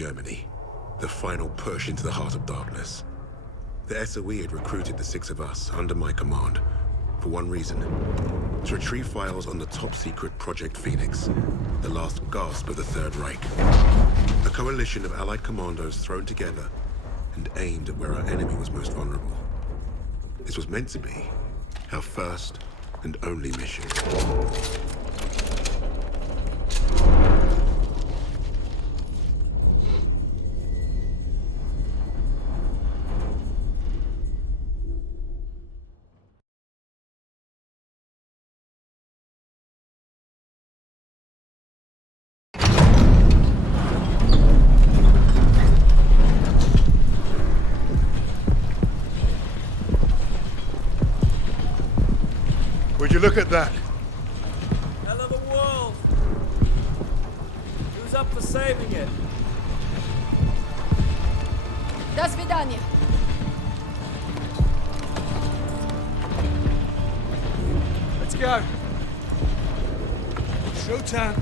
Germany. The final push into the heart of darkness. The SOE had recruited the 6 of us under my command for one reason: to retrieve files on the top-secret Project Phoenix, the last gasp of the Third Reich. A coalition of Allied commandos thrown together and aimed at where our enemy was most vulnerable. This was meant to be our first and only mission. Would you look at that? Hell of a world! Who's up for saving it? До свидания. Let's go. Showtime.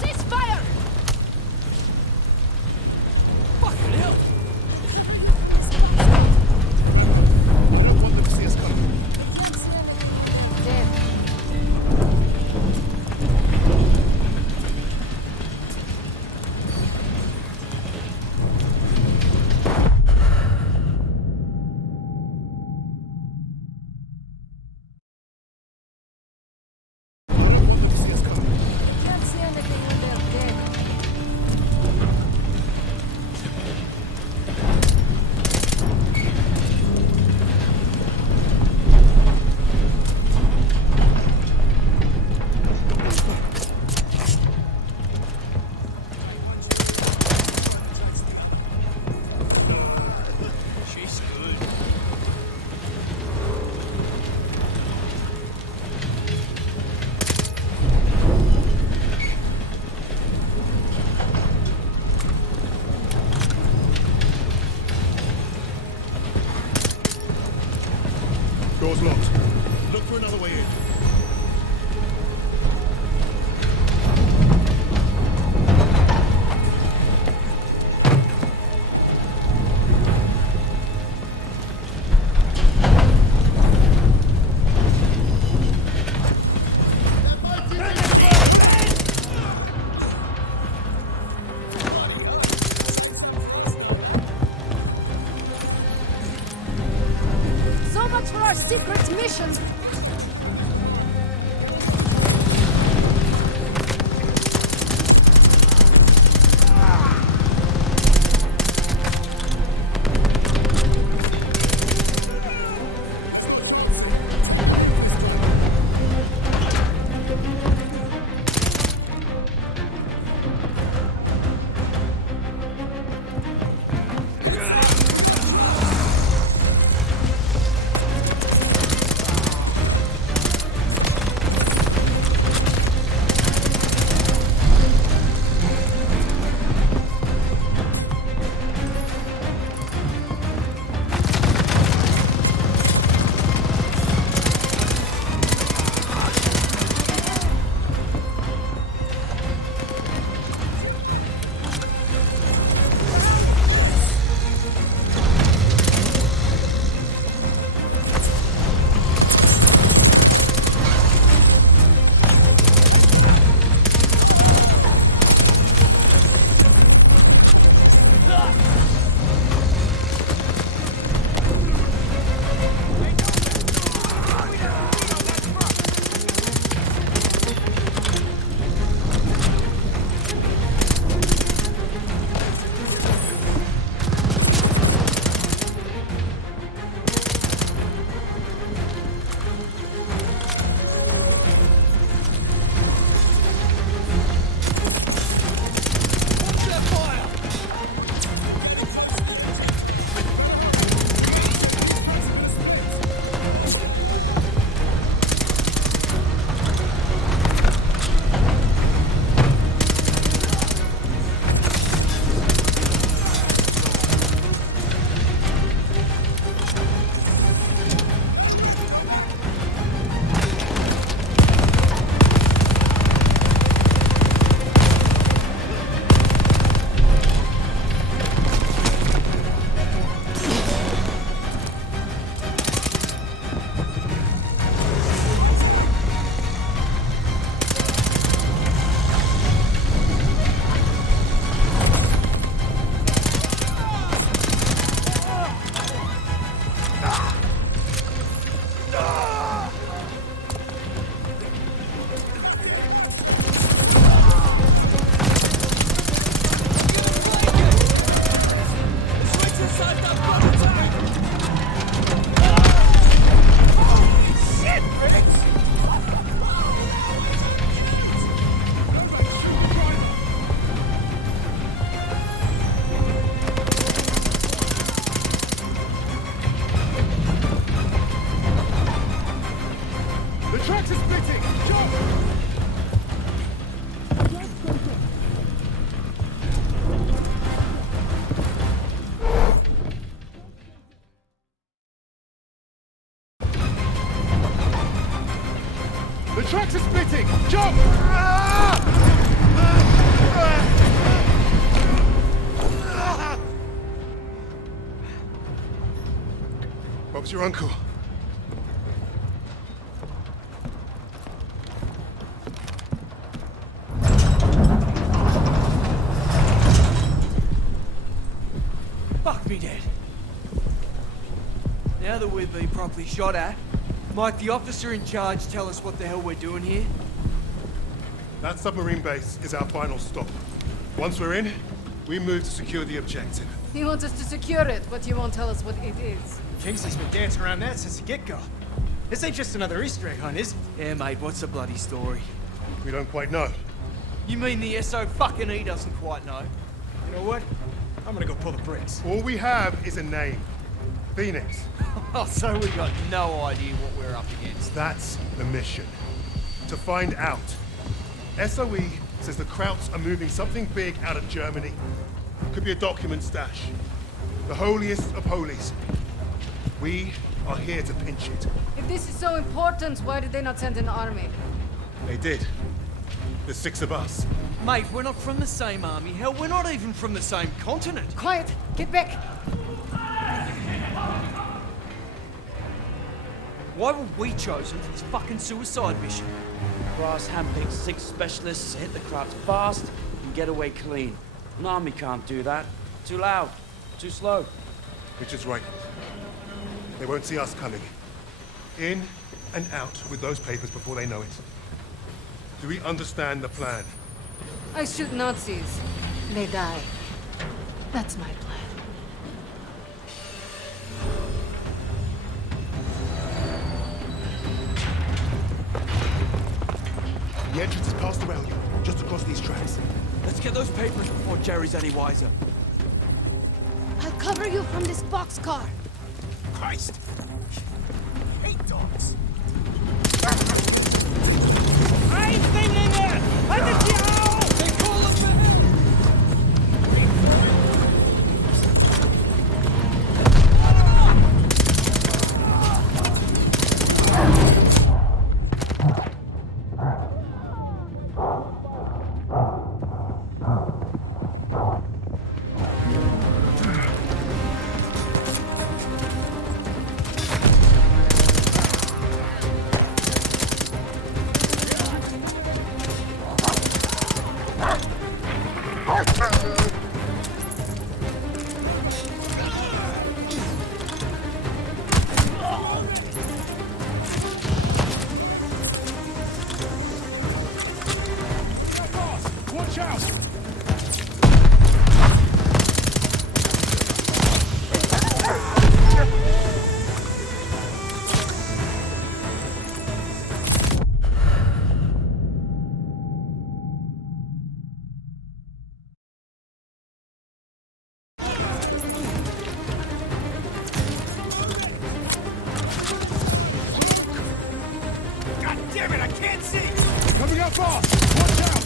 Ceasefire! Fucking hell! I don't want them to see us coming. Dead. Can't see anything when they're dead. She's good. Door's locked. Look for another way in. So much for our secret mission. The tracks are splitting! Jump! What was your uncle? Fuck me dead. Now that we've been properly shot at, might the officer in charge tell us what the hell we're doing here? That submarine base is our final stop. Once we're in, we move to secure the objective. He wants us to secure it, but you won't tell us what it is. Kingsley's been dancing around that since the get-go. This ain't just another Easter egg hunt, is it? Yeah, mate, what's the bloody story? We don't quite know. You mean the SO fucking E doesn't quite know? You know what? I'm gonna go pull the bricks. All we have is a name. Phoenix. Oh, so we got no idea what we're up against. That's the mission. To find out. SOE says the Krauts are moving something big out of Germany. Could be a document stash. The holiest of holies. We are here to pinch it. If this is so important, why did they not send an army? They did. The 6 of us. Mate, we're not from the same army. Hell, we're not even from the same continent. Quiet! Get back! Why were we chosen for this fucking suicide mission? Brass handpicked 6 specialists to hit the crowds fast and get away clean. An army can't do that. Too loud. Too slow. Richard's right. They won't see us coming. In and out with those papers before they know it. Do we understand the plan? I shoot Nazis. They die. That's my plan. The entrance is past the rail yard, just across these tracks. Let's get those papers before Jerry's any wiser. I'll cover you from this boxcar. Christ! Hate dogs! I ain't staying in there! I did you all! They call us Watch out! God damn it, I can't see! Coming up fast! Watch out!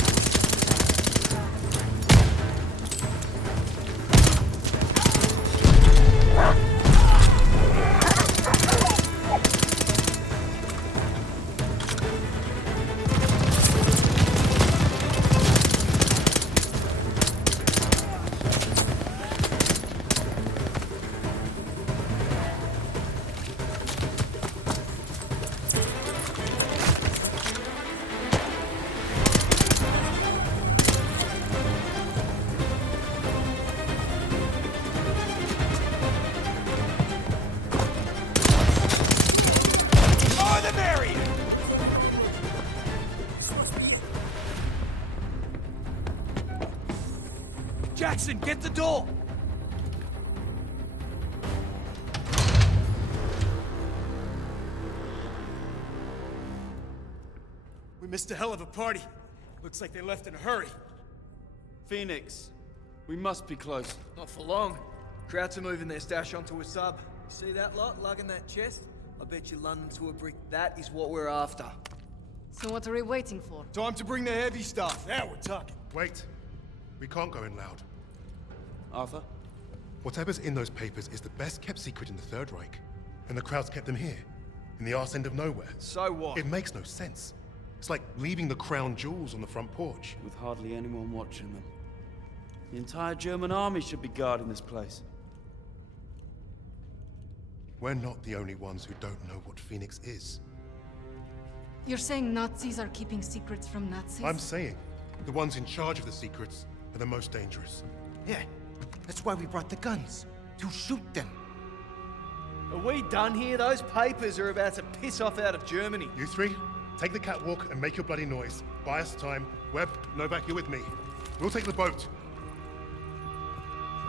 More the merrier! Jackson, get the door! We missed a hell of a party. Looks like they left in a hurry. Phoenix, we must be close. Not for long. Krauts are moving their stash onto a sub. You see that lot lugging that chest? I bet you London to a brick. That is what we're after. So what are we waiting for? Time to bring the heavy stuff. Now we're talking. Wait. We can't go in loud. Arthur? Whatever's in those papers is the best kept secret in the Third Reich. And the Krauts kept them here, in the arse end of nowhere. So what? It makes no sense. It's like leaving the crown jewels on the front porch. With hardly anyone watching them. The entire German army should be guarding this place. We're not the only ones who don't know what Phoenix is. You're saying Nazis are keeping secrets from Nazis? I'm saying the ones in charge of the secrets are the most dangerous. Yeah, that's why we brought the guns. To shoot them. Are we done here? Those papers are about to piss off out of Germany. You three, take the catwalk and make your bloody noise. Buy us time. Webb, Novak, you're with me. We'll take the boat.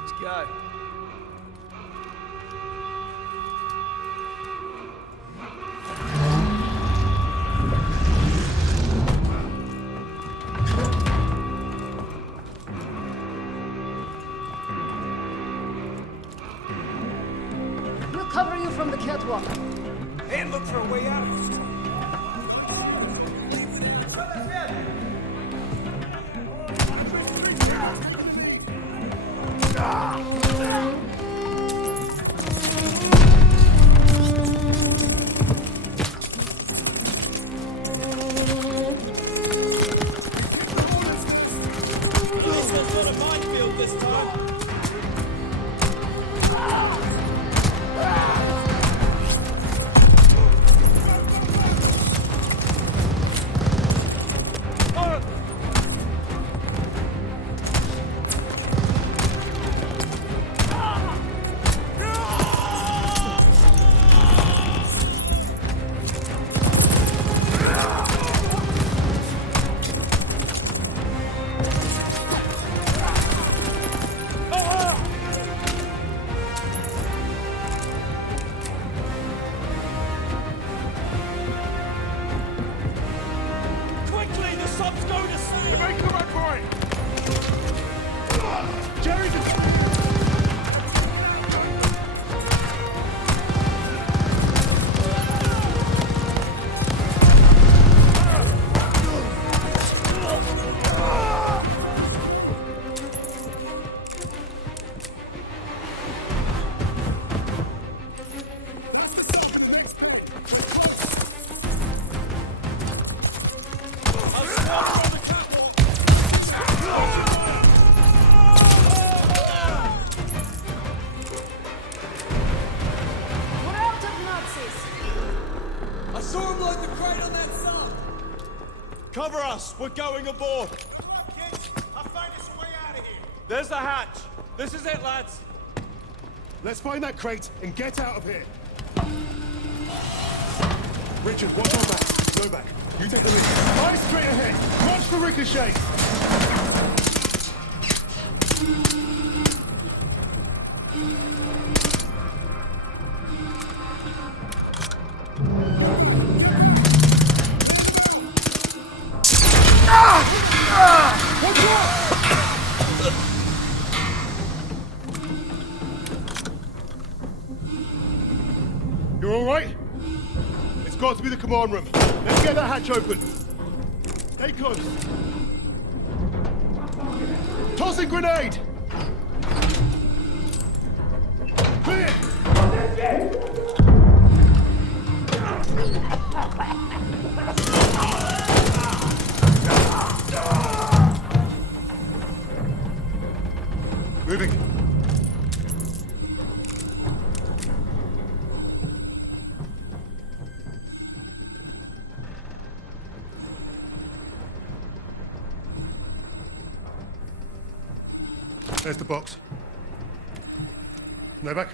Let's go. We'll cover you from the catwalk. And look for a way out of this. Cover us! We're going aboard! Come on, kids! I'll find us a way out of here! There's the hatch! This is it, lads! Let's find that crate and get out of here. Richard, watch our back. Novak, you take the lead. Eyes straight ahead. Watch for ricochet. You're all right? It's got to be the command room. Let's get that hatch open. Stay close. Tossing grenade! Clear! Moving. There's the box. Novak,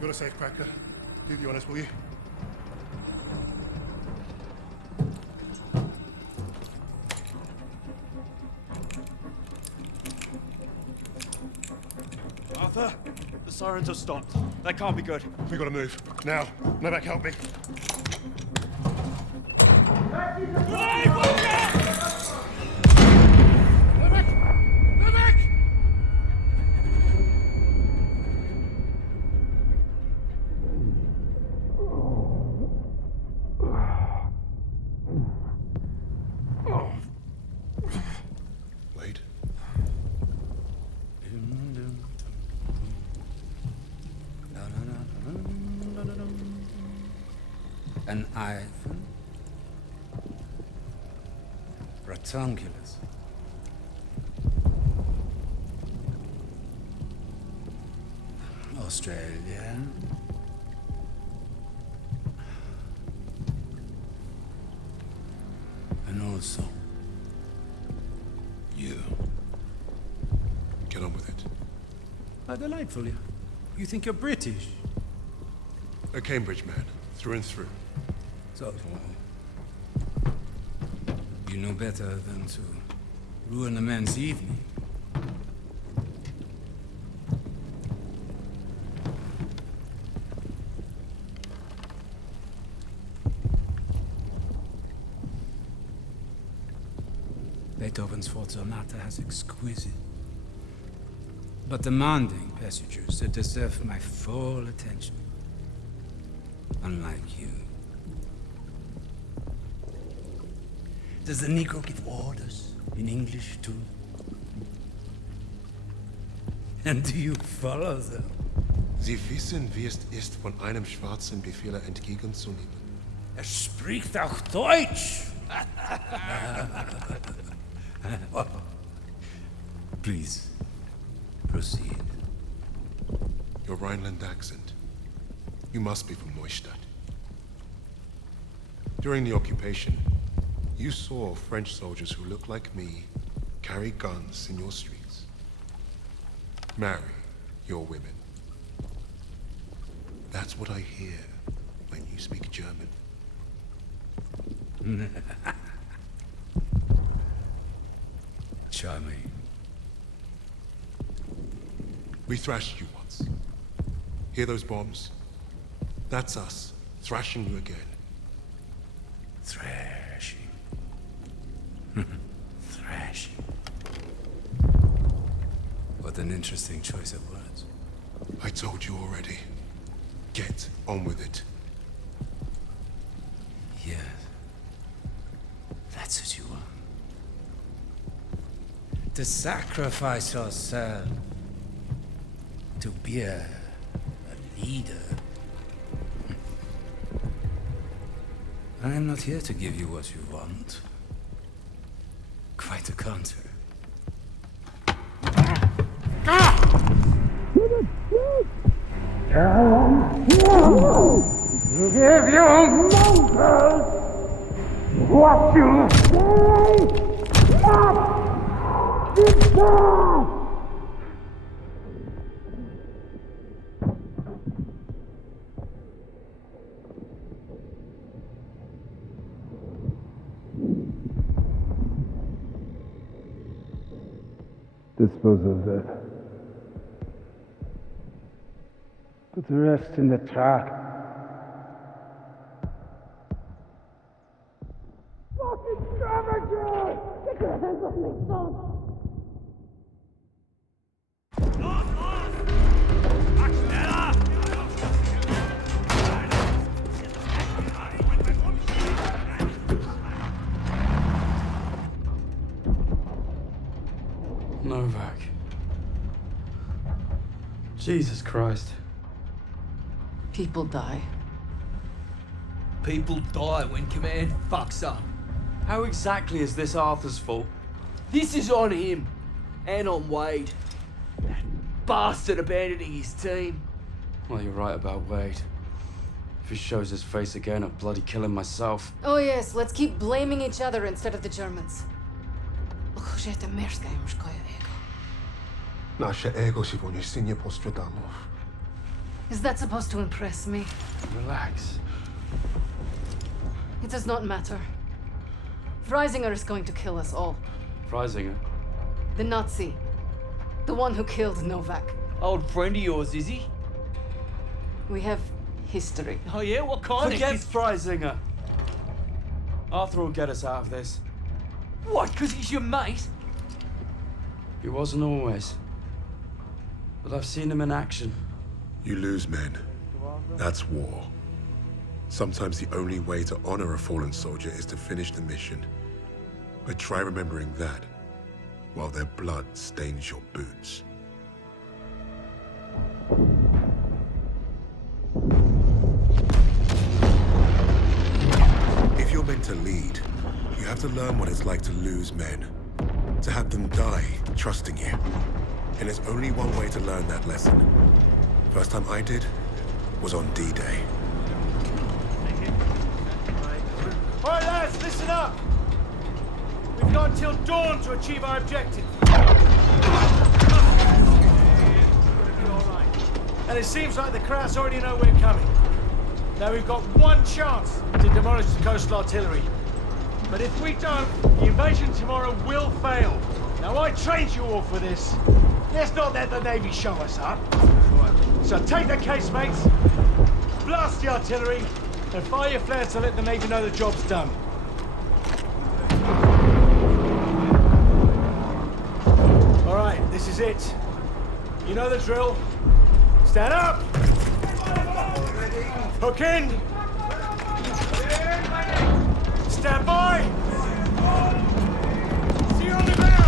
you're a safe cracker. Do the honors, will you? Arthur, the sirens have stopped. That can't be good. We gotta move. Now. Novak, help me. Grenade, watch out! Novak! Novak! Wait. An iPhone? rectangulars. Australia. And also you. Get on with it. How delightful. You think you're British? A Cambridge man, through and through. So, you know better than to ruin a man's evening. Beethoven's Fourth Sonata has exquisite, but demanding passages that deserve my full attention. Unlike you. Does the Negro give orders in English too? And do you follow them? Sie wissen, wie es ist, von einem Schwarzen Befehle entgegenzunehmen. Spricht auch Deutsch! Please, proceed. Your Rhineland accent. You must be from Neustadt. During the occupation, you saw French soldiers who look like me carry guns in your streets. Marry your women. That's what I hear when you speak German. Charming. We thrashed you once. Hear those bombs? That's us, thrashing you again. Thrashing. Thrashing. What an interesting choice of words. I told you already. Get on with it. Yes. That's what you want. To sacrifice yourself. To be a leader. I am not here to give you what you want. Quite the contrary. Give you mongrels what you say not deserve! Dispose of it. Put the rest in the truck. Fucking savages! Get your hands off me, son! Novak. Jesus Christ. People die. People die when command fucks up. How exactly is this Arthur's fault? This is on him. And on Wade. That bastard abandoning his team. Well, you're right about Wade. If he shows his face again, I'll bloody kill him myself. Oh yes, let's keep blaming each other instead of the Germans. Nasze ego si voglio insigne postradamo. Is that supposed to impress me? Relax. It does not matter. Freisinger is going to kill us all. Freisinger? The Nazi. The one who killed Novak. Old friend of yours, is he? We have history. Oh yeah? What kind Forget of... Freisinger. Arthur will get us out of this. What, because he's your mate? He wasn't always. But I've seen him in action. You lose men. That's war. Sometimes the only way to honor a fallen soldier is to finish the mission. But try remembering that while their blood stains your boots. If you're meant to lead, you have to to learn what it's like to lose men. To have them die trusting you. And there's only one way to learn that lesson. First time I did was on D-Day. All right, lads, listen up. We've got until dawn to achieve our objective. And it seems like the Krauts already know we're coming. Now we've got one chance to demolish the coastal artillery. But if we don't, the invasion tomorrow will fail. Now I trained you all for this. Let's not let the Navy show us up. So take the casemates, blast the artillery, and fire your flares to let the Navy know the job's done. All right, this is it. You know the drill. Stand up! Hook in! Stand by! See you on the ground!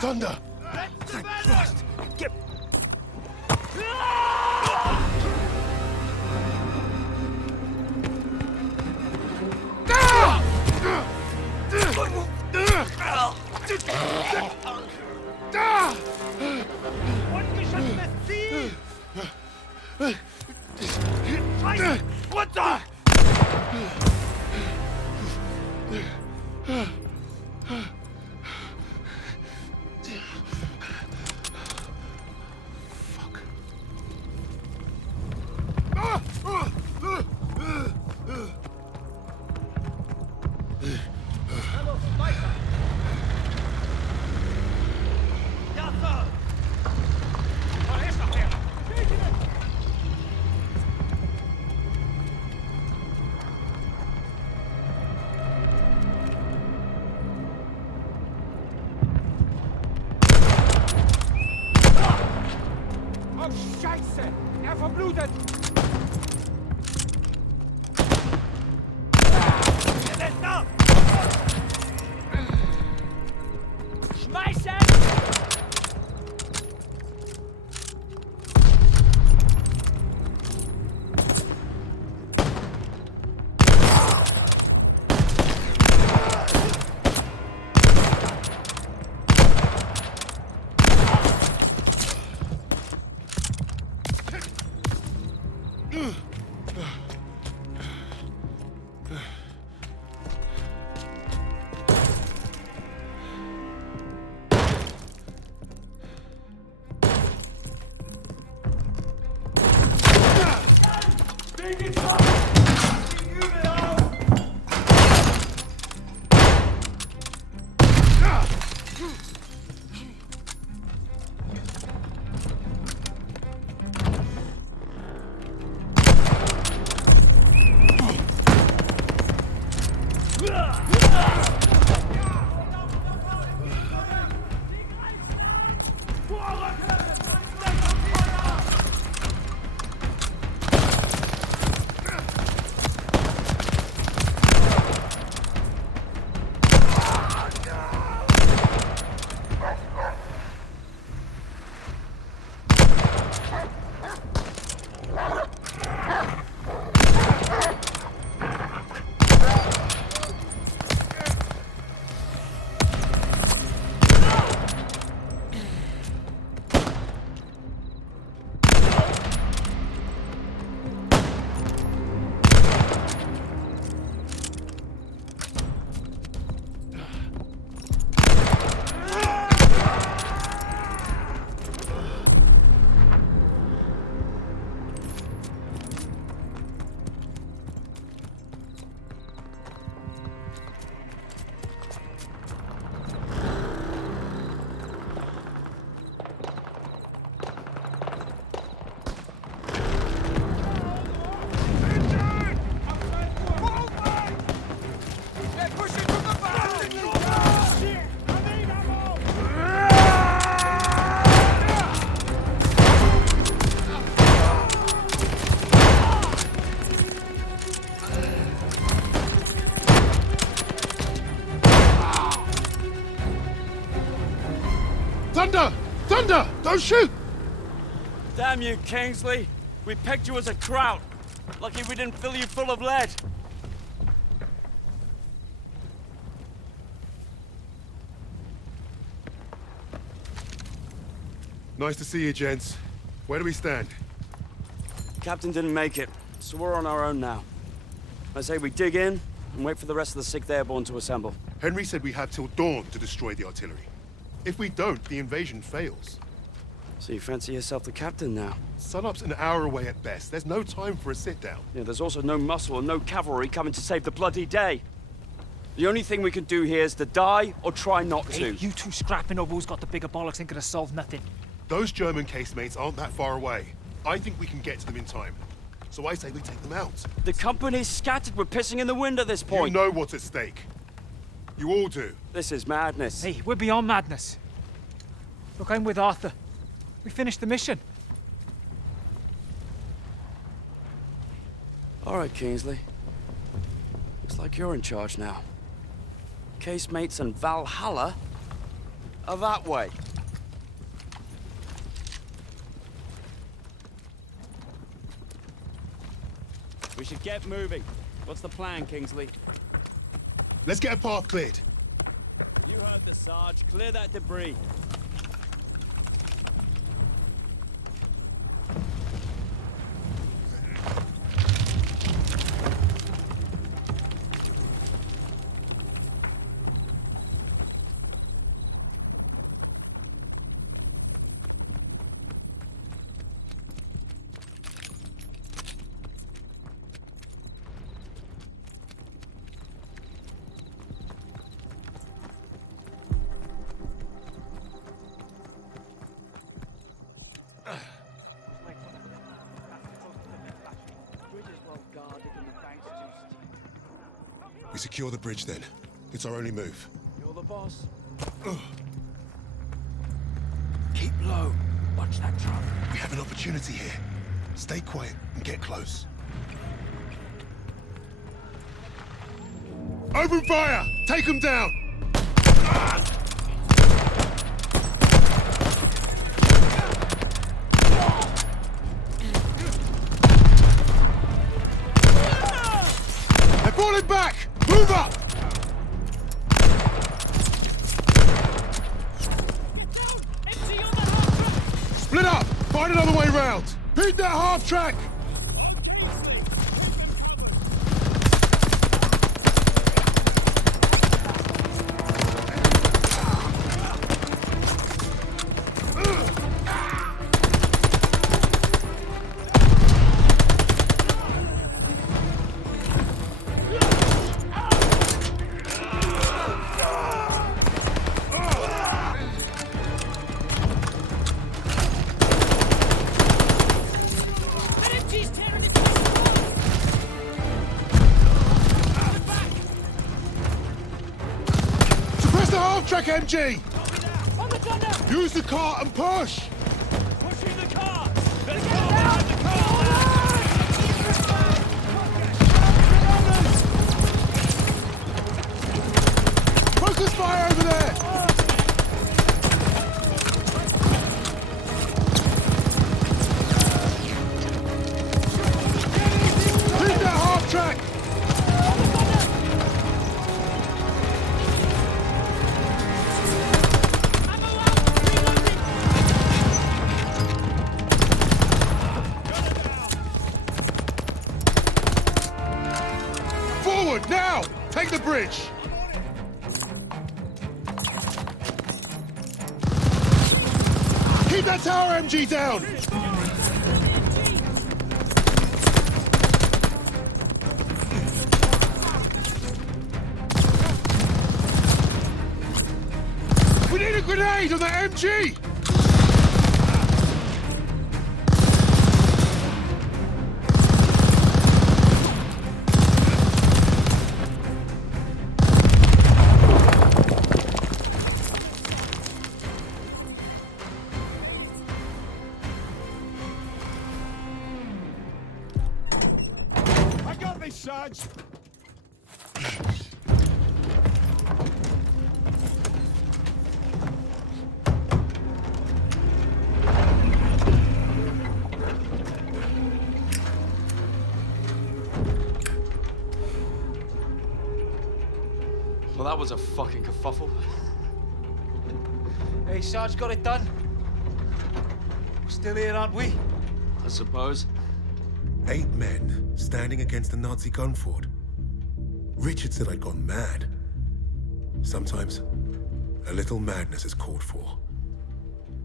Thunder! Thank Christ! Get... What the? Scheiße! Er verblutet! Er lässt ab! Schmeißen! Thunder! Don't shoot! Damn you, Kingsley. We pegged you as a kraut. Lucky we didn't fill you full of lead. Nice to see you, gents. Where do we stand? Captain didn't make it, so we're on our own now. I say we dig in and wait for the rest of the 6th Airborne to assemble. Henry said we have till dawn to destroy the artillery. If we don't, the invasion fails. So you fancy yourself the captain now? Sunup's an hour away at best. There's no time for a sit-down. Yeah, there's also no muscle and no cavalry coming to save the bloody day. The only thing we can do here is to die or try not to. Hey, you two scrapping over who's got the bigger bollocks ain't gonna solve nothing. Those German casemates aren't that far away. I think we can get to them in time. So I say we take them out. The company's scattered. We're pissing in the wind at this point. You know what's at stake. You all do. This is madness. Hey, we're beyond madness. Look, I'm with Arthur. We finished the mission. All right, Kingsley. Looks like you're in charge now. Casemates and Valhalla are that way. We should get moving. What's the plan, Kingsley? Let's get a path cleared. You heard the Sarge. Clear that debris. We secure the bridge then. It's our only move. You're the boss. Keep low. Watch that truck. We have an opportunity here. Stay quiet and get close. Open fire! Take them down! They're falling back! Move up! Split up! Find another way round! Beat that half track! Track MG! On the gun now! Use the car and push! Pushing the car! Let's go behind the car! Focus fire over there! Keep that half track! Now! Take the bridge! Keep that tower MG down! We need a grenade on that MG! Sarge! Well, that was a fucking kerfuffle. Hey, Sarge got it done. We're still here, aren't we? I suppose. 8 men standing against a Nazi gun fort. Richard said I'd gone mad. Sometimes, a little madness is called for.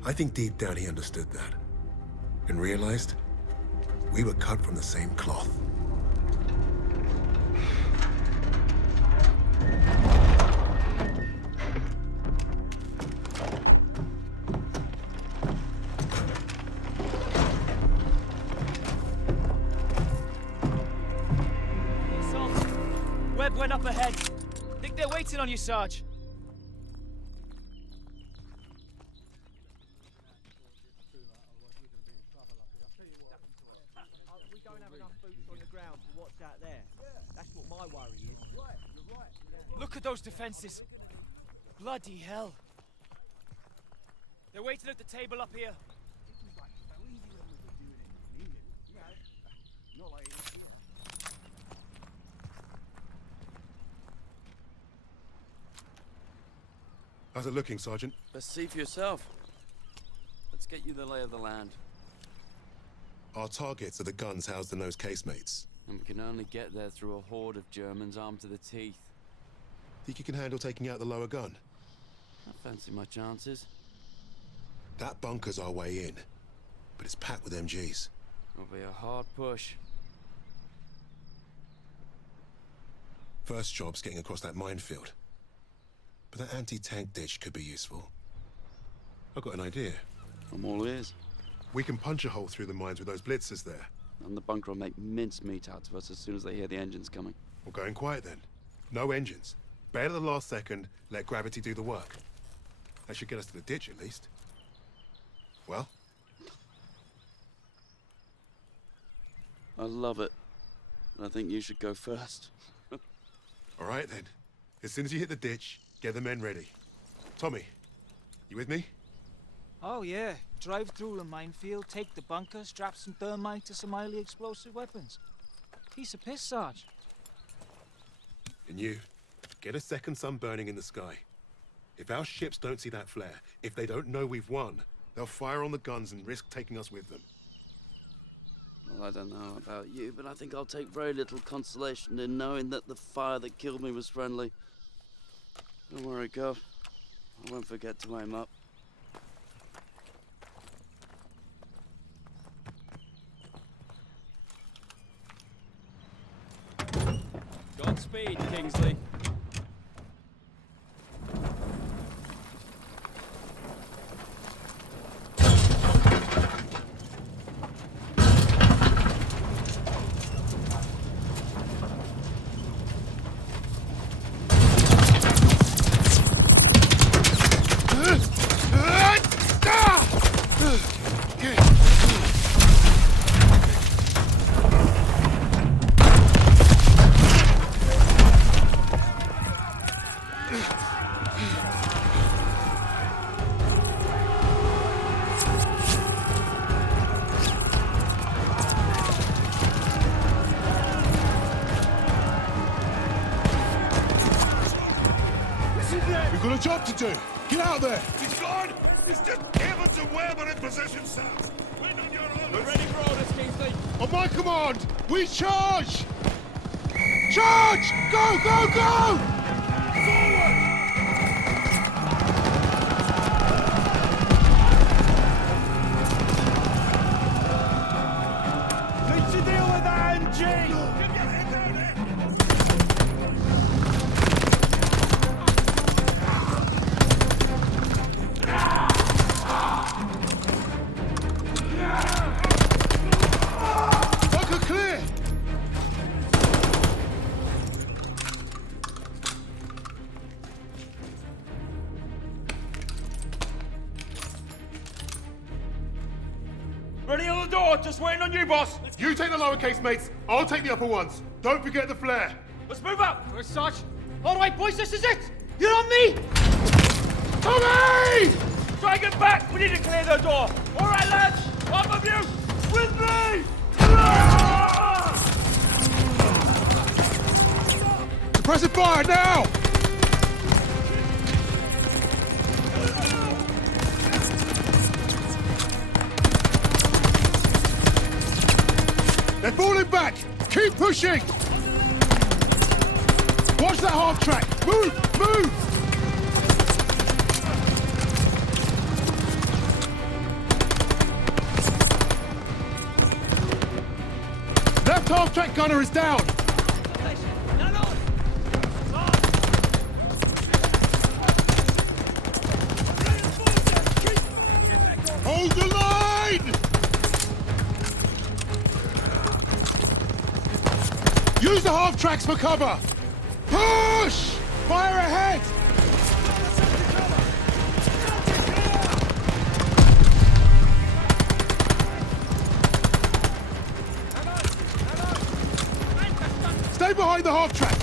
I think deep down he understood that. And realized we were cut from the same cloth. Webb went up ahead. Think they're waiting on you, Sarge. We don't have enough boots on the ground for what's out there. That's what my worry is. Right, you're right. Look at those defenses. Bloody hell. They're waiting at the table up here. How's it looking, Sergeant? Best see for yourself. Let's get you the lay of the land. Our targets are the guns housed in those casemates. And we can only get there through a horde of Germans armed to the teeth. Think you can handle taking out the lower gun? I fancy my chances. That bunker's our way in, but it's packed with MGs. It'll be a hard push. First job's getting across that minefield. But that anti-tank ditch could be useful. I've got an idea. I'm all ears. We can punch a hole through the mines with those blitzers there. And the bunker will make mincemeat out of us as soon as they hear the engines coming. We're going quiet then. No engines. Bail at the last second, let gravity do the work. That should get us to the ditch at least. Well? I love it. And I think you should go first. All right then. As soon as you hit the ditch, get the men ready. Tommy, you with me? Oh yeah. Drive through the minefield, take the bunker, strap some thermite to some highly explosive weapons. Piece of piss, Sarge. And you, get a second sun burning in the sky. If our ships don't see that flare, if they don't know we've won, they'll fire on the guns and risk taking us with them. Well, I don't know about you, but I think I'll take very little consolation in knowing that the fire that killed me was friendly. Don't worry, Gov. I won't forget to aim up. Godspeed, Kingsley. We've got a job to do. Get out there. He's gone. He's just Evans and Webb are in position, sir. Wait on your orders. We're ready for orders, Kingsley. On my command, we charge! Charge! Go, go, go! Forward! Let's deal with that MG! Bunker clear! Ready on the door, just waiting on you, boss. You take the lowercase mates, I'll take the upper ones. Don't forget the flare. Let's move up. First, Sarge. All right, boys, this is it. You're on me. Tommy! Try and get back. We need to clear the door. All right, lads. Up of you. With me. Suppressive fire now! They're falling back! Keep pushing! Watch that half track! Move! Move! Left half track gunner is down! Hold the line! Use the half tracks for cover! Push! Fire ahead! Stay behind the half track!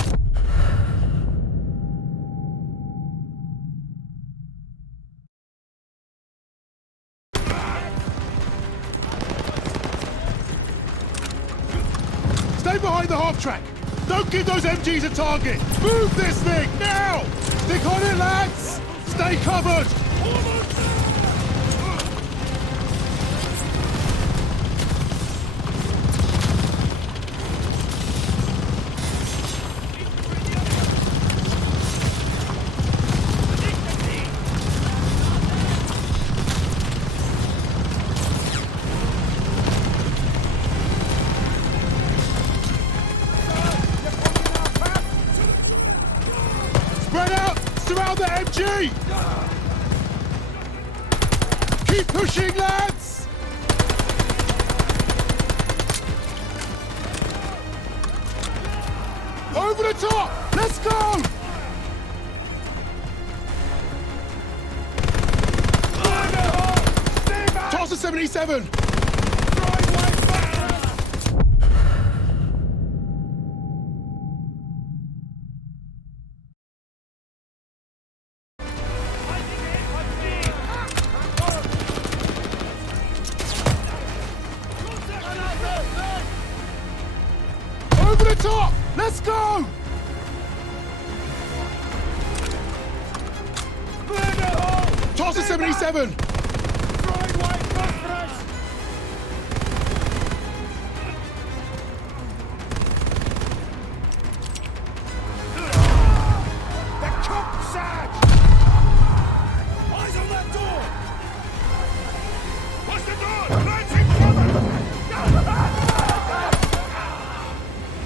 Stay behind the half track! Don't give those MGs a target! Move this thing, now! Stick on it, lads! Stay covered! Surround the MG! Keep pushing, lads! Over the top! Let's go! Toss a 77! Over the top! Let's go! Toss a 77! Eyes on that door! Watch the door! Planting cover!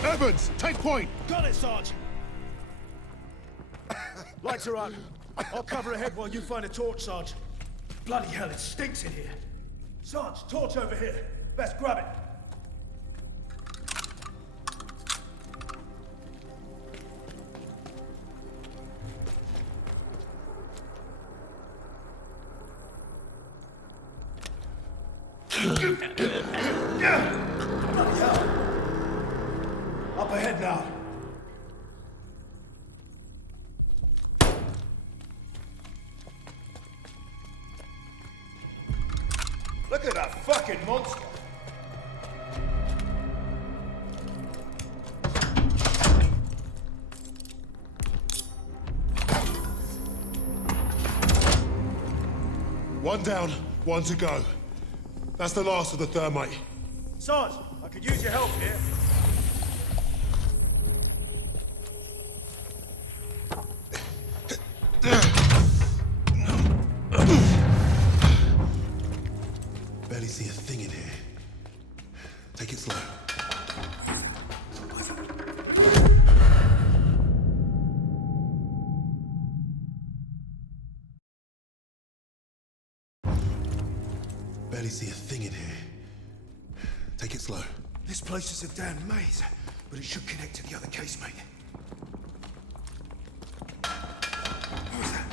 Evans, take point! Got it, Sarge! Lights are on. I'll cover ahead while you find a torch, Sarge. Bloody hell, it stinks in here. Sarge, torch over here. Best grab it. Bloody hell. Up ahead now. Look at that fucking monster! One down, one to go. That's the last of the thermite. Sarge, I could use your help here. Barely see a thing in here. Take it slow. Barely see a thing in here. Take it slow. This place is a damn maze, but it should connect to the other casemate. Who's that?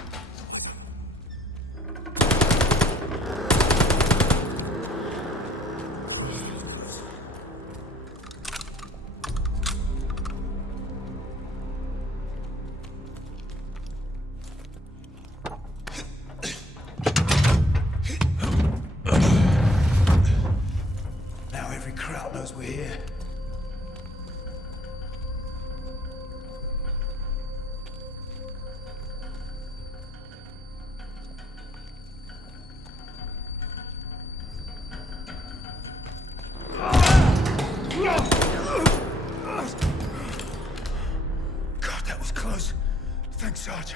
close. Thanks, Sarge.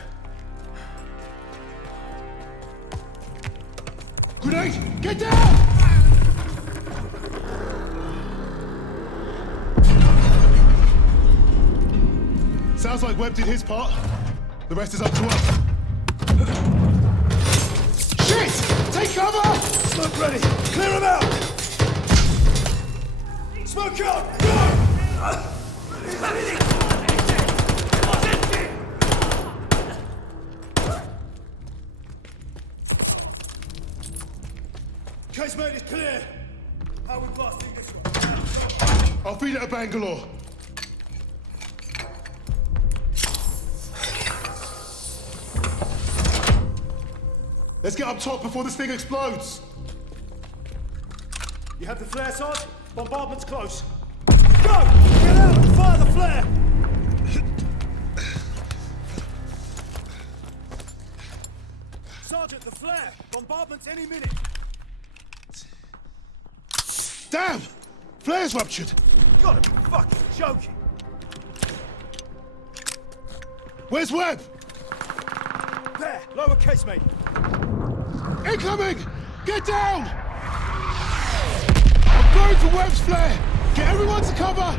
Grenade! Get down! Sounds like Webb did his part. The rest is up to us. Shit! Take cover! Smoke ready! Clear him out! Smoke out! Go! Casemate is clear! How are we blasting this one? I'll feed it to Bangalore. Let's get up top before this thing explodes. You have the flare, Sarge? Bombardment's close. Go! Get out and fire the flare! Sergeant, the flare! Bombardment's any minute! Damn! Flare's ruptured! You gotta be fucking joking! Where's Webb? There! Lower casemate! Incoming! Get down! I'm going for Webb's flare! Get everyone to cover!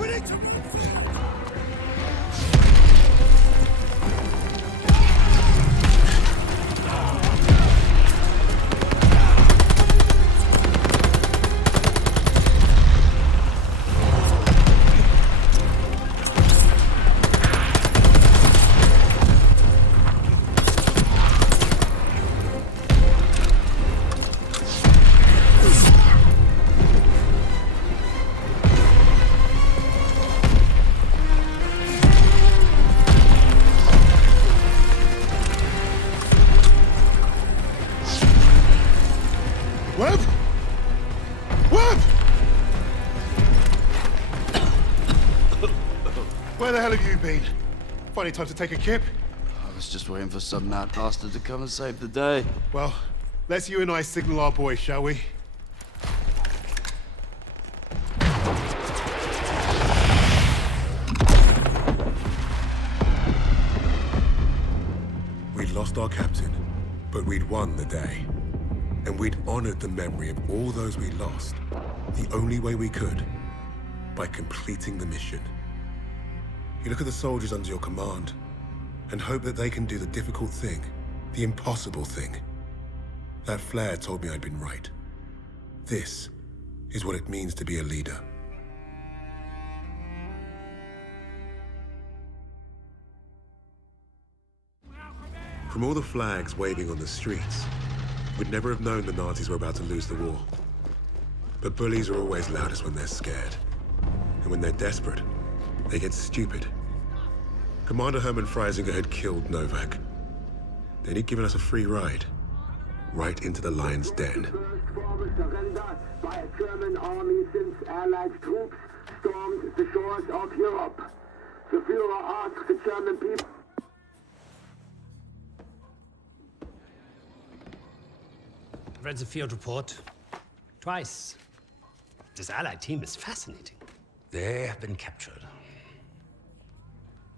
We need to... Webb? Webb! Where the hell have you been? Funny time to take a kip. I was just waiting for some mad bastard to come and save the day. Well, let's you and I signal our boy, shall we? We'd lost our captain, but we'd won the day. And we'd honored the memory of all those we lost, the only way we could, by completing the mission. You look at the soldiers under your command, and hope that they can do the difficult thing, the impossible thing. That flare told me I'd been right. This is what it means to be a leader. From all the flags waving on the streets, we'd never have known the Nazis were about to lose the war. But bullies are always loudest when they're scared. And when they're desperate, they get stupid. Commander Hermann Freisinger had killed Novak. Then he'd given us a free ride. Right into the lion's den. First forward surrender by a German army since Allied troops stormed the shores of Europe. The Führer asked the German people... I've read the field report twice. This Allied team is fascinating. They have been captured.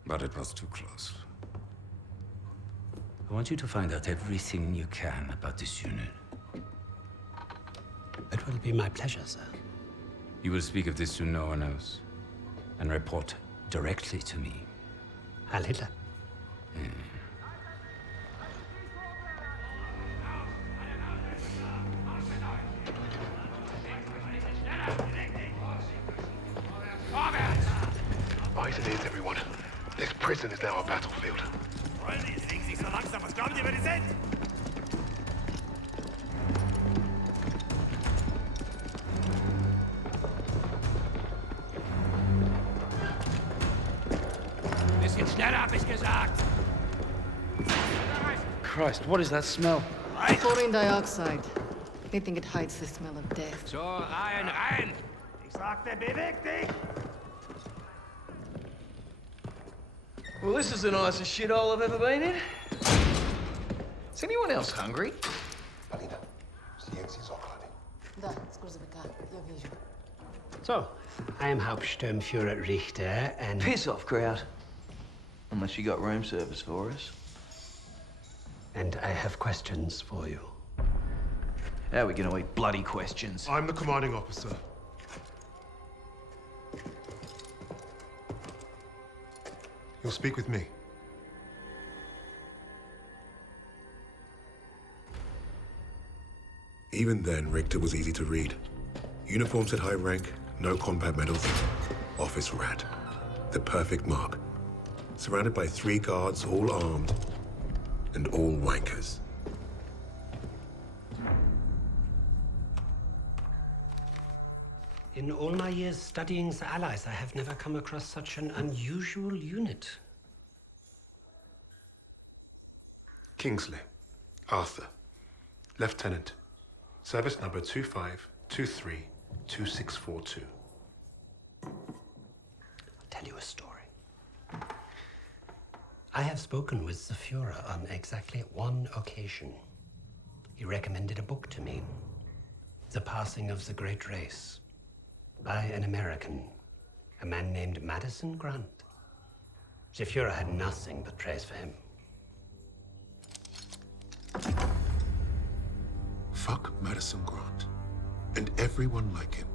But it was too close. I want you to find out everything you can about this unit. It will be my pleasure, sir. You will speak of this to no one else, and report directly to me. Heil Hitler. Right it is, everyone. This prison is now a battlefield. Wollen Sie, es regen sich so langsam. Was glauben Sie, wer die sind? Bisschen schneller, hab ich gesagt. Christ, what is that smell? Chlorine dioxide. They think it hides the smell of death. So, rein! Ich sagte, beweg dich! Well, this is the nicest shithole I've ever been in. Is anyone else hungry? Da, scurzavika, я вижу. So, I am Hauptsturmführer Richter and... Piss off, crowd. Unless you got room service for us. And I have questions for you. How are we gonna eat bloody questions? I'm the commanding officer. You'll speak with me. Even then, Richter was easy to read. Uniform said high rank, no combat medals. Office rat. The perfect mark. Surrounded by 3 guards, all armed, and all wankers. In all my years studying the Allies, I have never come across such an unusual unit. Kingsley. Arthur. Lieutenant. Service number 25232642. I'll tell you a story. I have spoken with the Führer on exactly one occasion. He recommended a book to me. The Passing of the Great Race. By an American. A man named Madison Grant. The Führer had nothing but praise for him. Fuck Madison Grant. And everyone like him.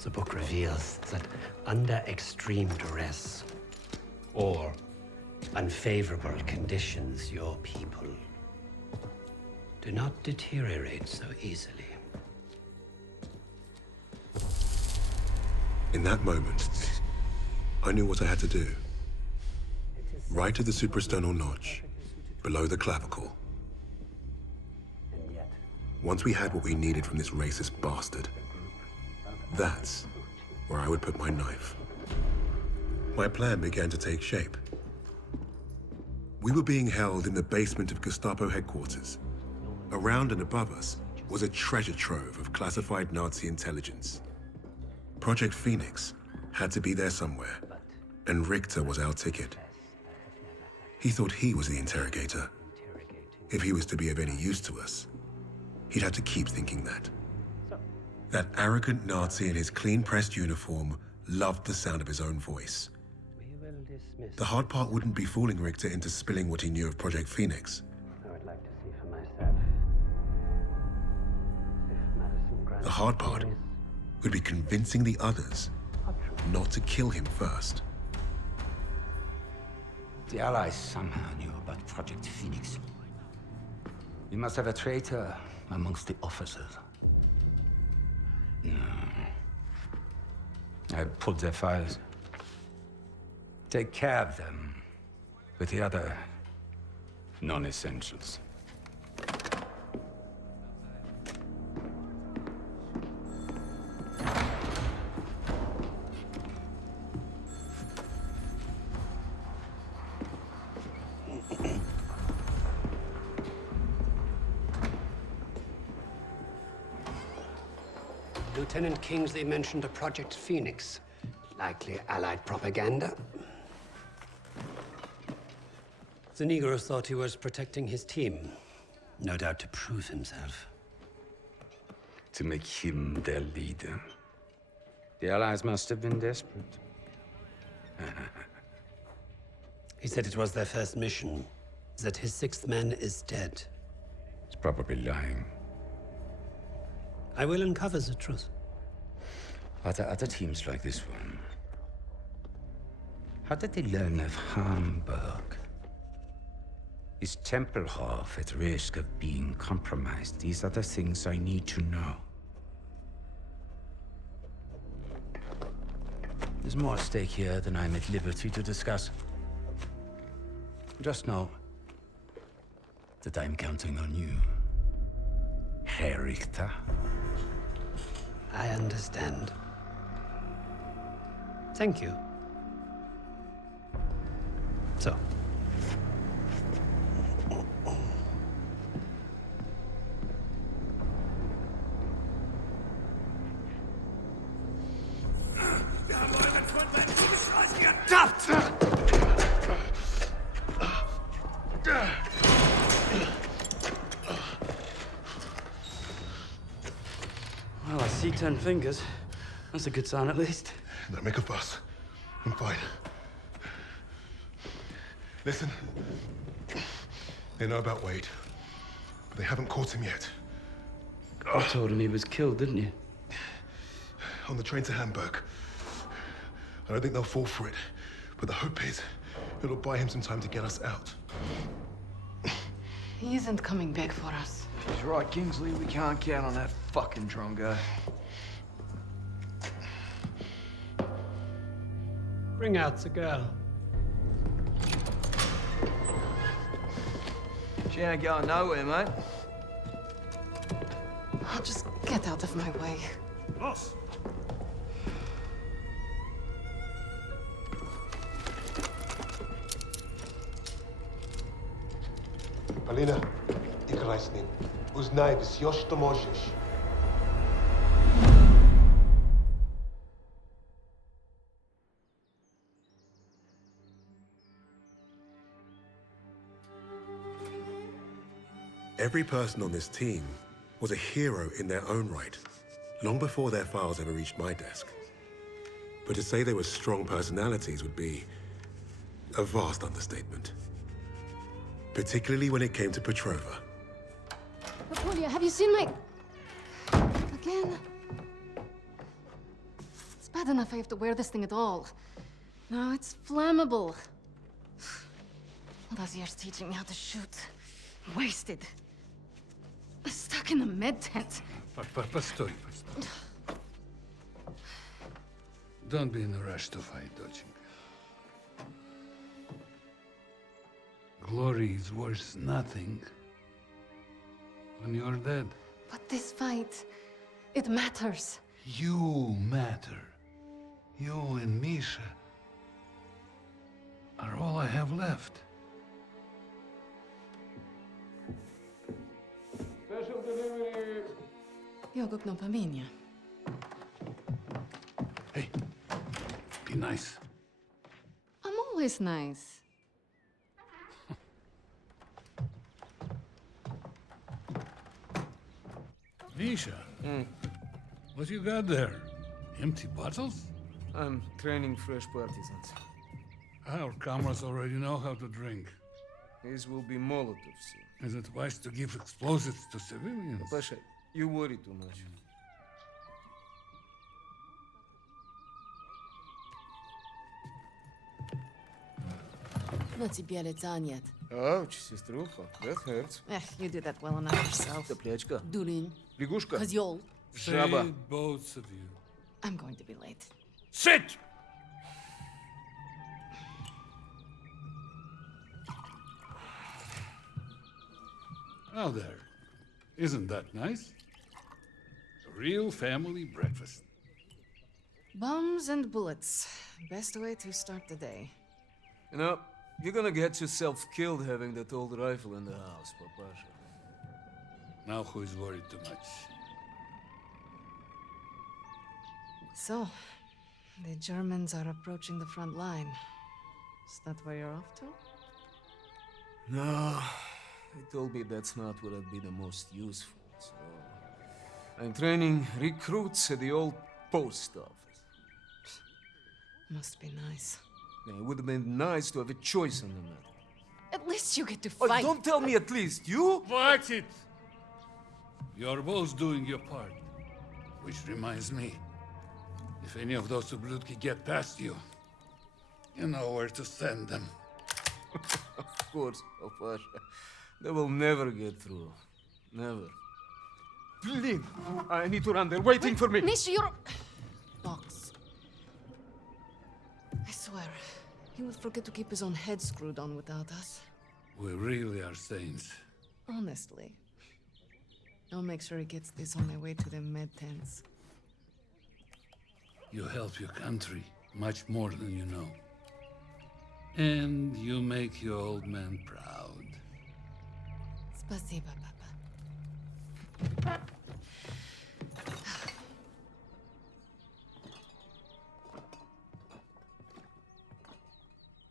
The book reveals that under extreme duress or unfavorable conditions, your people do not deteriorate so easily. In that moment, I knew what I had to do. Right to the suprasternal notch, below the clavicle. Once we had what we needed from this racist bastard, that's where I would put my knife. My plan began to take shape. We were being held in the basement of Gestapo headquarters. Around and above us was a treasure trove of classified Nazi intelligence. Project Phoenix had to be there somewhere, and Richter was our ticket. He thought he was the interrogator. If he was to be of any use to us, he'd have to keep thinking that. That arrogant Nazi in his clean-pressed uniform loved the sound of his own voice. The hard part wouldn't be fooling Richter into spilling what he knew of Project Phoenix. I would like to see for myself. If Madison Grant The hard part would be convincing the others not to kill him first. The Allies somehow knew about Project Phoenix. You must have a traitor amongst the officers. No. I pulled their files. Take care of them with the other non-essentials. Lieutenant Kingsley mentioned a Project Phoenix. Likely Allied propaganda. The Negro thought he was protecting his team. No doubt to prove himself. To make him their leader. The Allies must have been desperate. He said it was their first mission. That his 6th man is dead. He's probably lying. I will uncover the truth. Are there other teams like this one? How did they learn of Hamburg? Is Tempelhof at risk of being compromised? These are the things I need to know. There's more at stake here than I'm at liberty to discuss. Just know that I'm counting on you, Herr Richter. I understand. Thank you. So. Well, I see 10 fingers. That's a good sign, at least. Don't make a fuss. I'm fine. Listen. They know about Wade, but they haven't caught him yet. You told him he was killed, didn't you? On the train to Hamburg. I don't think they'll fall for it, but the hope is it'll buy him some time to get us out. He isn't coming back for us. He's right, Kingsley. We can't count on that fucking Drongo. Bring out the girl. She ain't going nowhere, mate. I'll just get out of my way. Boss! Alina, Igraisnin. Uznaj, bis još što možeš. Every person on this team was a hero in their own right, long before their files ever reached my desk. But to say they were strong personalities would be a vast understatement. Particularly when it came to Petrova. Napoleon, have you seen my... Again? It's bad enough I have to wear this thing at all. Now it's flammable. All those years teaching me how to shoot. Wasted. Stuck in a med tent. Постой. Don't be in a rush to fight, доченька. Glory is worth nothing when you're dead. But this fight, it matters. You matter. You and Misha are all I have left. Special delivery! Jag öppnar familjen. Hey, be nice. I'm always nice. Misha, what you got there? Empty bottles? I'm training fresh partisans. Our comrades already know how to drink. These will be Molotovs soon. Is it wise to give explosives to civilians? Pasha, you worry too much. На тебе лица нет. Ouch, сеструха, that hurts. You did that well enough yourself. Цыплячка. Дурень. Лягушка. Козёл. Жаба. Say it, both of you. I'm going to be late. Sit! Now there. Isn't that nice? A real family breakfast. Bombs and bullets. Best way to start the day. You know, you're gonna get yourself killed having that old rifle in the house, Papasha. Now who is worried too much? So, the Germans are approaching the front line. Is that where you're off to? No, they told me that's not where I'd be the most useful, so... I'm training recruits at the old post office. Must be nice. Yeah, it would have been nice to have a choice on the matter. At least you get to Oh, fight. don't tell me at least, you? Watch it! You're both doing your part. Which reminds me, if any of those Ubludki get past you, you know where to send them. Of course, Papasha. They will never get through. Never. Blin! I need to run. They're waiting for me. Misha, you're... Box. I swear, he would forget to keep his own head screwed on without us. We really are saints. Honestly. I'll make sure he gets this on their way to the med tents. You help your country much more than you know. And you make your old man proud. Спасибо, Papa.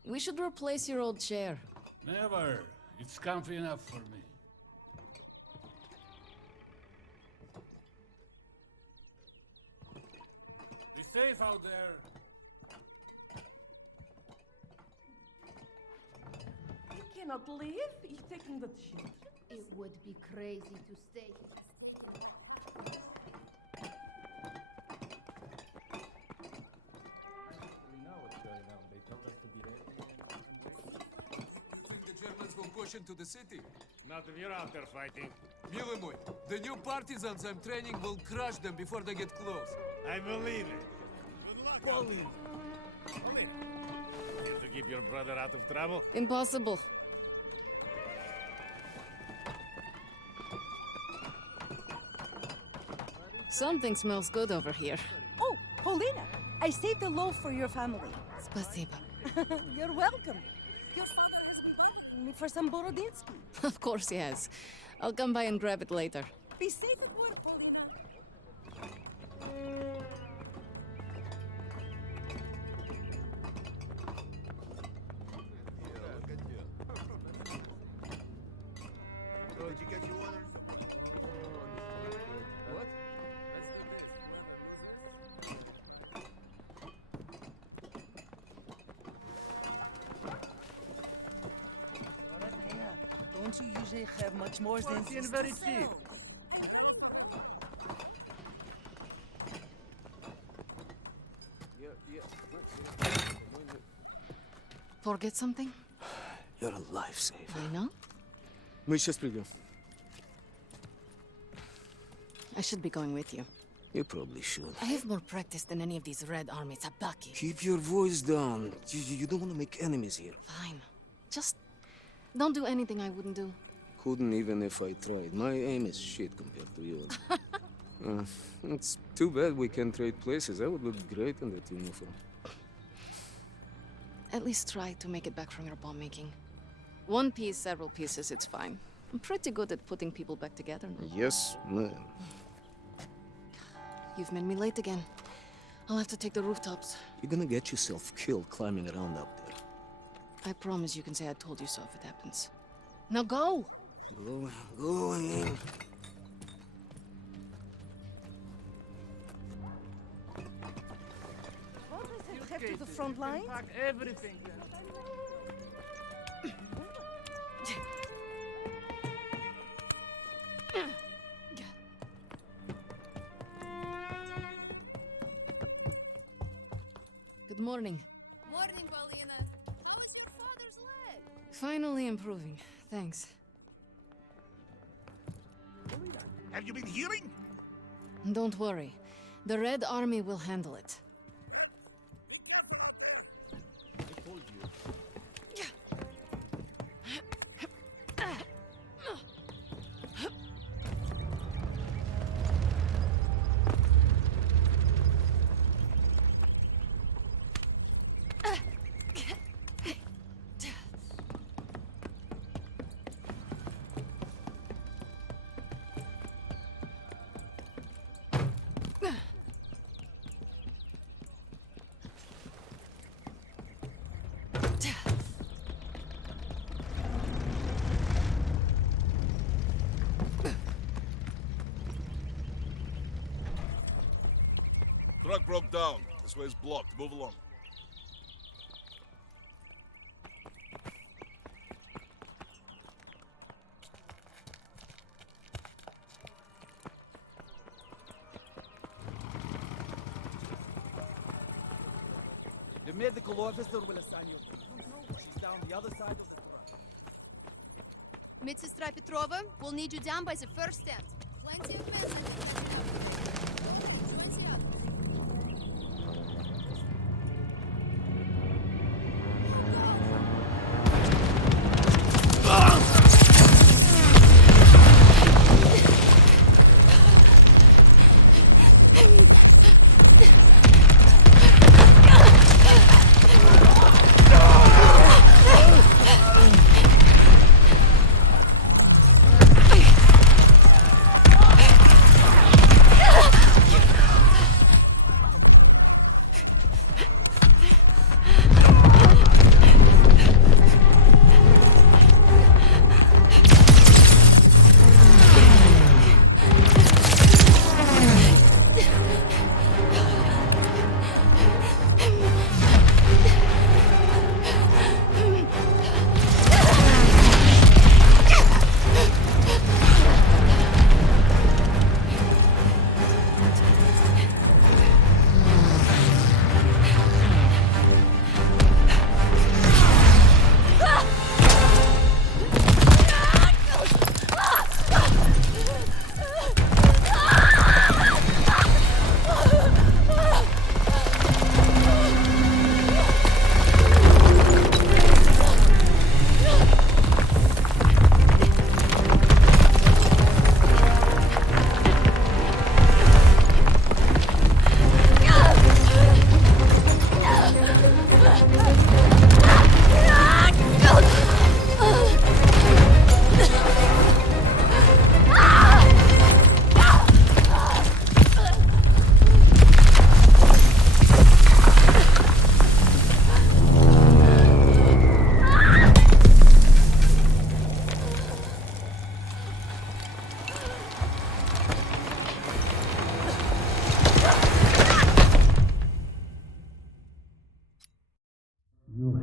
We should replace your old chair. Never. It's comfy enough for me. Be safe out there. cannot leave? You're taking the children? It would be crazy to stay. We know what's going on. They told us to be ready. You think the Germans will push into the city? Not if you're out there fighting. Mилый мой, the new partisans I'm training will crush them before they get close. I believe it. Pauline. Pauline. Care to keep your brother out of trouble? Impossible. Something smells good over here. Oh, Paulina, I saved a loaf for your family. Spasiba. You're welcome. Your father me for some Borodinsky. Of course he has. I'll come by and grab it later. Be safe at work, Paulina. Did you get your orders? What? Don't you usually have much more than very cheap. Forget something? You're a lifesaver. I know. Мы сейчас придем. I should be going with you. You probably should. I have more practice than any of these Red Army sabaki. Keep your voice down. You don't want to make enemies here. Fine. Just don't do anything I wouldn't do. Couldn't even if I tried. My aim is shit compared to yours. It's too bad we can't trade places. I would look great in that uniform. At least try to make it back from your bomb making. One piece, several pieces, it's fine. I'm pretty good at putting people back together now. Yes, ma'am. You've made me late again. I'll have to take the rooftops. You're gonna get yourself killed climbing around up there. I promise you can say I told you so if it happens. Now go! Going. What does it have to the front line? Everything. Good morning. Morning, Paulina. How is your father's leg? Finally improving. Thanks. Have you been healing? Don't worry. The Red Army will handle it. I told you. Truck broke down. This way's blocked. Move along. The medical officer will assign you. I don't know. She's down the other side of the truck. Медсестра Petrova, we'll need you down by the first stand. Plenty of medicine.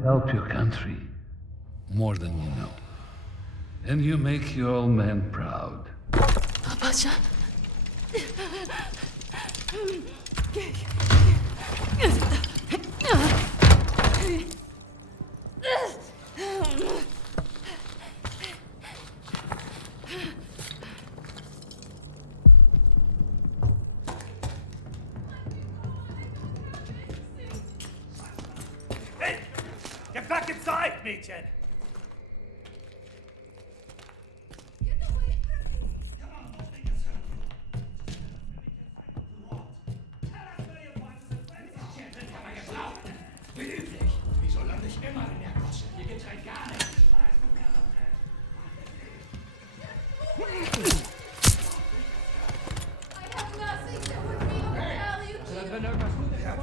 help your country more than you know. And you make your old man proud. Pasha. Hey! Get back inside, Mädchen!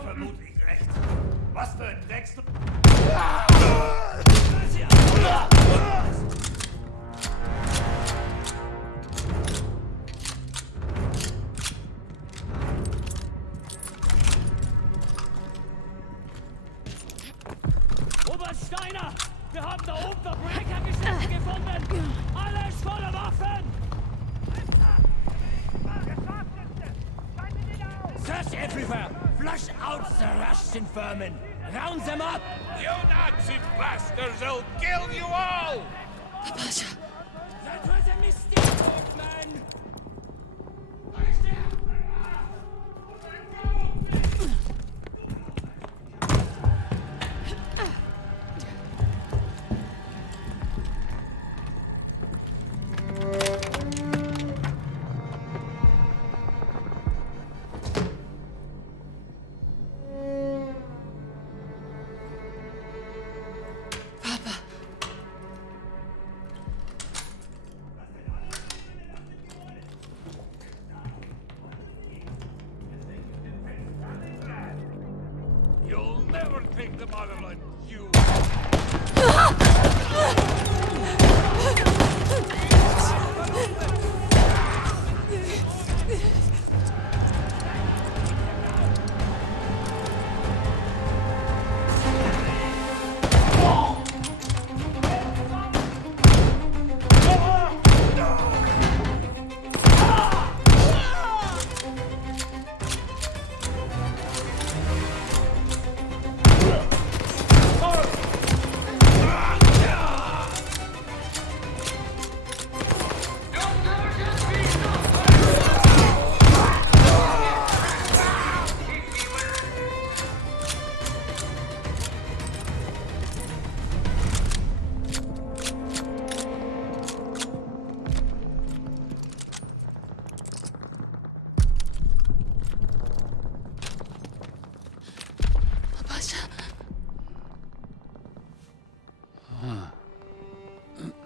Vermutlich recht. Was für ein Wechsel. Oberst Steiner! Wir haben da oben Verbrechergeschäfte gefunden! Alles voller Waffen! Search everywhere! Flush out the Russian vermin! Round them up! You Nazi bastards! They'll kill you all! Pasha. That was a mistake, old man! You'll never take the motherland, you...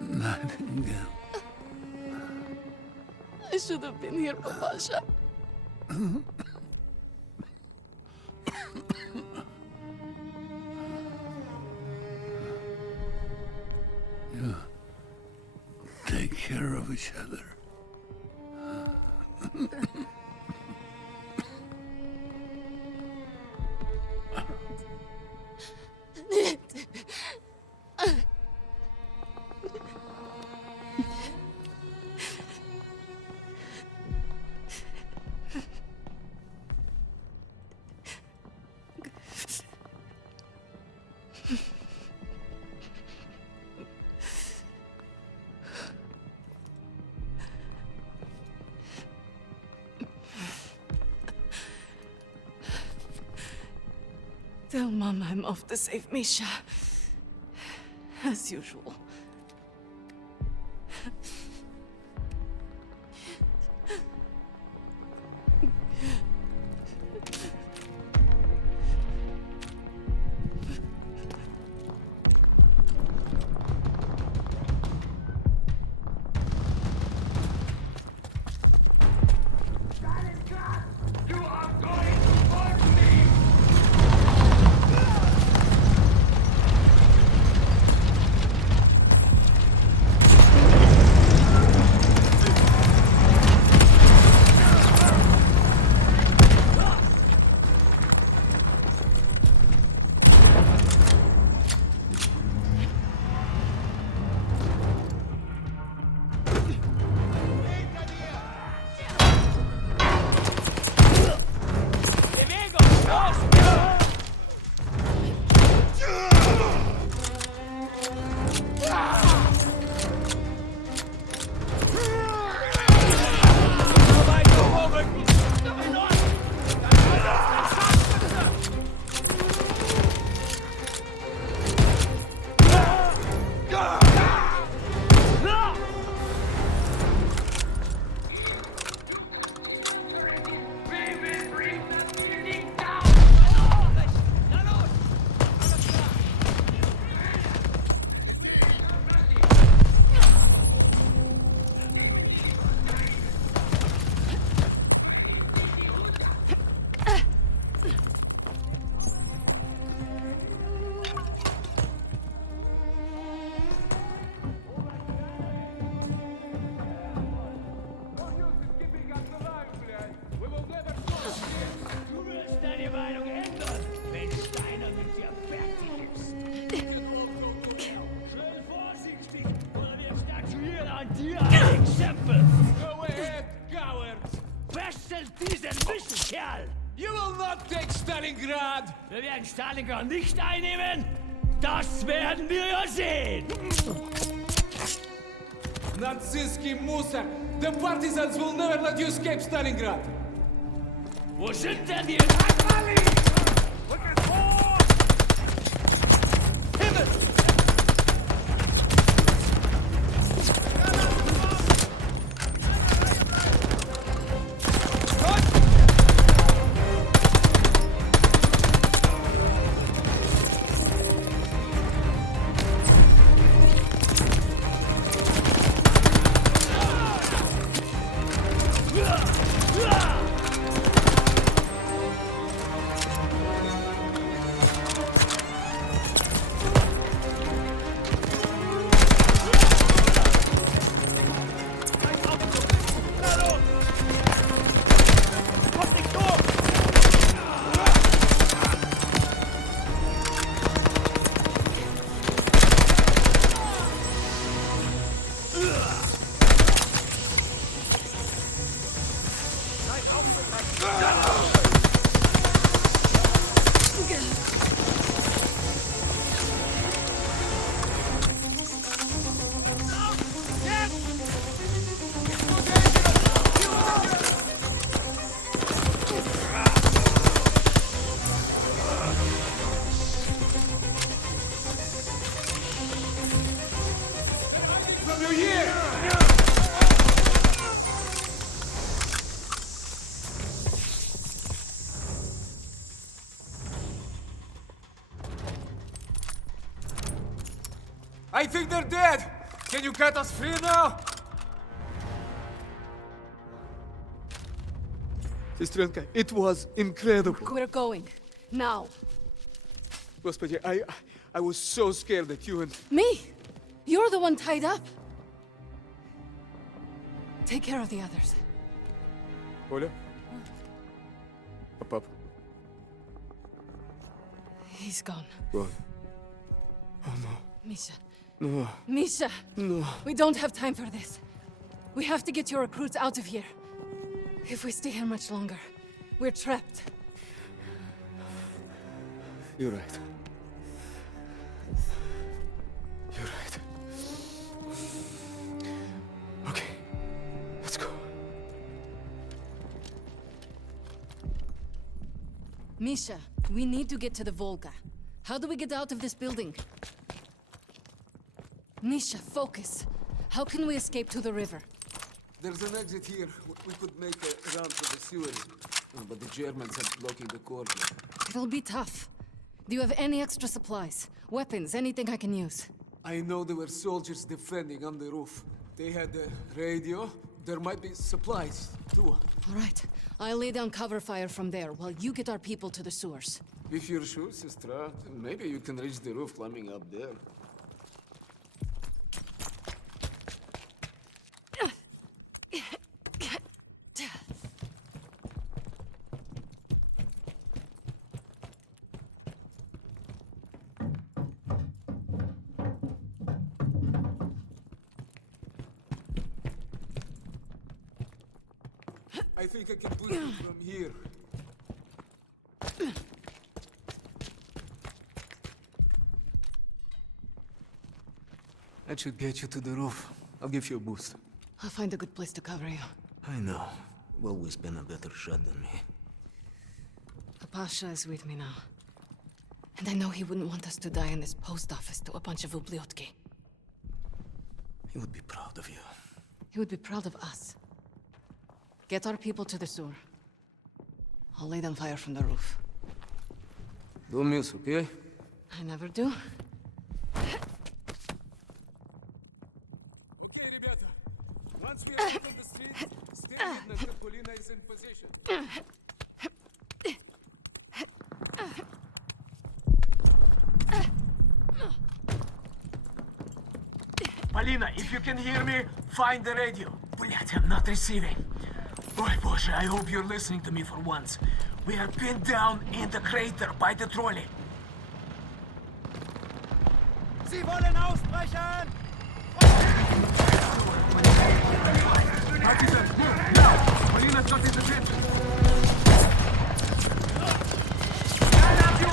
Nightingale. I should have been here, Papasha. You take care of each other. Tell Mom I'm off to save Misha. As usual. Wir werden Stalingrad nicht einnehmen. Das werden wir ja sehen. Nazisti Musa! The partisans will never let you escape Stalingrad! Wo sind denn die Anfallen? Rücken vor! Himmel! I think they're dead! Can you cut us free now? Sestrenka, it was incredible. We're going. Now. Господи, I was so scared that you and... Me? You're the one tied up. Take care of the others. Оля? А пап? He's gone. Gone. Oh no. Misha. No. Misha! No. We don't have time for this. We have to get your recruits out of here. If we stay here much longer, we're trapped. You're right. You're right. Okay. Let's go. Misha, we need to get to the Volga. How do we get out of this building? Misha, focus. How can we escape to the river? There's an exit here. We could make a round to the sewers. But the Germans are blocking the corridor. It'll be tough. Do you have any extra supplies? Weapons, anything I can use? I know there were soldiers defending on the roof. They had a radio. There might be supplies, too. All right. I'll lay down cover fire from there while you get our people to the sewers. If you're sure, sister, maybe you can reach the roof climbing up there. I think I can push it from here. That should get you to the roof. I'll give you a boost. I'll find a good place to cover you. I know. You've always been a better shot than me. The Pasha is with me now. And I know he wouldn't want us to die in this post office to a bunch of ubliotki. He would be proud of you. He would be proud of us. Get our people to the sewer. I'll lay down fire from the roof. Don't miss, okay? I never do. Okay, ребята. Once we are out on the streets, stay hidden until Polina is in position. Polina, if you can hear me, find the radio. Блять, I'm not receiving. Ой, Боже, I hope you're listening to me for once. We are pinned down in the crater by the trolley. Sie wollen ausbrechen! Partisans, move, now! Polina's got his attention. Stand up, you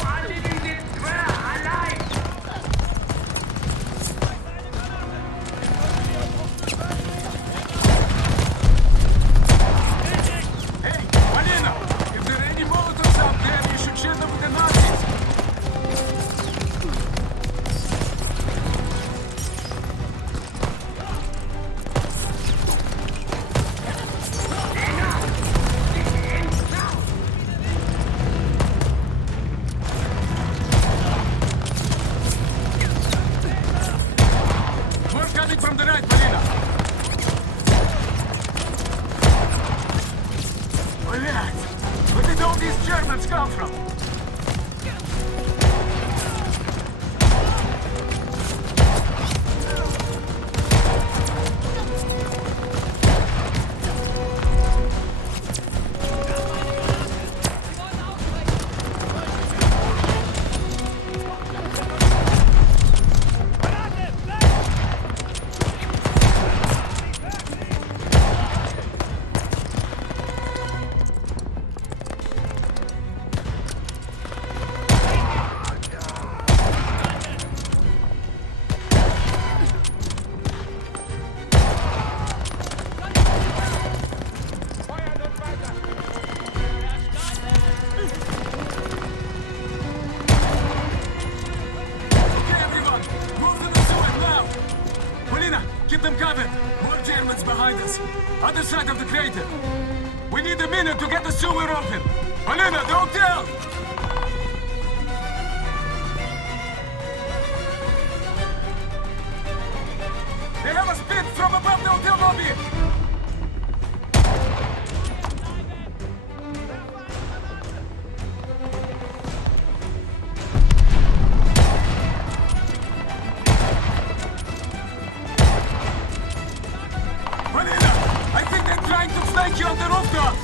Keep them covered. More Germans behind us. Other side of the crater. We need a minute to get the sewer open. Alina, the hotel! They have a spin from above the hotel lobby! Thank you on the rooftops!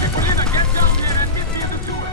Nicolina, get down there and get me in the sewer!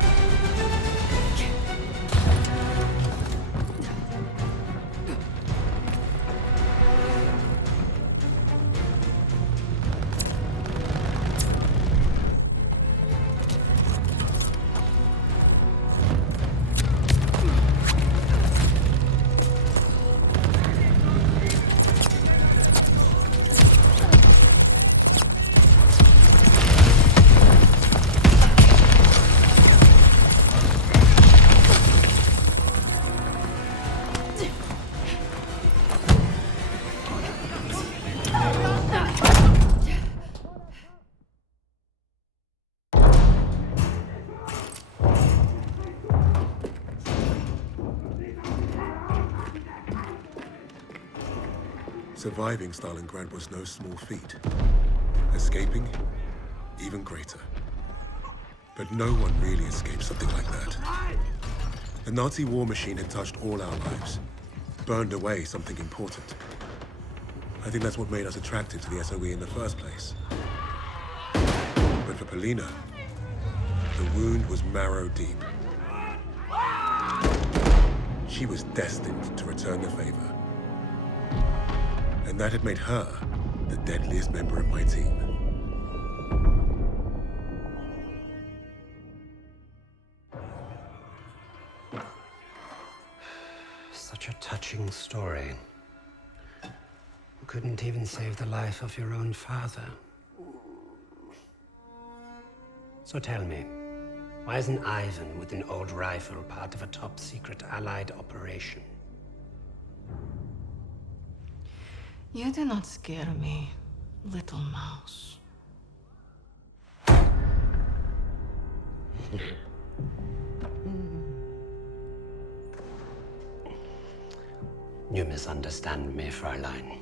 Surviving Stalingrad was no small feat. Escaping, even greater. But no one really escaped something like that. The Nazi war machine had touched all our lives, burned away something important. I think that's what made us attracted to the SOE in the first place. But for Polina, the wound was marrow deep. She was destined to return the favor. And that had made her the deadliest member of my team. Such a touching story. You couldn't even save the life of your own father. So tell me, why isn't Ivan with an old rifle part of a top-secret Allied operation? You do not scare me, little mouse. You misunderstand me, Fräulein.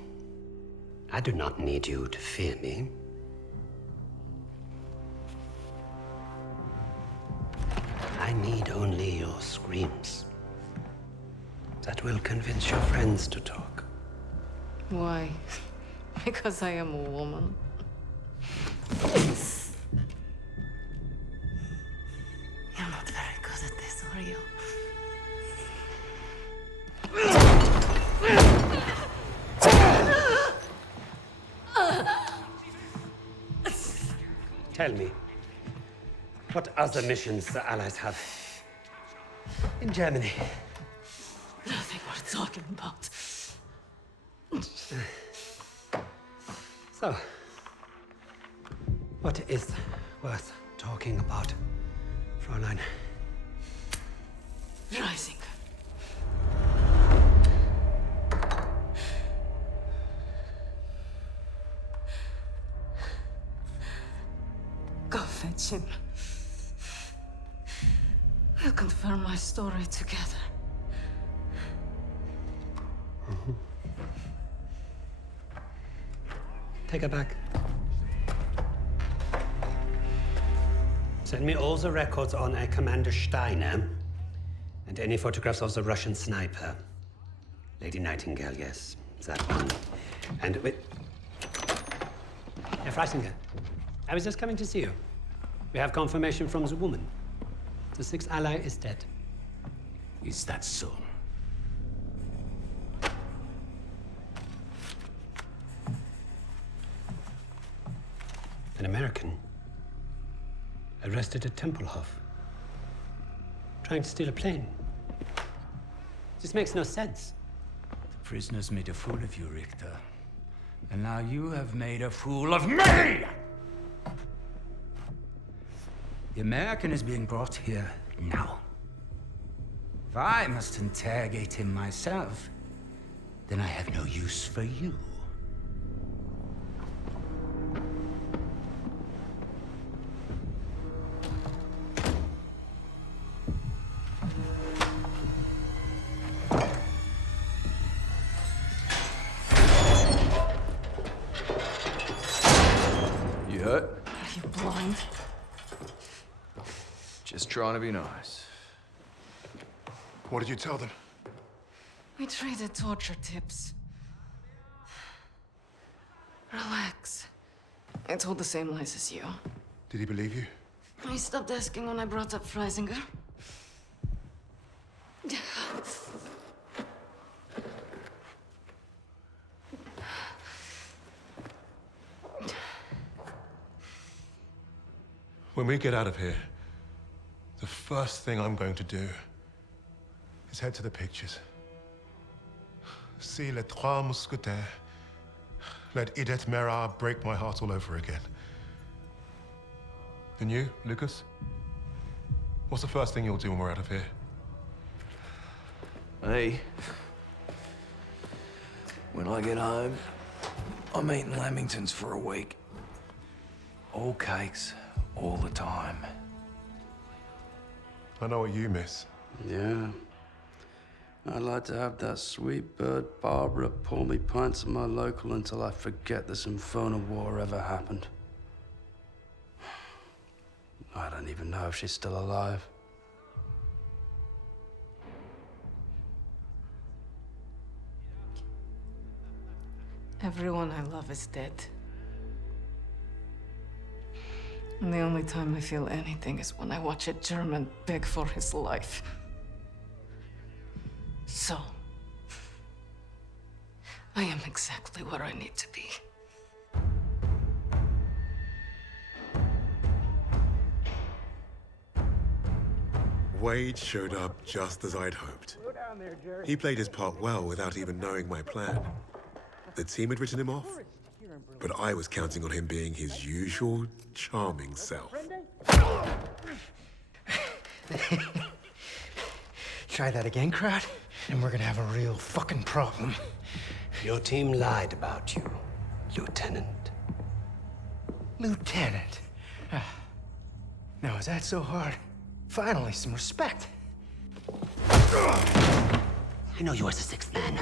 I do not need you to fear me. I need only your screams. That will convince your friends to talk. Why? Because I am a woman. You're not very good at this, are you? Tell me, what other missions the Allies have in Germany? Nothing worth talking about. So, what is worth talking about, Fräulein? Rising. Go fetch him. We'll confirm my story together. Mm-hmm. Take her back. Send me all the records on a Commander Steiner and any photographs of the Russian sniper. Lady Nightingale, yes, that one. And wait. Herr Freisinger, I was just coming to see you. We have confirmation from the woman. The sixth ally is dead. Is that so? An American arrested at Tempelhof, trying to steal a plane. This makes no sense. The prisoners made a fool of you, Richter. And now you have made a fool of me! The American is being brought here now. If I must interrogate him myself, then I have no use for you. You hurt? Are you blind? Just trying to be nice. What did you tell them? We traded torture tips. Relax. I told the same lies as you. Did he believe you? He stopped asking when I brought up Freisinger. When we get out of here, the first thing I'm going to do is head to the pictures. See Les Trois Mousquetaires. Let Edith Merard break my heart all over again. And you, Lucas? What's the first thing you'll do when we're out of here? Hey. When I get home, I'm eating Lamingtons for a week. All cakes, all the time. I know what you miss. Yeah. I'd like to have that sweet bird Barbara pour me pints of my local until I forget this infernal war ever happened. I don't even know if she's still alive. Everyone I love is dead. And the only time I feel anything is when I watch a German beg for his life. So, I am exactly where I need to be. Wade showed up just as I'd hoped. He played his part well without even knowing my plan. The team had written him off, but I was counting on him being his usual charming self. Try that again, crowd, and we're gonna have a real fucking problem. Your team lied about you, Lieutenant. Lieutenant. Now, is that so hard? Finally, some respect. I know you as the sixth man.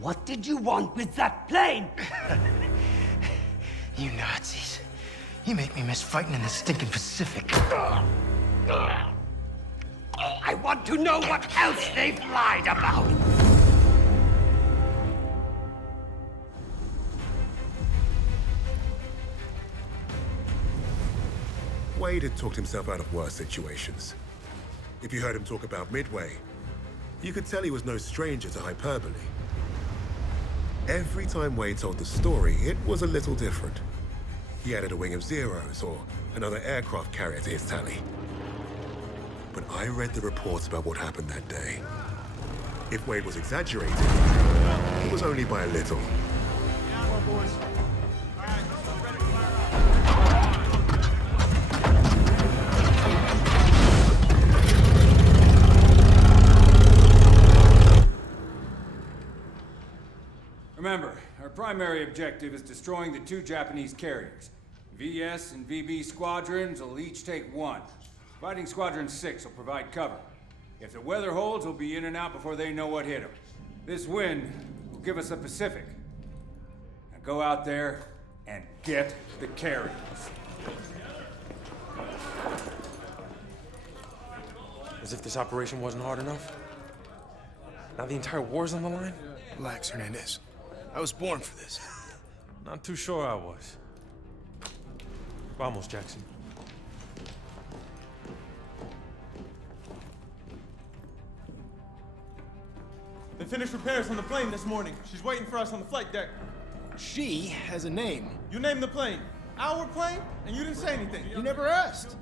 What did you want with that plane? You Nazis. You make me miss fighting in the stinking Pacific. I want to know what else they've lied about. Wade had talked himself out of worse situations. If you heard him talk about Midway, you could tell he was no stranger to hyperbole. Every time Wade told the story, it was a little different. He added a wing of Zeros or another aircraft carrier to his tally. But I read the reports about what happened that day. If Wade was exaggerating, it was only by a little. Remember, our primary objective is destroying the 2 Japanese carriers. VS and VB squadrons will each take 1. Fighting Squadron 6 will provide cover. If the weather holds, we'll be in and out before they know what hit them. This wind will give us the Pacific. Now go out there and get the carriers. As if this operation wasn't hard enough. Now the entire war's on the line? Relax, Hernandez. I was born for this. Not too sure I was. Vamos, Jackson. They finished repairs on the plane this morning. She's waiting for us on the flight deck. She has a name. You named the plane. Our plane? And you didn't say anything. You never asked.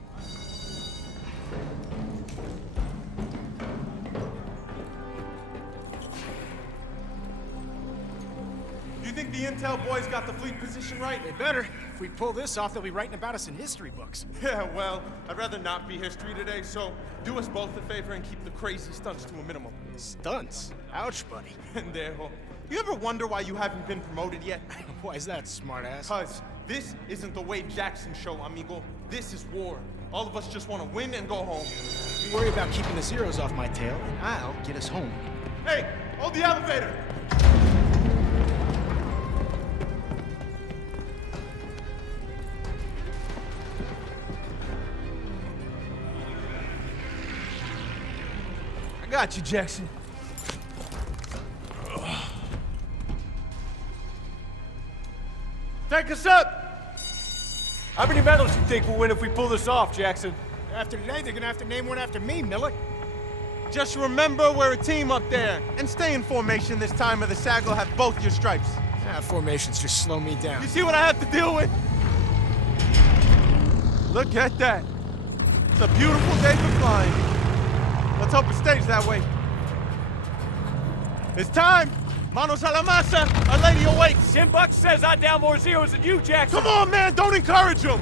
Do you think the intel boys got the fleet position right? They better. If we pull this off, they'll be writing about us in history books. Yeah, well, I'd rather not be history today, so do us both a favor and keep the crazy stunts to a minimum. Stunts? Ouch, buddy. Pendejo. You ever wonder why you haven't been promoted yet? Why is that, smartass? Cuz this isn't the Wade Jackson show, amigo. This is war. All of us just want to win and go home. You worry about keeping the zeros off my tail, and I'll get us home. Hey, hold the elevator! I got you, Jackson. Take us up! How many medals you think we'll win if we pull this off, Jackson? After today, they're gonna have to name one after me, Millet. Just remember we're a team up there. And stay in formation this time or the SAG will have both your stripes. Formations just slow me down. You see what I have to deal with? Look at that. It's a beautiful day for flying. Let's hope it stays that way. It's time! Manos a la masa! Our lady awaits! Simbuck says I down more zeros than you, Jackson! Come on, man! Don't encourage him!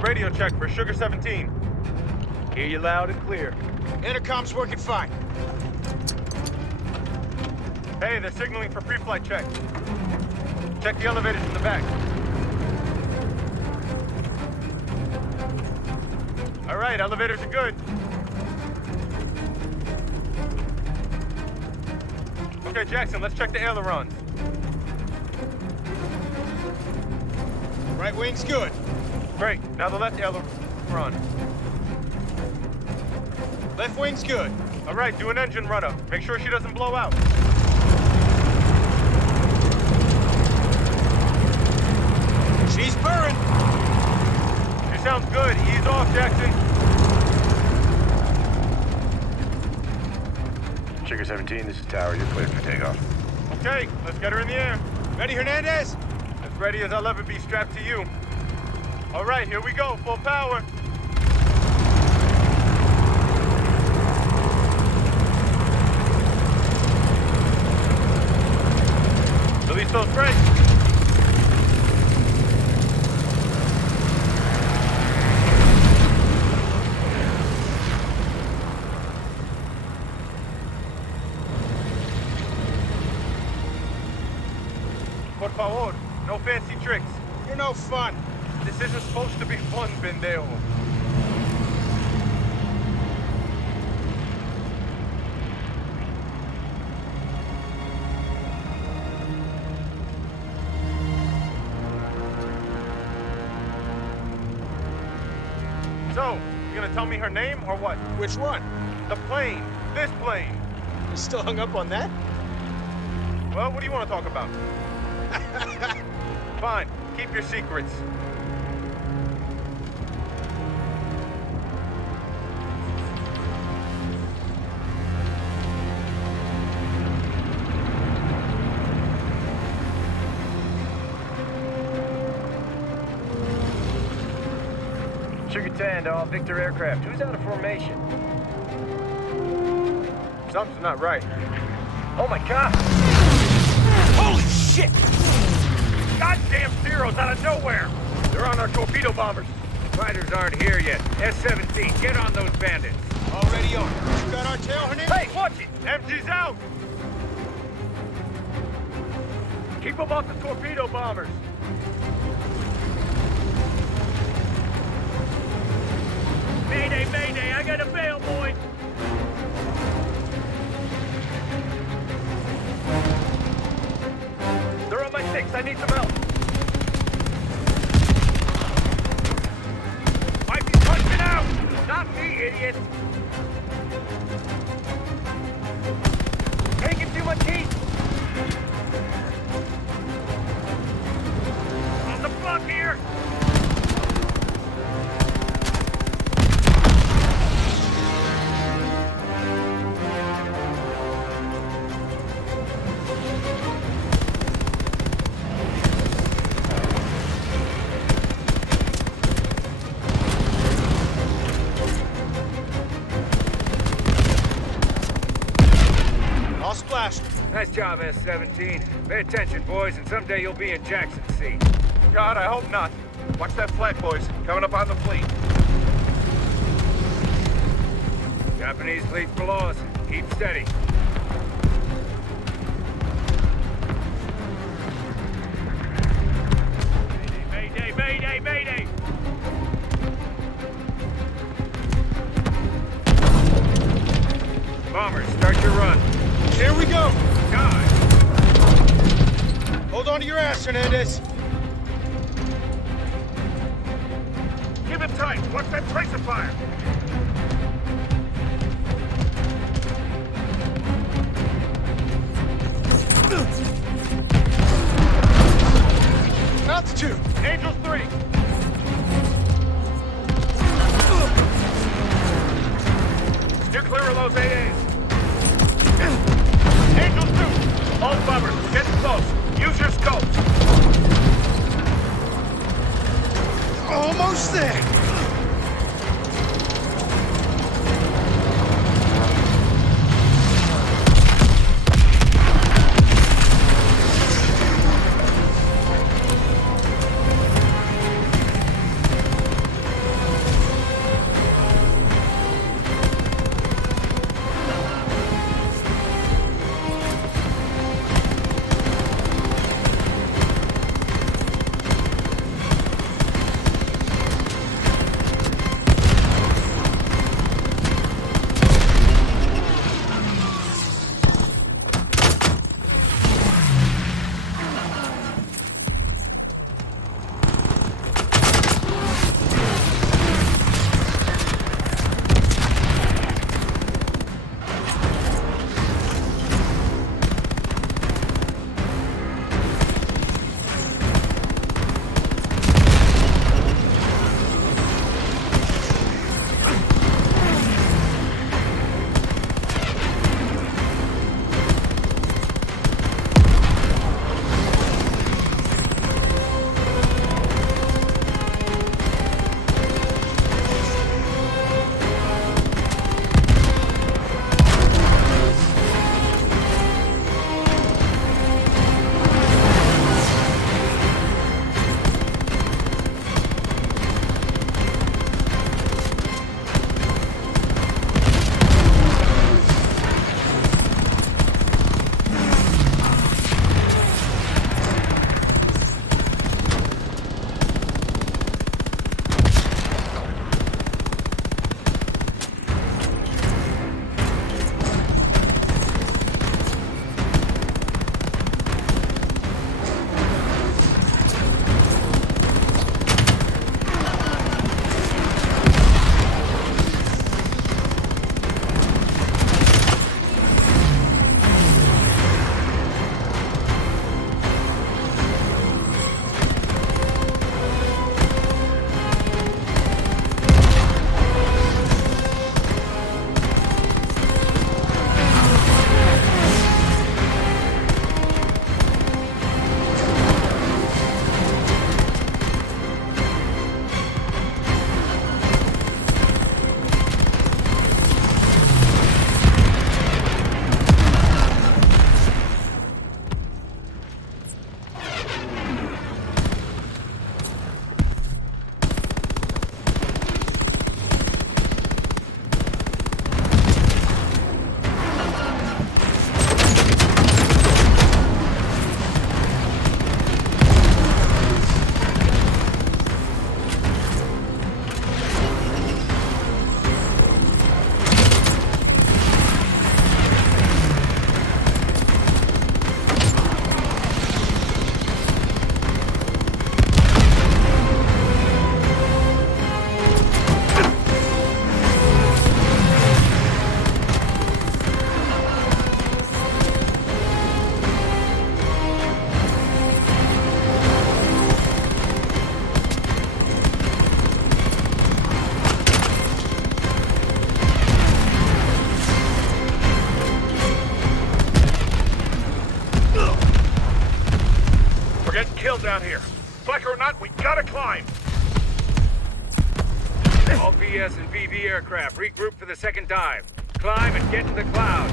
Radio check for Sugar 17. Hear you loud and clear. Intercom's working fine. Hey, they're signaling for pre-flight check. Check the elevators in the back. All right, elevators are good. Okay, Jackson, let's check the ailerons. Right wing's good. Great, now the left aileron. Left wing's good. All right, do an engine run-up. Make sure she doesn't blow out. She's purring. She sounds good. Ease off, Jackson. Sugar 17, this is Tower. You're cleared for takeoff. Okay, let's get her in the air. Ready, Hernandez? As ready as I'll ever be strapped to you. All right, here we go. Full power. Release those brakes. Por favor, no fancy tricks. You're no fun. This isn't supposed to be fun, pendejo. So, you gonna tell me her name or what? Which one? The plane. This plane. You still hung up on that? Well, what do you want to talk about? Fine. Keep your secrets. Sugar 10 to all Victor aircraft. Who's out of formation? Something's not right. Oh my God! Holy shit! Goddamn Zeros out of nowhere! They're on our torpedo bombers. Fighters aren't here yet. S-17, get on those bandits. Already on. You got our tail, Hernandez? Hey, watch it! MG's out! Keep them off the torpedo bombers. Mayday, mayday, I got a bail, boys! They're on my six, I need some help. Might be punching out! Not me, idiot! Taking too much heat! On the block here! Nice job, S-17. Pay attention, boys, and someday you'll be in Jackson's seat. God, I hope not. Watch that flag, boys. Coming up on the fleet. Japanese fleet below us. Keep steady. Mayday, mayday, mayday! Bombers, start your run. Here we go! Die! Hold on to your ass, Hernandez. Keep it tight. Watch that tracer fire. Altitude! Angels 3. Steer clear of those AAs. Angels 2. All bombers, getting close. Use your scopes. Almost there! down here. Like or not, we gotta climb. All VS and VB aircraft regroup for the second dive. Climb and get to the clouds.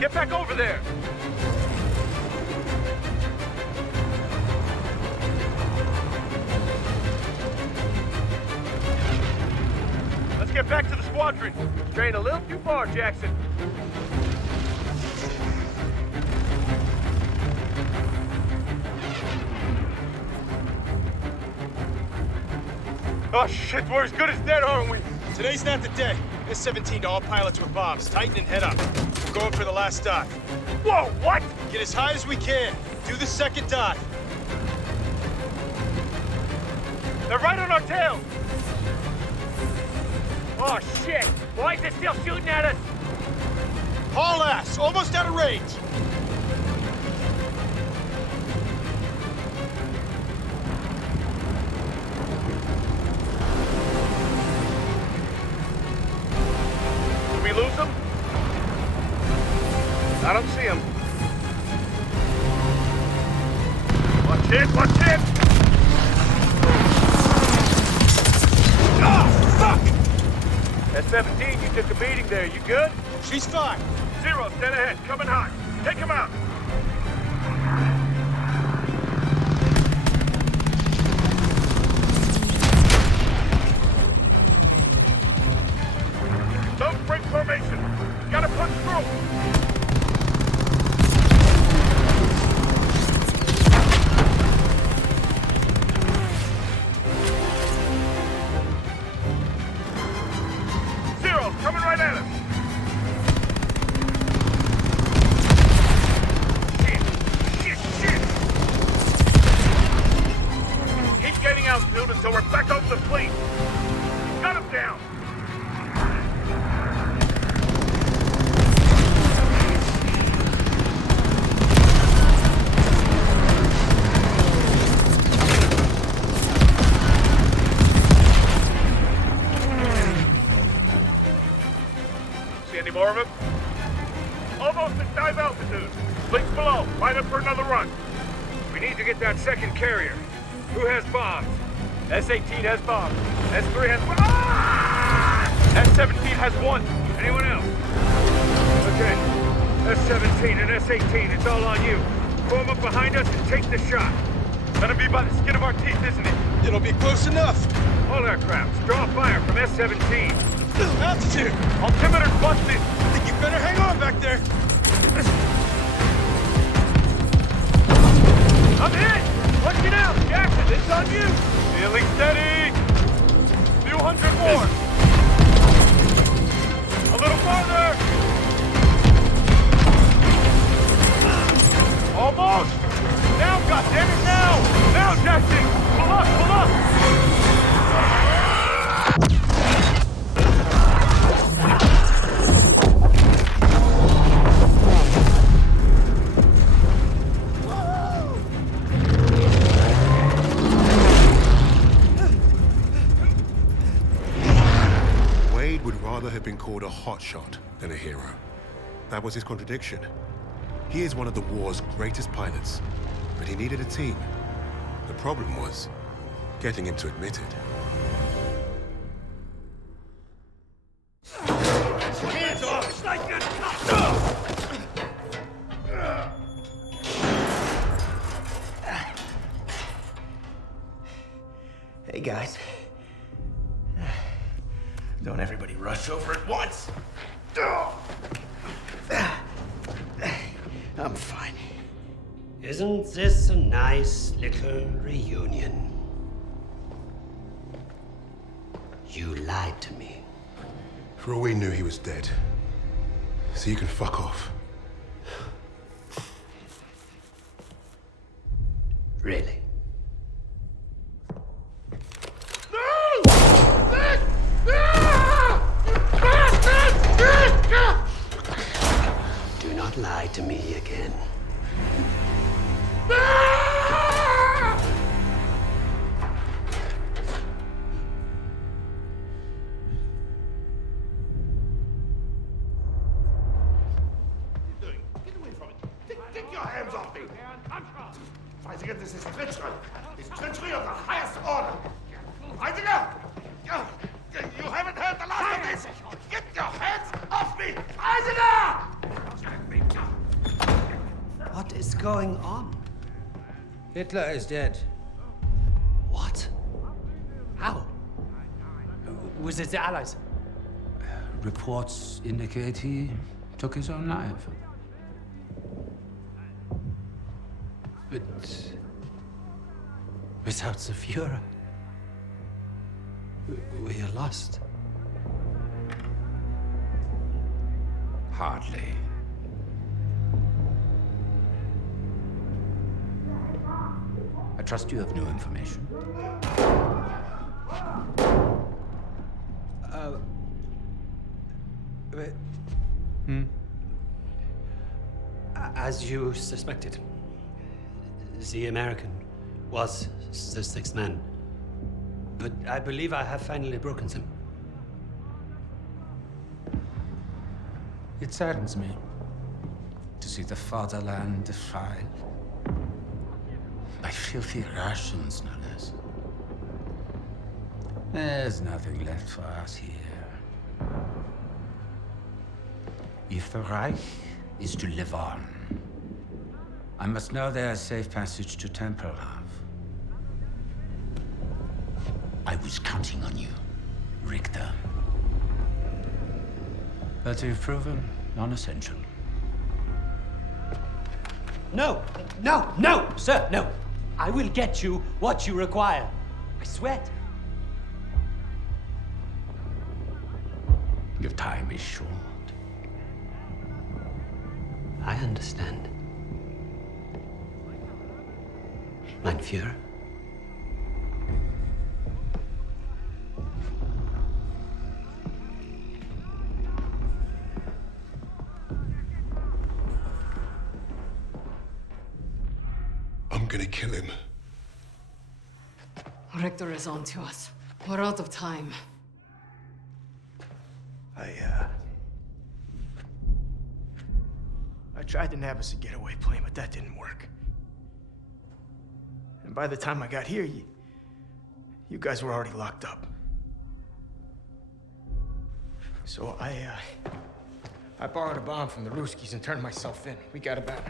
Get back over there! Let's get back to the squadron. Straying a little too far, Jackson. Oh shit, we're as good as dead, aren't we? Today's not the day. S-17 to all pilots with bombs. Tighten and head up. We're going for the last dive. Whoa, what? Get as high as we can. Do the second dive. They're right on our tail! Oh shit! Why is it still shooting at us? Haul ass! Almost out of range! Did we lose them? I don't see them. Watch it! Watch it! Ah! Fuck! S-17, you took a beating there. You good? She's fine. Zero, dead ahead. Coming hot. Take him out. Don't break formation. Gotta punch through. Coming right at us! Shit! Keep getting altitude until we're back over the fleet! Got him down! Any more of them? Almost at dive altitude. Fleet's below. Line up for another run. We need to get that second carrier. Who has bombs? S-18 has bombs. S-3 has... Ah! S-17 has one. Anyone else? Okay. S-17 and S-18, it's all on you. Form up behind us and take the shot. Gonna be by the skin of our teeth, isn't it? It'll be close enough. All aircraft, draw fire from S-17. Altitude! Altimeter's busted! I think you better hang on back there! I'm hit! Let's get out! Jackson, it's on you! Feeling steady! Few hundred more! A little farther! Almost! Now, goddammit, now! Now, Jackson! Pull up, pull up! Have been called a hotshot than a hero. That was his contradiction. He is one of the war's greatest pilots, but he needed a team. The problem was getting him to admit it. Hands off! Hey, guys. Don't everybody rush over at once. I'm fine. Isn't this a nice little reunion? You lied to me. For all we knew, he was dead. So you can fuck off. Really? Do not lie to me again. Take your hands off me! Weisiger, this is treachery! It's treachery of the highest order! Weisiger! You haven't heard the last of this! Get your hands off me! Weisiger! What is going on? Hitler is dead. What? How? Was it the Allies? Reports indicate he took his own life. But without the Führer, we are lost. Hardly. I trust you have new information. As you suspected, the American was the sixth man. But I believe I have finally broken them. It saddens me to see the fatherland defiled by filthy Russians, no less. There's nothing left for us here. If the Reich is to live on, I must know there's safe passage to Tempelhof. I was counting on you, Richter. But you've proven non-essential. No, sir, no. I will get you what you require. I swear it. Your time is short. I understand. Mein Führer. I'm gonna kill him. Richter is on to us. We're out of time. I tried to nab us a getaway plane, but that didn't work. And by the time I got here, you guys were already locked up. So I borrowed a bomb from the Ruskies and turned myself in. We got about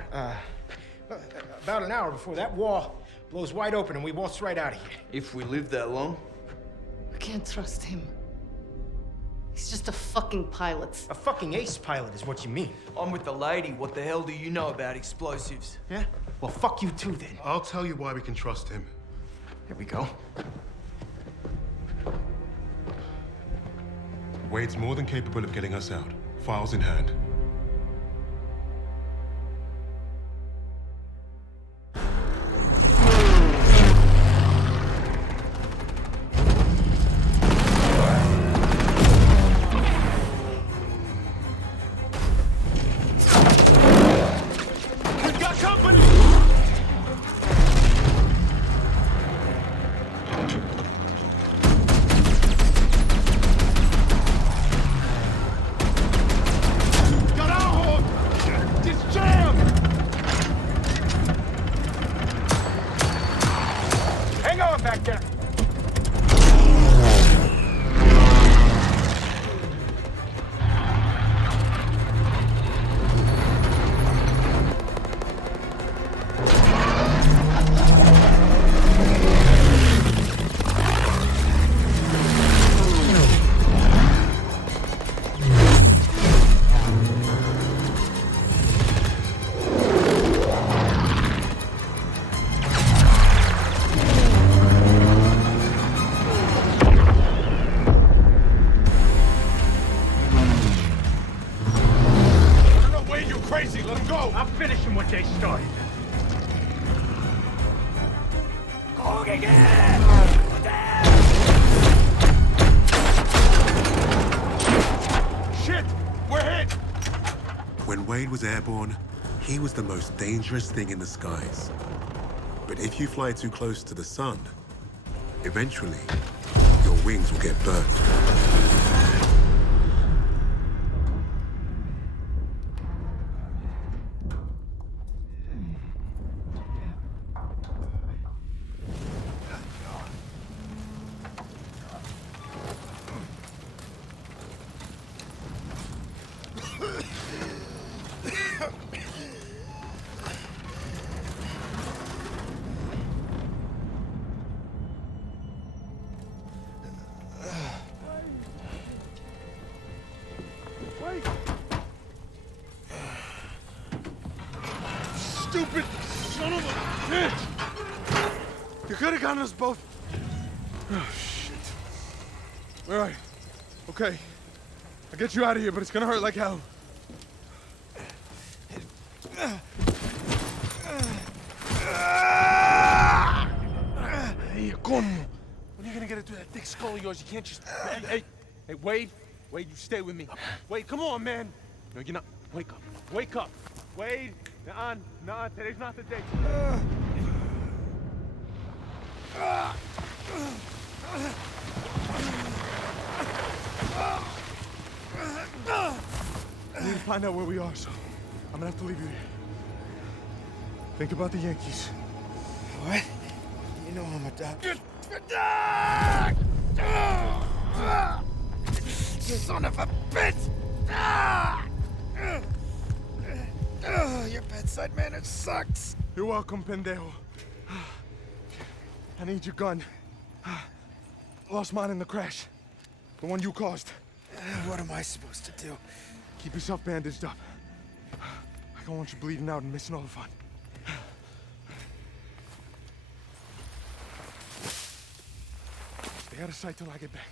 an hour before that wall blows wide open and we waltz right out of here. If we live that long? We can't trust him. He's just a fucking pilot. A fucking ace pilot is what you mean. I'm with the lady. What the hell do you know about explosives? Yeah? Well, fuck you too, then. I'll tell you why we can trust him. Here we go. Wade's more than capable of getting us out. Files in hand. When Wade was airborne, he was the most dangerous thing in the skies. But if you fly too close to the sun, eventually, your wings will get burnt. stupid son of a bitch! You could have gotten us both. Oh, shit. All right. Okay. I'll get you out of here, but it's gonna hurt like hell. Hey, Corno. When are you gonna get it through that thick skull of yours? You can't just... Hey, Wade. Wade, you stay with me. Wade, come on, man. No, you're not. Wake up. Wake up. Wade. Nah, today's not the day. I need to find out where we are, so I'm gonna have to leave you here. Think about the Yankees. What? You know I'm a doctor. Son of a bitch! Your bedside manner sucks. You're welcome, pendejo. I need your gun. Lost mine in the crash. The one you caused. What am I supposed to do? Keep yourself bandaged up. I don't want you bleeding out and missing all the fun. Stay out of sight till I get back.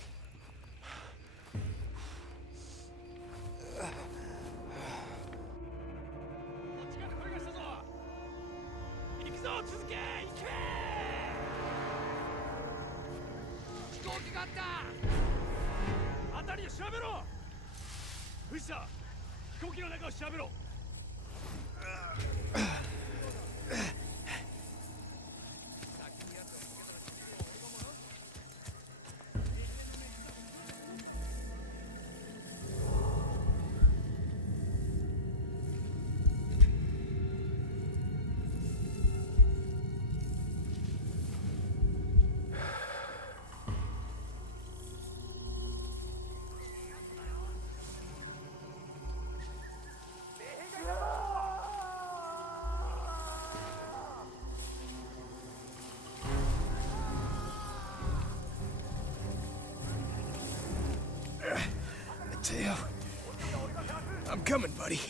Mateo, I'm coming, buddy.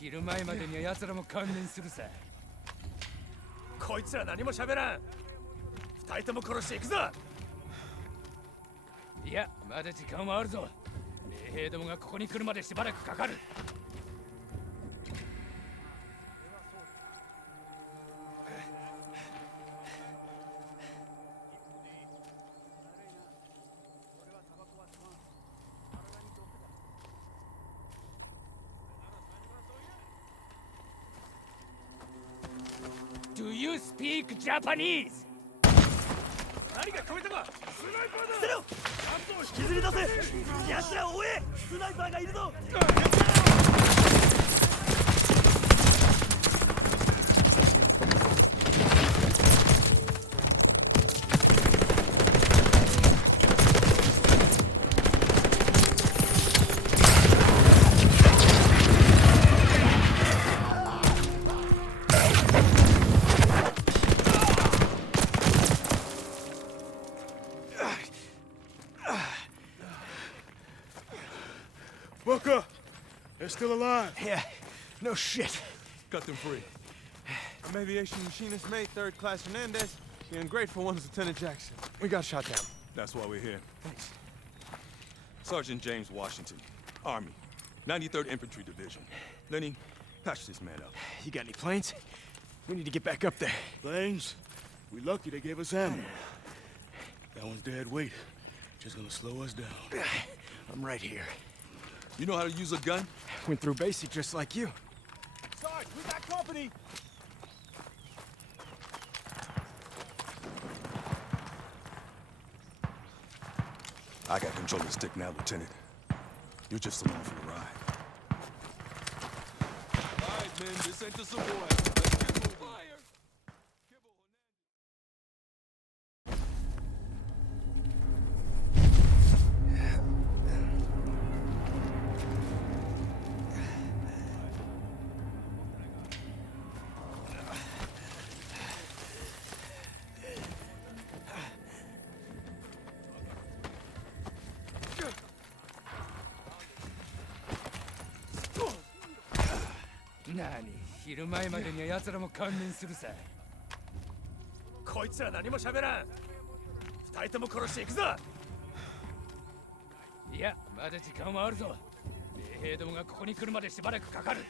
昼前までには奴らも観念するさ。こいつら何も喋らん。二人とも殺していくぞ。いや、まだ時間はあるぞ。衛兵どもがここに来るまでしばらくかかる。Do you speak Japanese? 何が聞こえたか？スナイパーだ！捨てろ！カットを引きずり出せ！奴らを追え！スナイパーがいるぞ！ Booker! They're still alive. Yeah, no shit. Cut them free. I'm aviation machinist mate, 3rd class Hernandez. The ungrateful one's Lieutenant Jackson. We got shot down. That's why we're here. Thanks. Sergeant James Washington, Army, 93rd Infantry Division. Lenny, patch this man up. You got any planes? We need to get back up there. Planes? We lucky they gave us ammo. That one's dead weight. Just gonna slow us down. I'm right here. You know how to use a gun? Went through basic just like you. Sarge, we got company! I got control of the stick now, Lieutenant. You're just along for the ride. All right, men, this ain't the Savoy. Let's get moving. Fire!何、昼前までには奴らも観念するさ。こいつら何も喋らん。2人とも殺していくぞ。いや、まだ時間はあるぞ。衛兵どもがここに来るまでしばらくかかる。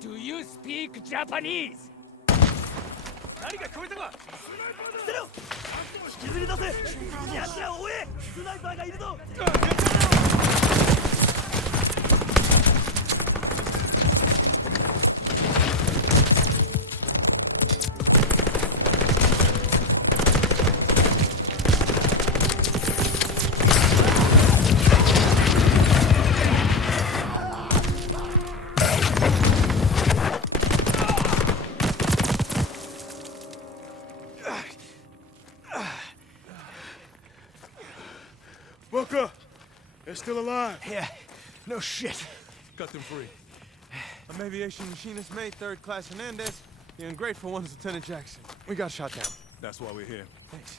Do you speak Japanese? 何か聞こえたか？捨てろ！引きずり出せ！奴らを追え！スナイパーがいるぞ！Booker! They're still alive. Yeah, no shit. Cut them free. I'm aviation machinist mate, 3rd class Hernandez. The ungrateful one's Lieutenant Jackson. We got shot down. That's why we're here. Thanks.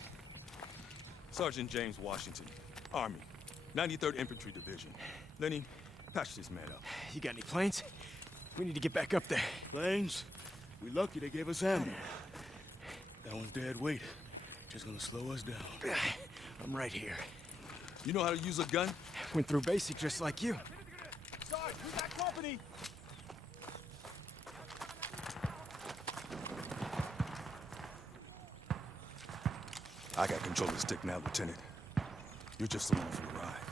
Sergeant James Washington, Army, 93rd Infantry Division. Lenny, patch this man up. You got any planes? We need to get back up there. Planes? We lucky they gave us ammo. That one's dead weight. Just gonna slow us down. I'm right here. You know how to use a gun? Went through basic just like you. Sarge, we got company! I got control of the stick now, Lieutenant. You're just along for the ride.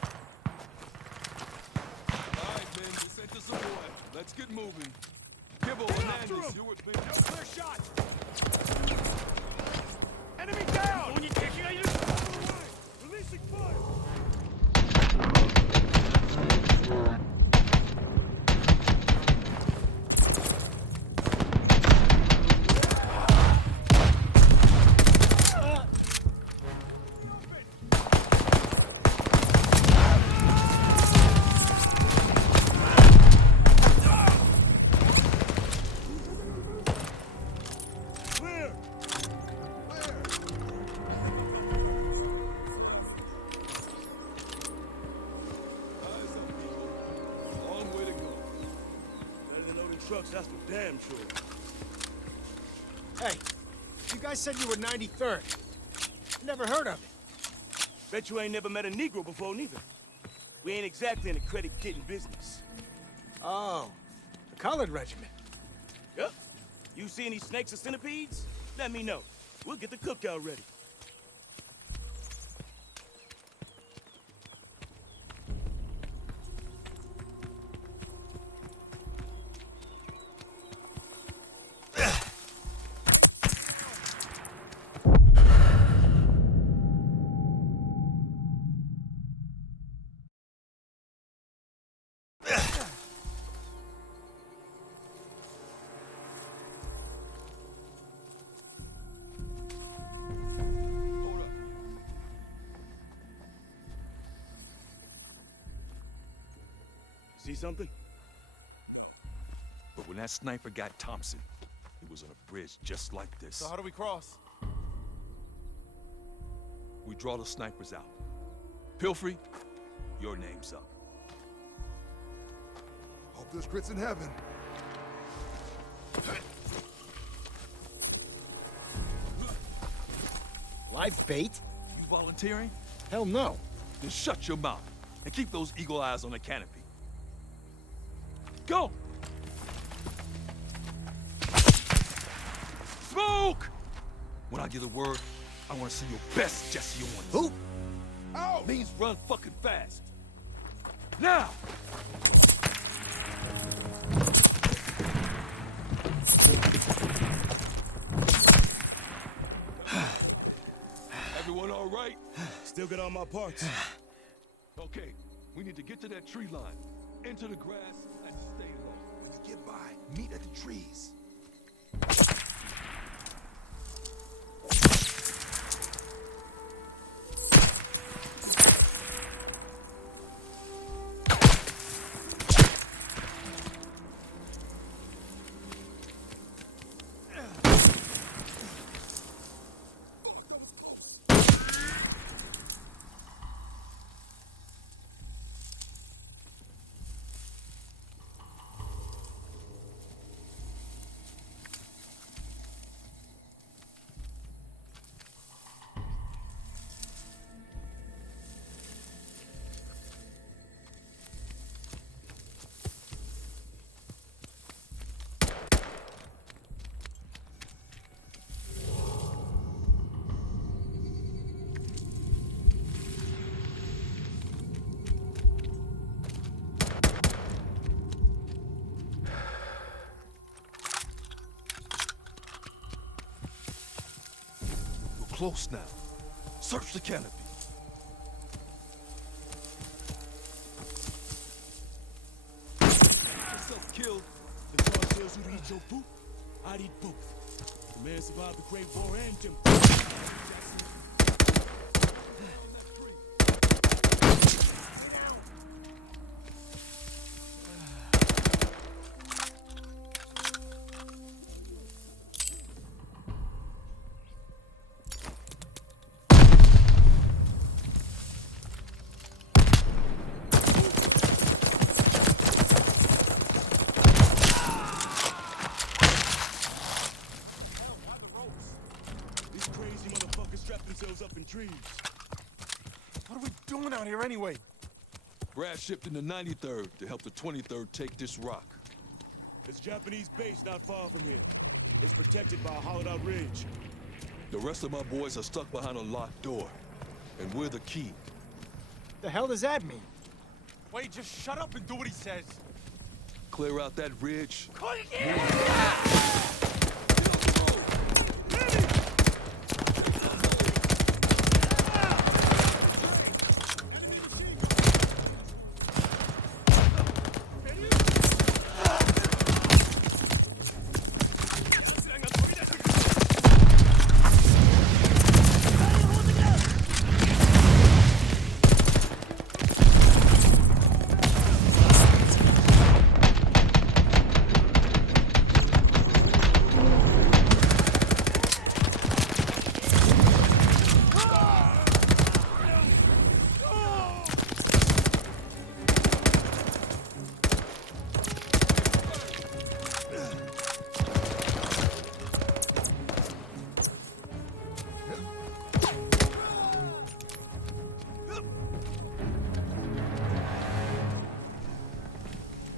All right, men, this ain't the Savoy. Let's get moving. Kibble, Hernandez, you with me. No clear shot! Enemy down! Releasing fire! Trucks, that's for damn sure. Hey, you guys said you were 93rd. Never heard of it. Bet you ain't never met a Negro before, neither. We ain't exactly in the credit-getting business. Oh, the colored regiment. Yep. You see any snakes or centipedes? Let me know. We'll get the cookout ready. See something? But when that sniper got Thompson, he was on a bridge just like this. So how do we cross? We draw the snipers out. Pilfrey, your name's up. Hope this crit's in heaven. Live bait? You volunteering? Hell no. Then shut your mouth and keep those eagle eyes on the canopy. Go! Smoke! When I give the word, I want to see your best Jesse Owens. Who? Ow! Means run fucking fast. Now! Everyone all right? Still got all my parts. Okay, we need to get to that tree line, into the grass, and stay low. When you get by, meet at the trees. Close now. Search the canopy. Yourself killed. The charge tells you to eat your poop. I'd eat both. The man survived the Great War and Jim. Up in trees. What are we doing out here anyway? Brad shipped in the 93rd to help the 23rd take this rock. There's a Japanese base not far from here. It's protected by a hollowed-out ridge. The rest of my boys are stuck behind a locked door, and we're the key. The hell does that mean? Wait, just shut up and do what he says. Clear out that ridge.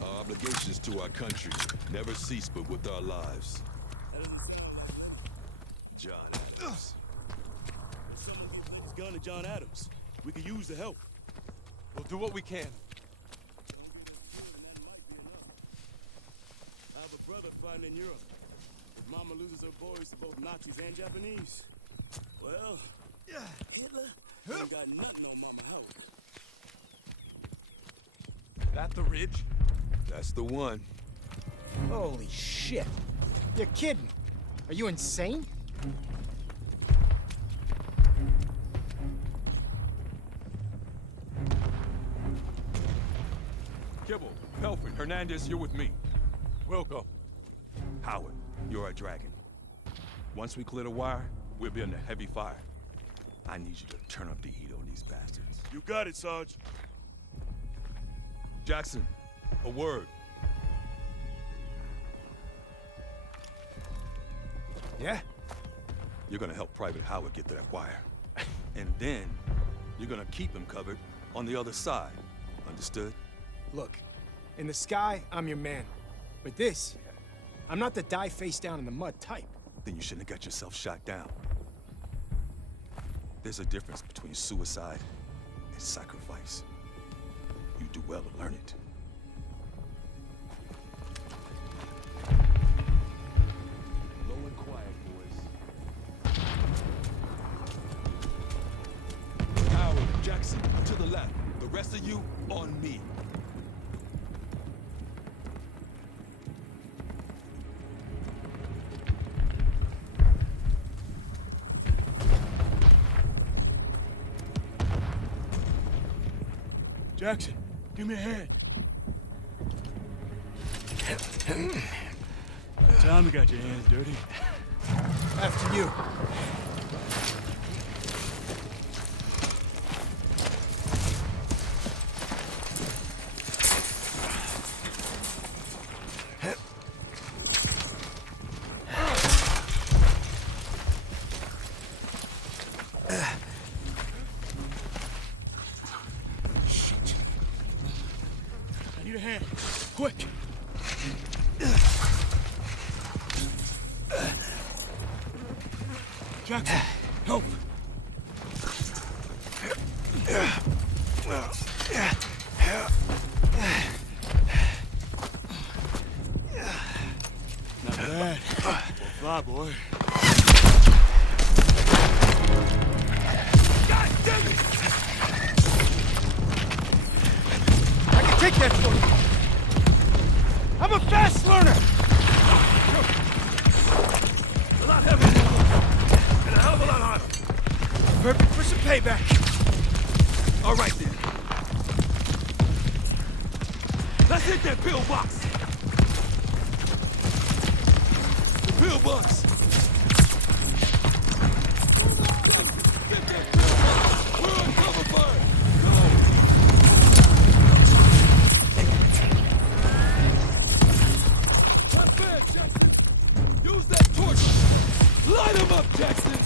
Obligations to our country never cease but with our lives. John Adams. It's gun to John Adams. We could use the help. We'll do what we can. I have a brother fighting in Europe. His mama loses her boys to both Nazis and Japanese. Well, Hitler ain't got nothing on Mama Howard. That the ridge? That's the one. Holy shit. You're kidding. Are you insane? Kibble, Pelfrey, Hernandez, you're with me. Welcome. Howard, you're a dragon. Once we clear the wire, we'll be under heavy fire. I need you to turn up the heat on these bastards. You got it, Sarge. Jackson, a word. Yeah? You're gonna help Private Howard get to that wire. And then, you're gonna keep him covered on the other side. Understood? Look, in the sky, I'm your man. But this, I'm not the die face down in the mud type. Then you shouldn't have got yourself shot down. There's a difference between suicide and sacrifice. You do well to learn it. Low and quiet, boys. Howard, Jackson, to the left. The rest of you, on me. Jackson, give me a hand. Time you got your hands dirty. After you. I need a hand. Quick. Jackson, help. Not bad. Fly, boy. God damn it! I can take that for you. I'm a fast learner. A lot heavier. And a hell of a lot harder. Perfect for some payback. All right, then. Let's hit that pillbox. The pillbox. Get that pillbox. We're on cover fire. Not bad, Jackson. Use that torch. Light him up, Jackson.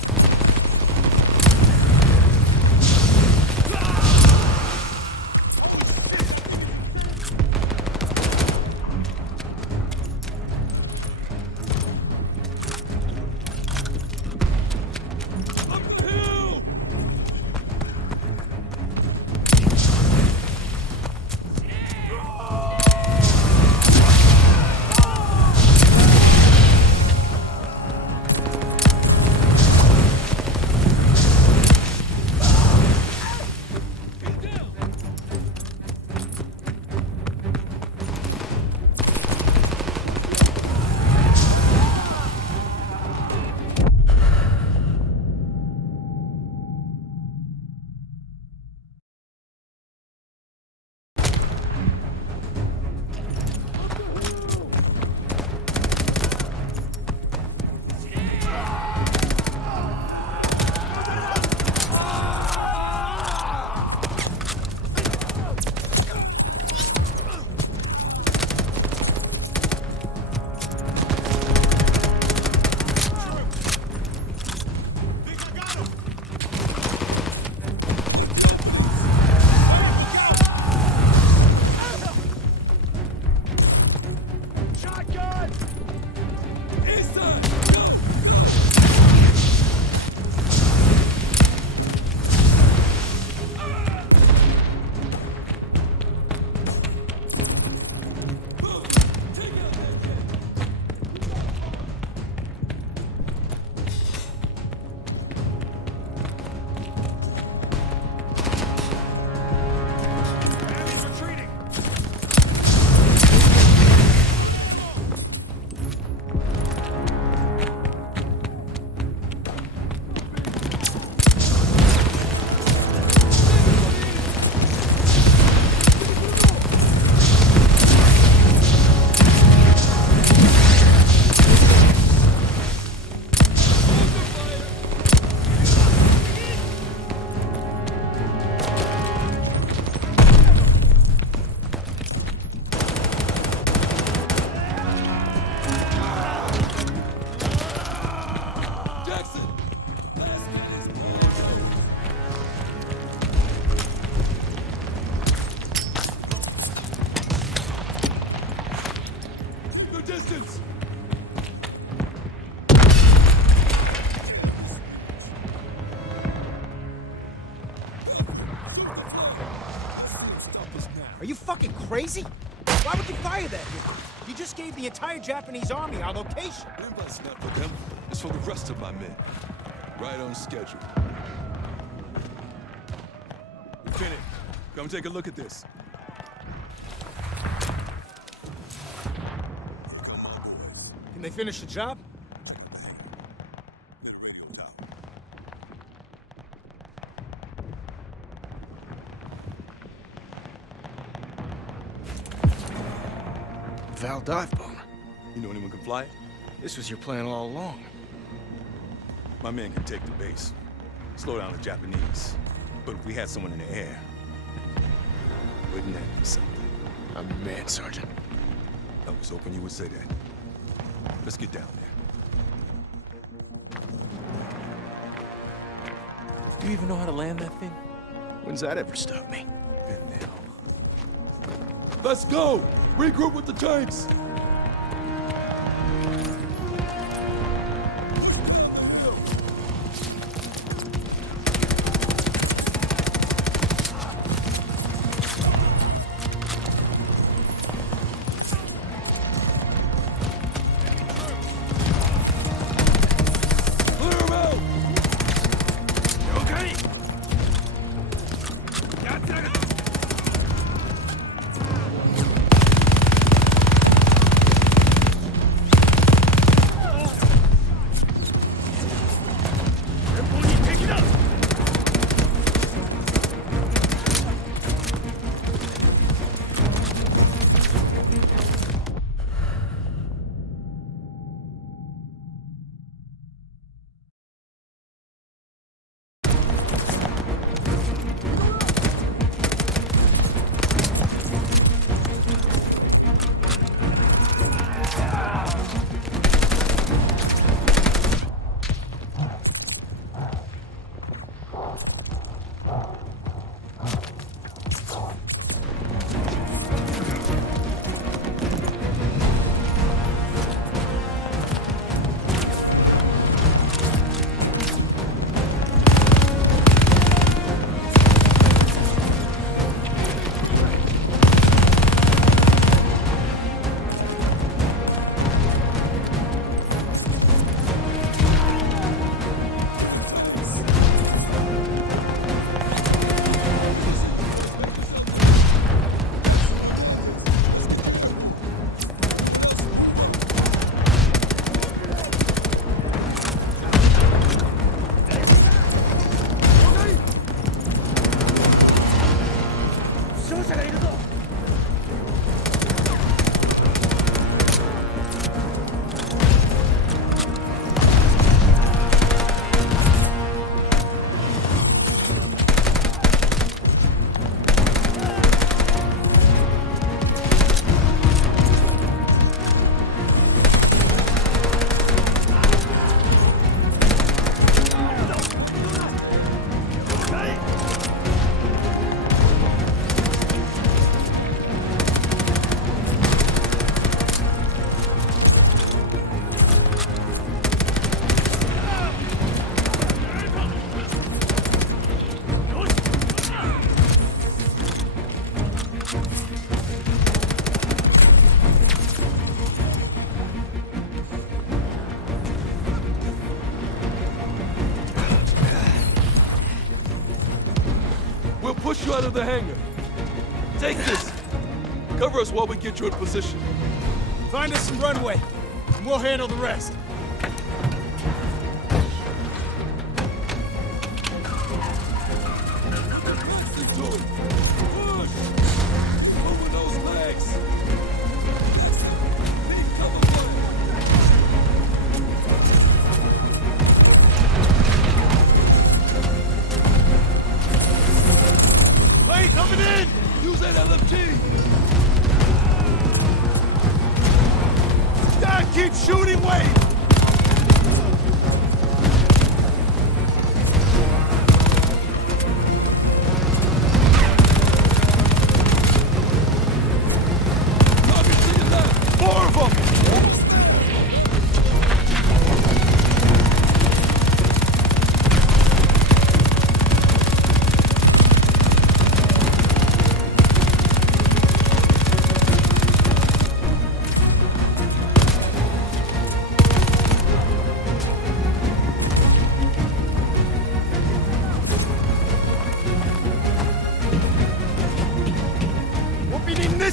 Are you fucking crazy? Why would you fire that hit? You just gave the entire Japanese army our location. It's not for them. It's for the rest of my men. Right on schedule. Lieutenant, come take a look at this. Can they finish the job? Val dive bomber. You know anyone can fly it? This was your plan all along. My men can take the base, slow down the Japanese. But if we had someone in the air, wouldn't that be something? I'm your man, Sergeant. I was hoping you would say that. Let's get down there. Do you even know how to land that thing? When's that ever stopped me? Been there. Let's go! Regroup with the tanks! Push you out of the hangar. Take this. Cover us while we get you in position. Find us some runway, and we'll handle the rest. Keep shooting, Wade! More of them!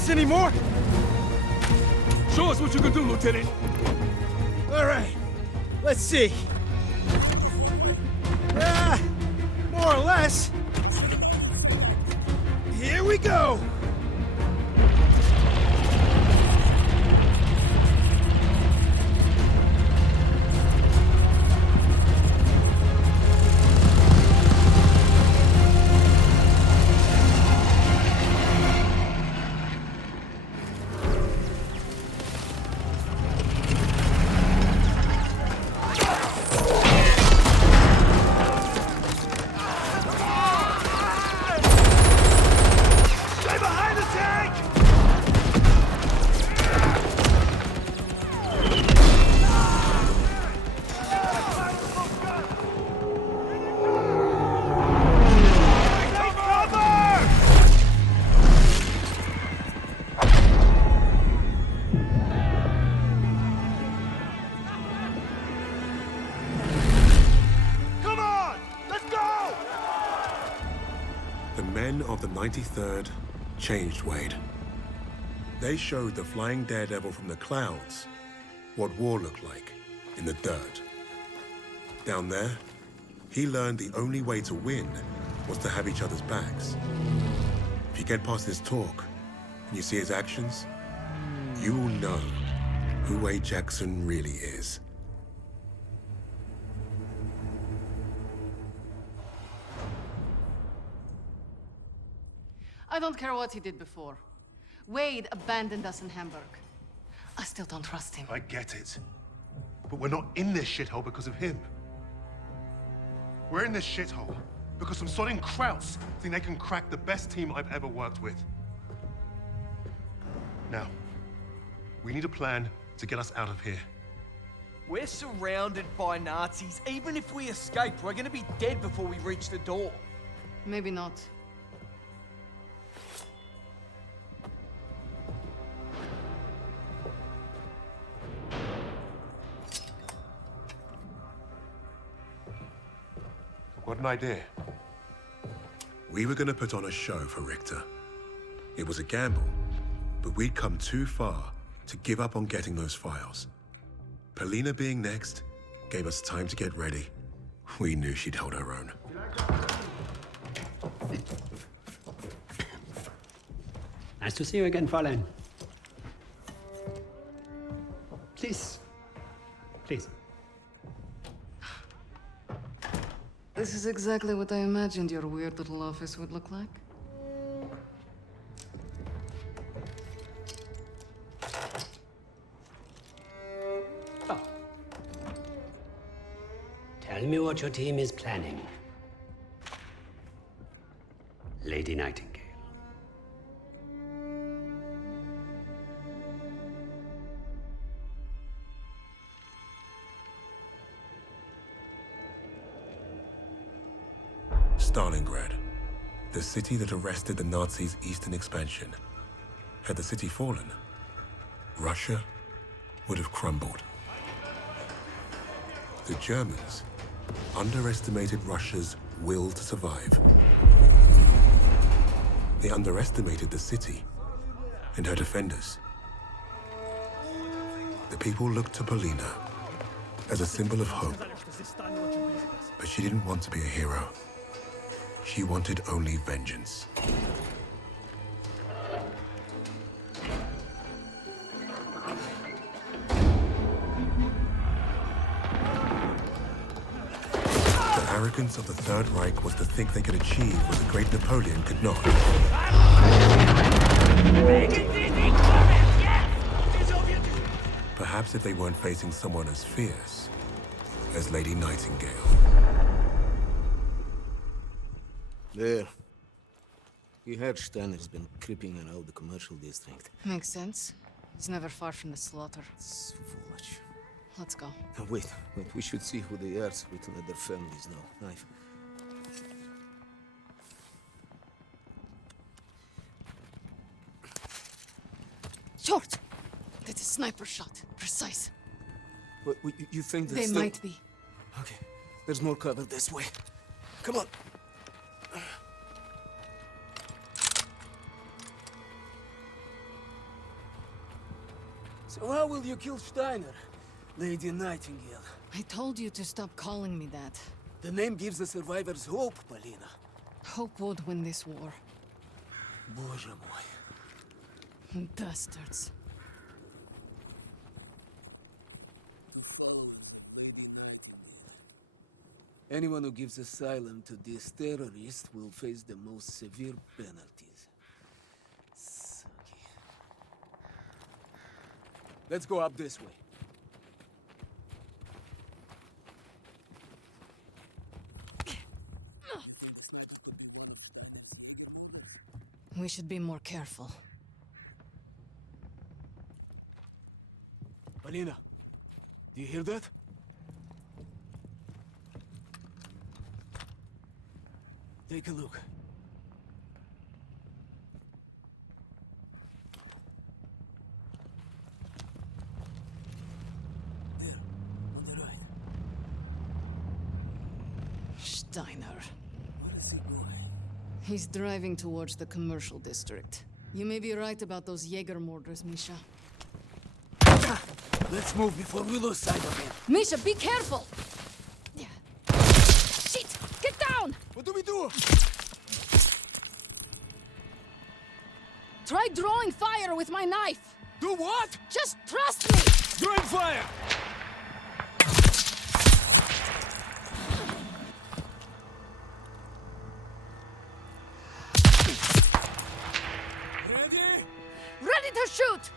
this anymore! Show us what you can do, Lieutenant! All right, let's see. More or less. Here we go! The men of the 93rd changed Wade. They showed the flying daredevil from the clouds what war looked like in the dirt. Down there, he learned the only way to win was to have each other's backs. If you get past his talk and you see his actions, you will know who Wade Jackson really is. I don't care what he did before. Wade abandoned us in Hamburg. I still don't trust him. I get it. But we're not in this shithole because of him. We're in this shithole because some sodding Krauts think they can crack the best team I've ever worked with. Now, we need a plan to get us out of here. We're surrounded by Nazis. Even if we escape, we're gonna be dead before we reach the door. Maybe not. I've got an idea. We were gonna put on a show for Richter. It was a gamble, but we'd come too far to give up on getting those files. Polina being next gave us time to get ready. We knew she'd hold her own. Nice to see you again, Fräulein. Please. Please. This is exactly what I imagined your weird little office would look like. Oh. Tell me what your team is planning. Lady Nightingale. Stalingrad, the city that arrested the Nazis' eastern expansion. Had the city fallen, Russia would have crumbled. The Germans underestimated Russia's will to survive. They underestimated the city and her defenders. The people looked to Polina as a symbol of hope, but she didn't want to be a hero. She wanted only vengeance. The arrogance of the Third Reich was to think they could achieve what the great Napoleon could not. Perhaps if they weren't facing someone as fierce as Lady Nightingale. There. You heard Steiner's been creeping around the commercial district. Makes sense. He's never far from the slaughter. It's foolish. Let's go. Wait, we should see who they are so we can let their families know. Knife. Short! That's a sniper shot. Precise. But you think that They might be. Okay, there's more cover this way. Come on. So how will you kill Steiner, Lady Nightingale? I told you to stop calling me that. The name gives the survivors hope, Polina. Hope would win this war. Боже мой. Bastards. To follow Lady Nightingale. Anyone who gives asylum to this terrorist will face the most severe penalties. Sucky. Let's go up this way. We should be more careful. Polina, do you hear that? Take a look. There, on the right. Steiner. Where is he going? He's driving towards the commercial district. You may be right about those Jaeger mortars, Misha. Let's move before we lose sight of him. Misha, be careful! Shit! Get down! What do we do? Try drawing fire with my knife! Do what? Just trust me! Drawing fire! Ready to shoot!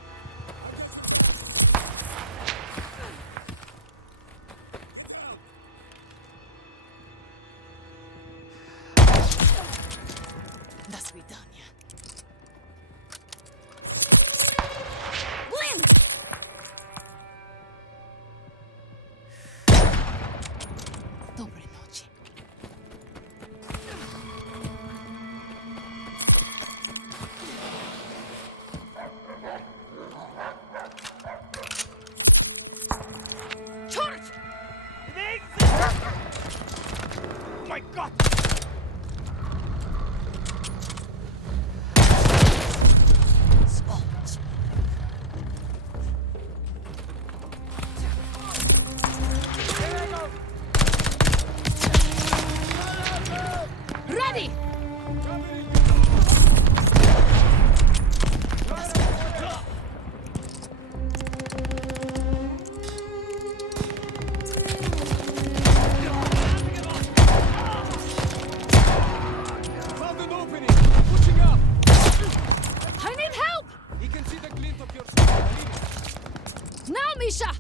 До свидания. Блин! Доброй ночи. Черт! Oh my god! Сволочь. Ready! Found an opening! Pushing up! I need help! He can see the glint of your sword. Now, Misha!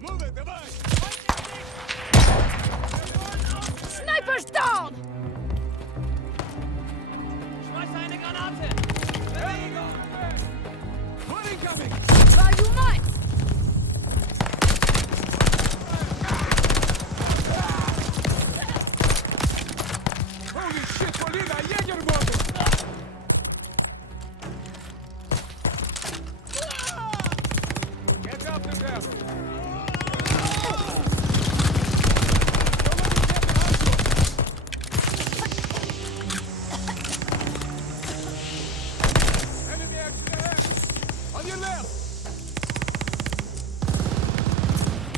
Move it, давай! Snipers down! Schmeiß eine Granate! One incoming! You might! Holy shit, Polina, Jaeger mortar! Get after them! Enemy action ahead! On your left!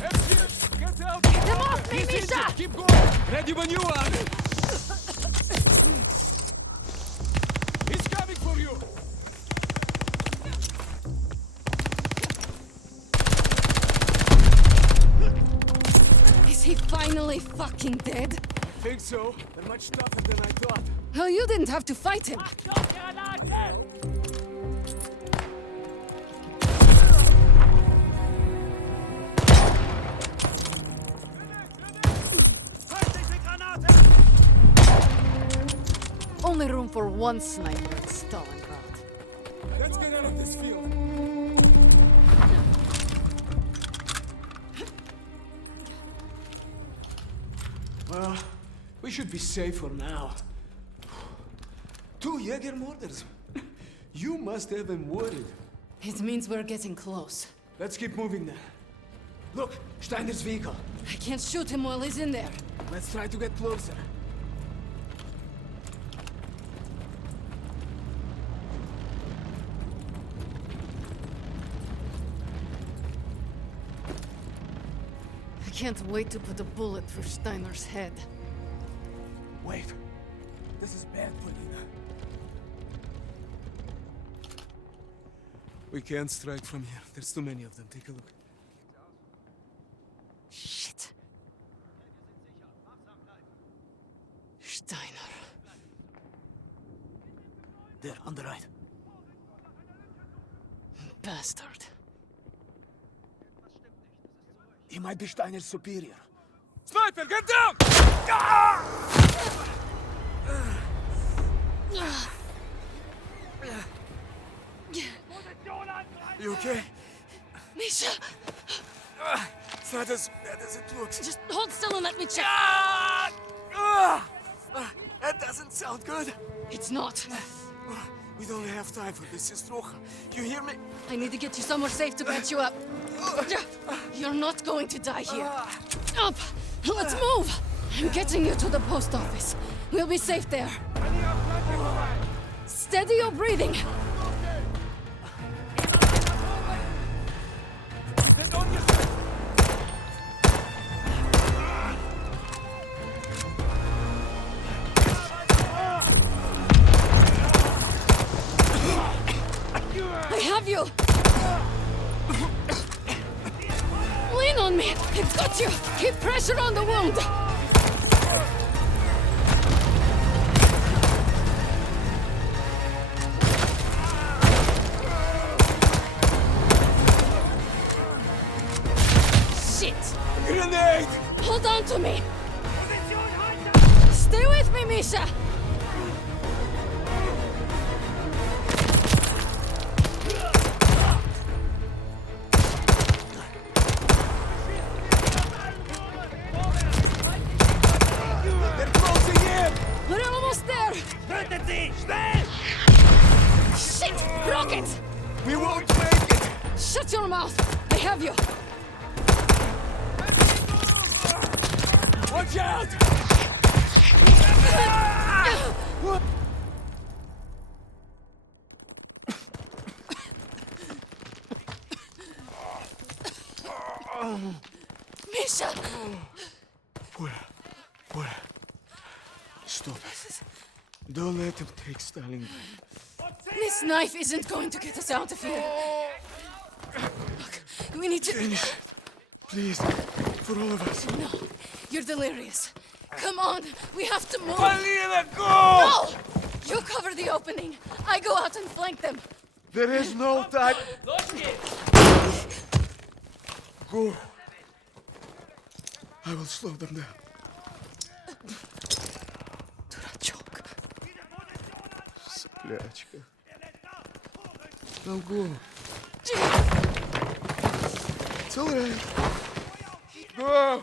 Exit! Get out! Get them off me, He's Misha! injured. Keep going! Ready when you are! He's coming for you! Is he finally fucking dead? Think so. They're much tougher than I thought. Well, you didn't have to fight him. Only room for one sniper at Stalingrad. Let's get out of this field. Well, we should be safe for now. 2 Jaeger mortars. You must have been worried. It means we're getting close. Let's keep moving then. Look, Steiner's vehicle. I can't shoot him while he's in there. Let's try to get closer. can't wait to put a bullet through Steiner's head. Wait. This is bad for you. We can't strike from here. There's too many of them. Take a look. Shit. Steiner. There, on the right. Bastard. He might be Steiner's superior. Sniper, get down! You okay? Misha! It's not as bad as it looks. Just hold still and let me check. That doesn't sound good. It's not. We don't have time for this, Istrocha. You hear me? I need to get you somewhere safe to patch you up. You're not going to die here. Up! Let's move! I'm getting you to the post office. We'll be safe there. Steady your breathing. I have you! Lean on me! I've got you! Keep pressure on the wound! Shit! Grenade! Hold on to me! Stay with me, Misha! We're almost there! Shit! Rocket! We won't make it! Shut your mouth! I have you! Watch out! Misha! Pura. Stop it. Don't let him take Stalingrad. This knife isn't going to get us out of here. Look, we need to... Finish. Please. For all of us. No, you're delirious. Come on, we have to move. Valina, go! No! You cover the opening. I go out and flank them. There is no time. Go. I will slow them down. Durачок. Соплячка. Now go. It's all right. Go!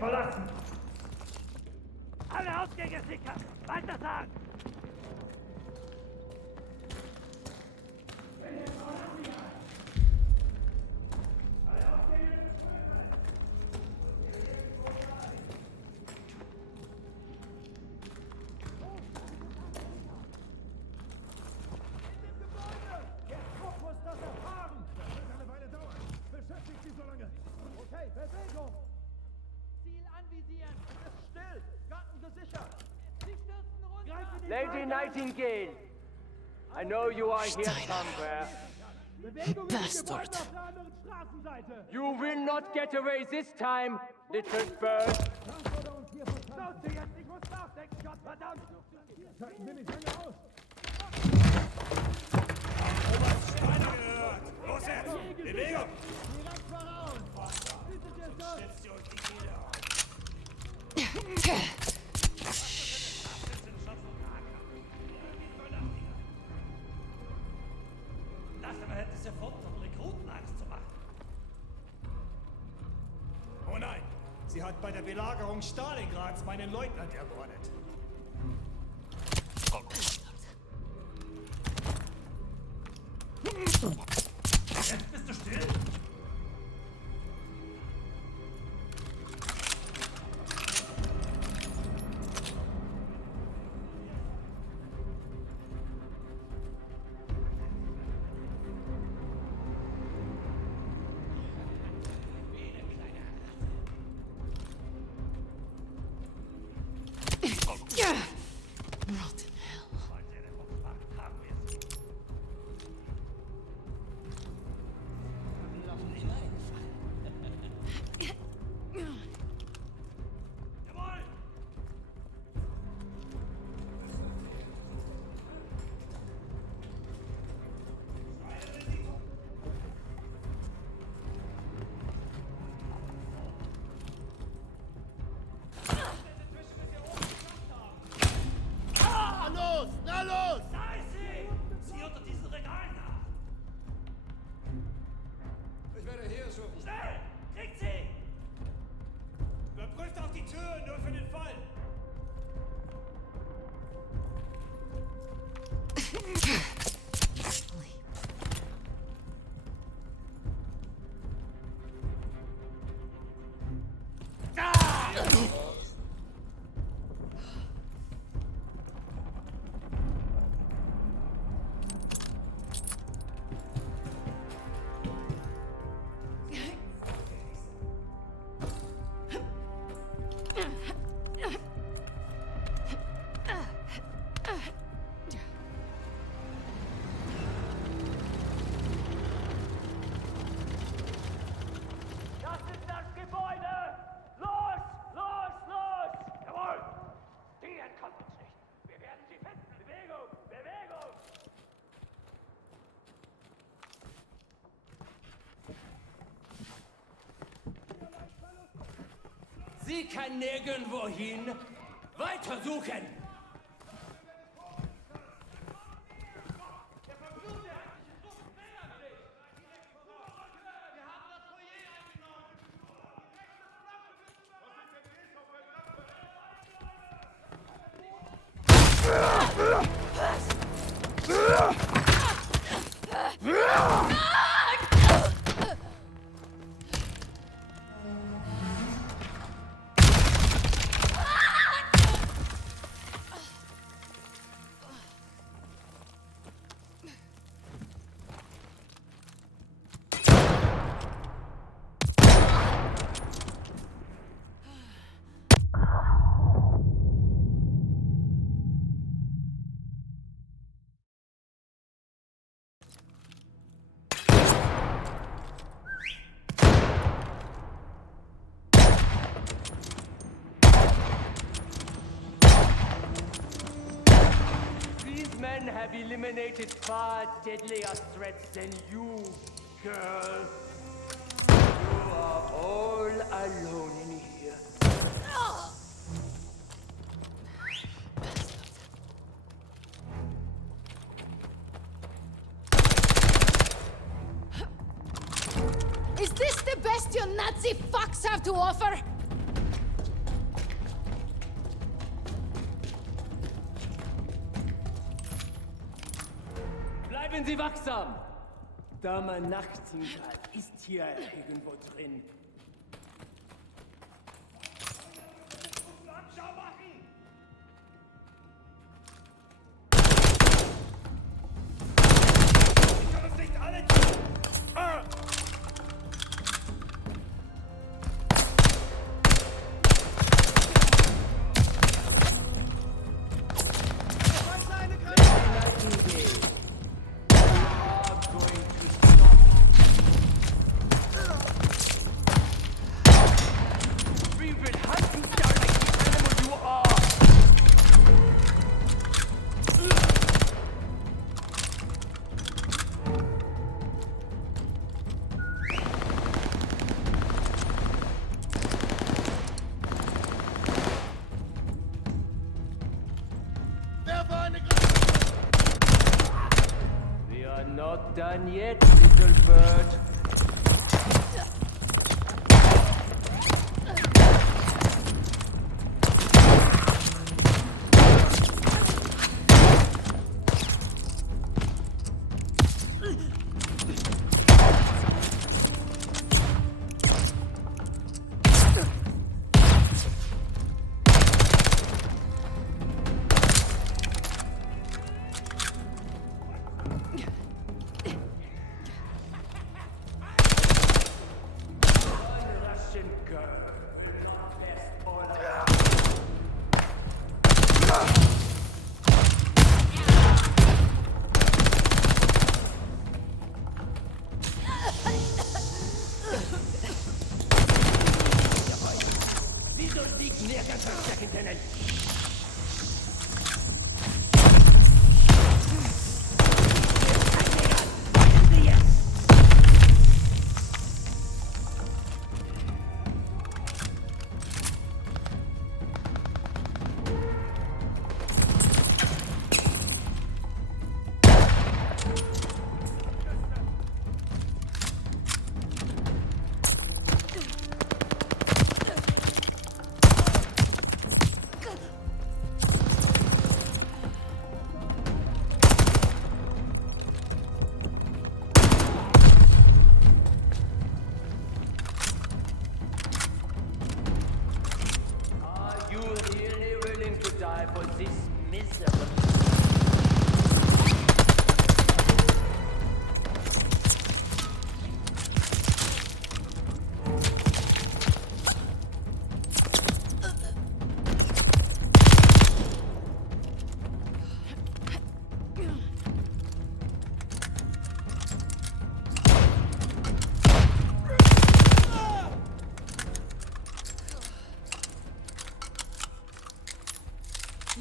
Verlassen! Alle Ausgänge sichern! Weiter sagen! Lady Nightingale, I know you are here somewhere. Bastard. You will not get away this time, little bird. Schnauze jetzt, ich muss nachdenken, Gottverdammt! Nimm mich lange aus! Oberst Steiner gehört! Los jetzt! Bewegung! Setzt ihr euch die Glieder auf! Dachte, man hätte sofort um Rekruten Angst zu machen. Oh nein! Sie hat bei der Belagerung Stalingrads meinen Leutnant ermordet. Jetzt bist du still? Rotten hell. Sie kann nirgendwo hin. Weiter suchen! Men have eliminated far deadlier threats than you, girl. You are all alone in here. Is this the best you Nazi fucks have to offer? Bleiben Sie wachsam! Dame Nachtigall ist hier irgendwo drin. Ich kann uns nicht alle tun! done yet, little bird.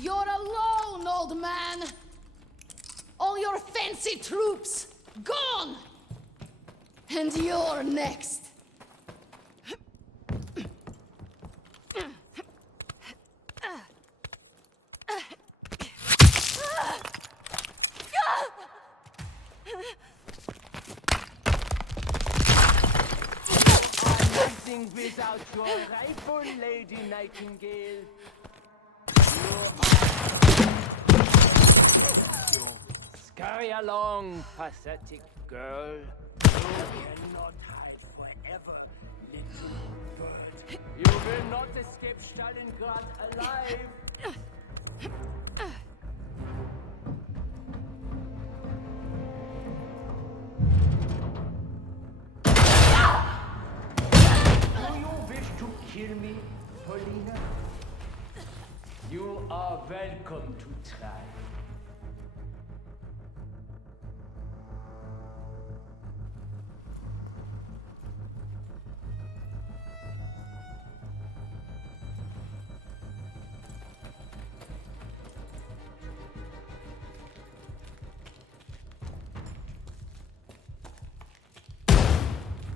You're alone, old man! All your fancy troops, gone! And you're next. Nothing without your rifle, Lady Nightingale. Scurry along, pathetic girl. You cannot hide forever, little bird. You will not escape Stalingrad alive. Do you wish to kill me, Paulina? You are welcome to try.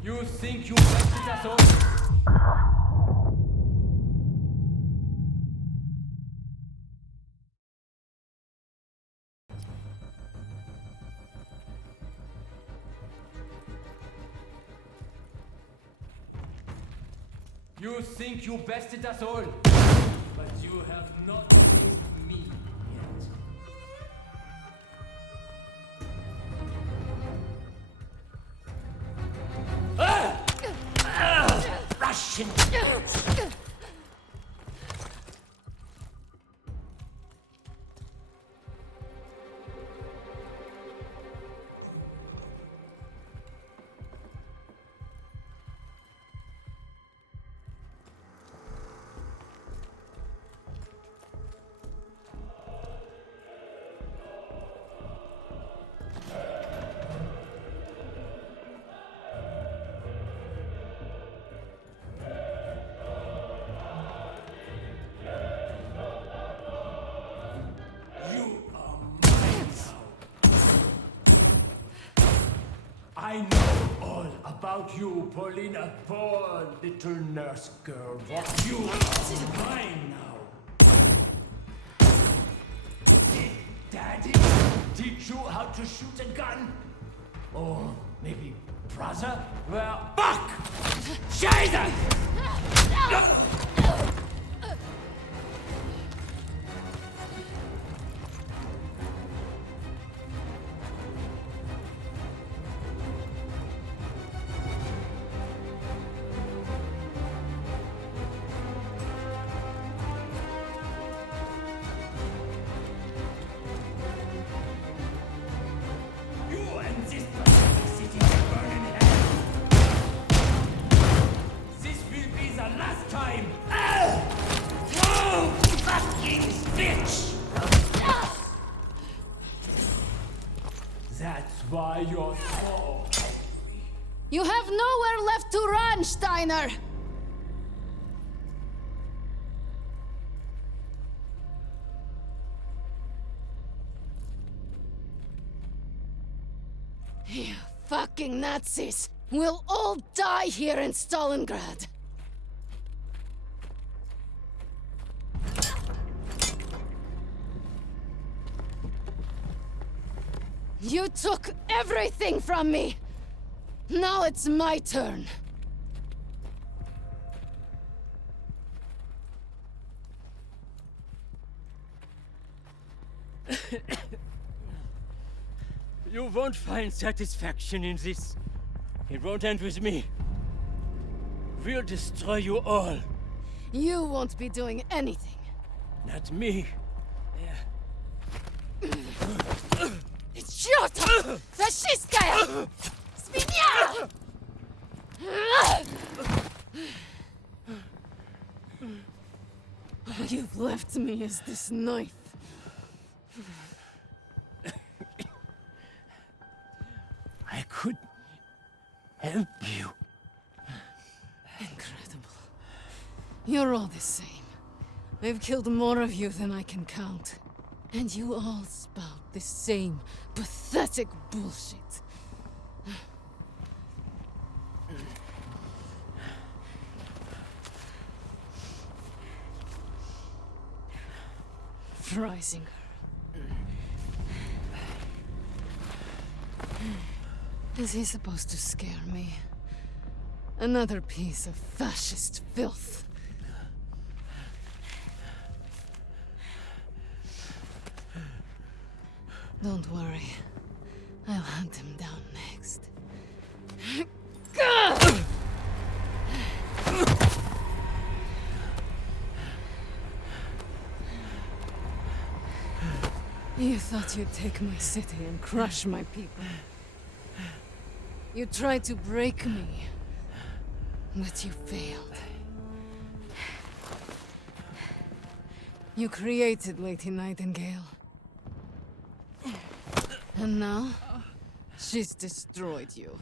You think you bested us all? You think you bested us all, but you have not faced me yet. Russian! I know all about you, Paulina, poor little nurse girl. But you are mine now. Did Daddy teach you how to shoot a gun? Or maybe brother? Well, fuck! Scheiße! You have nowhere left to run, Steiner! You fucking Nazis! We'll all die here in Stalingrad! You took everything from me! Now it's my turn. You won't find satisfaction in this. It won't end with me. We'll destroy you all. You won't be doing anything. Not me. Idiota! Fascistkaya! Свинья! All you've left me is this knife. I could help you. Incredible. You're all the same. I've killed more of you than I can count. And you all spout the same pathetic bullshit. Freisinger. Is he supposed to scare me? Another piece of fascist filth. Don't worry. I'll hunt him down next. You thought you'd take my city and crush my people. You tried to break me, but you failed. You created Lady Nightingale. And now, she's destroyed you.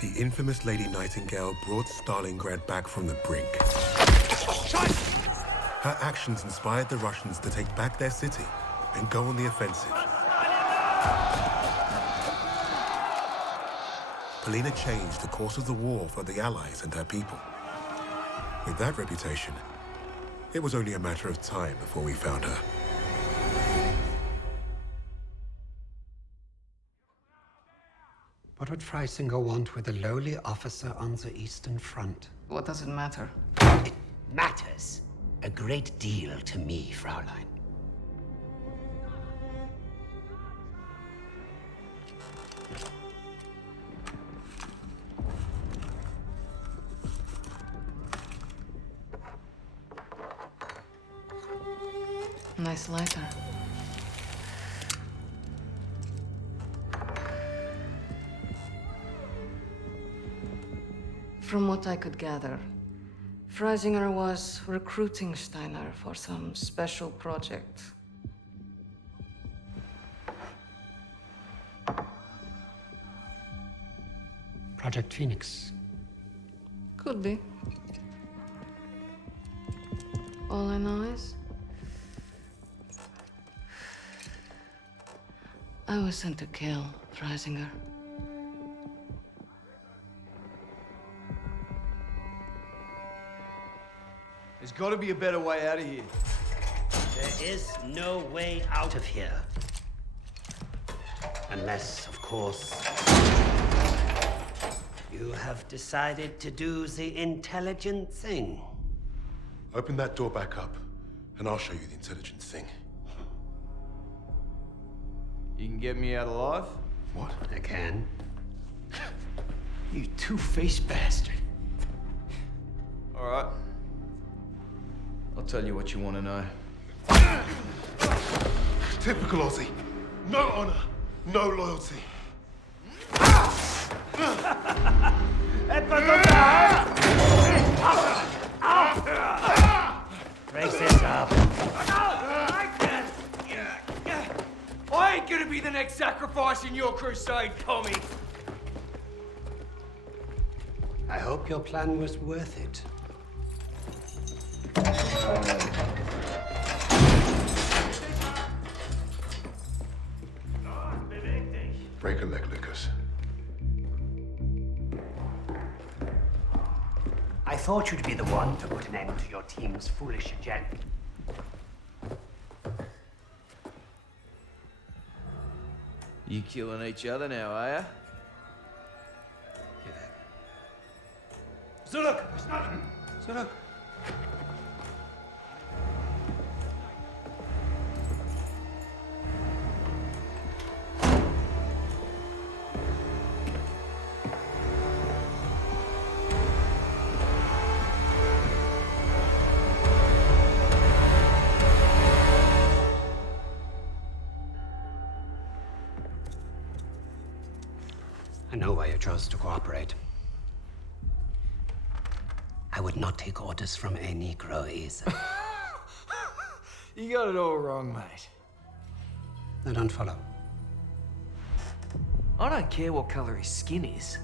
The infamous Lady Nightingale brought Stalingrad back from the brink. Her actions inspired the Russians to take back their city and go on the offensive. Polina changed the course of the war for the Allies and her people. With that reputation, it was only a matter of time before we found her. What would Freisinger want with a lowly officer on the Eastern Front? What does it matter? It matters a great deal to me, Fraulein. Nice lighter. From what I could gather, Freisinger was recruiting Steiner for some special project. Project Phoenix. Could be. All I know is I was sent to kill Freisinger. There's got to be a better way out of here. There is no way out of here. Unless, of course, you have decided to do the intelligent thing. Open that door back up, and I'll show you the intelligent thing. You can get me out alive? What? I can. You two-faced bastard. All right. I'll tell you what you want to know. Typical Aussie. No honor, no loyalty. Brace yourself. I ain't gonna be the next sacrifice in your crusade, commie. I hope your plan was worth it. Break a leg, Lucas. I thought you'd be the one to put an end to your team's foolish agenda. You killing each other now, are ya? Zurück! Zurück! I know why you chose to cooperate. I would not take orders from a Negro either. You got it all wrong, mate. I don't follow. I don't care what colour his skin is.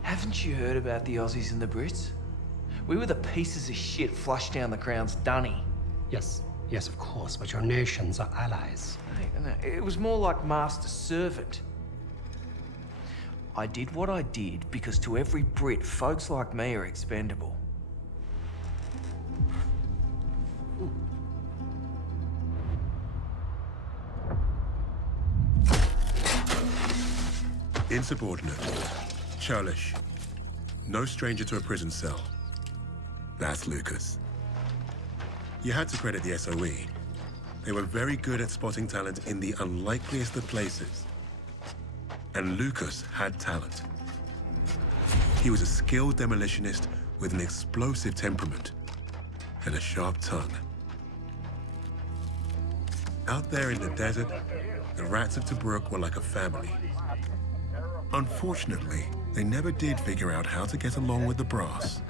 Haven't you heard about the Aussies and the Brits? We were the pieces of shit flushed down the Crown's dunny. Yes, yes, of course, but your nations are allies. No, it was more like master-servant. I did what I did because to every Brit, folks like me are expendable. Insubordinate. Churlish. No stranger to a prison cell. That's Lucas. You had to credit the SOE. They were very good at spotting talent in the unlikeliest of places. And Lucas had talent. He was a skilled demolitionist with an explosive temperament and a sharp tongue. Out there in the desert, the rats of Tobruk were like a family. Unfortunately, they never did figure out how to get along with the brass.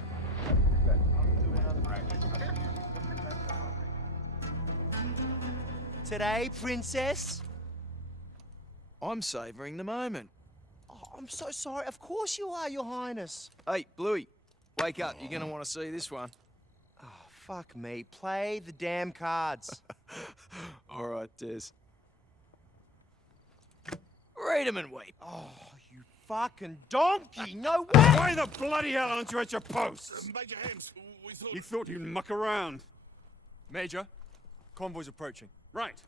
Today, princess? I'm savouring the moment. Oh, I'm so sorry. Of course you are, your highness. Hey, Bluey, wake up. You're gonna want to see this one. Oh, fuck me. Play the damn cards. All right, Des. Read 'em and weep. Oh, you fucking donkey! No way! Why the bloody hell aren't you at your posts? Major Hems, we thought... You thought you'd muck around. Major, convoy's approaching. Right.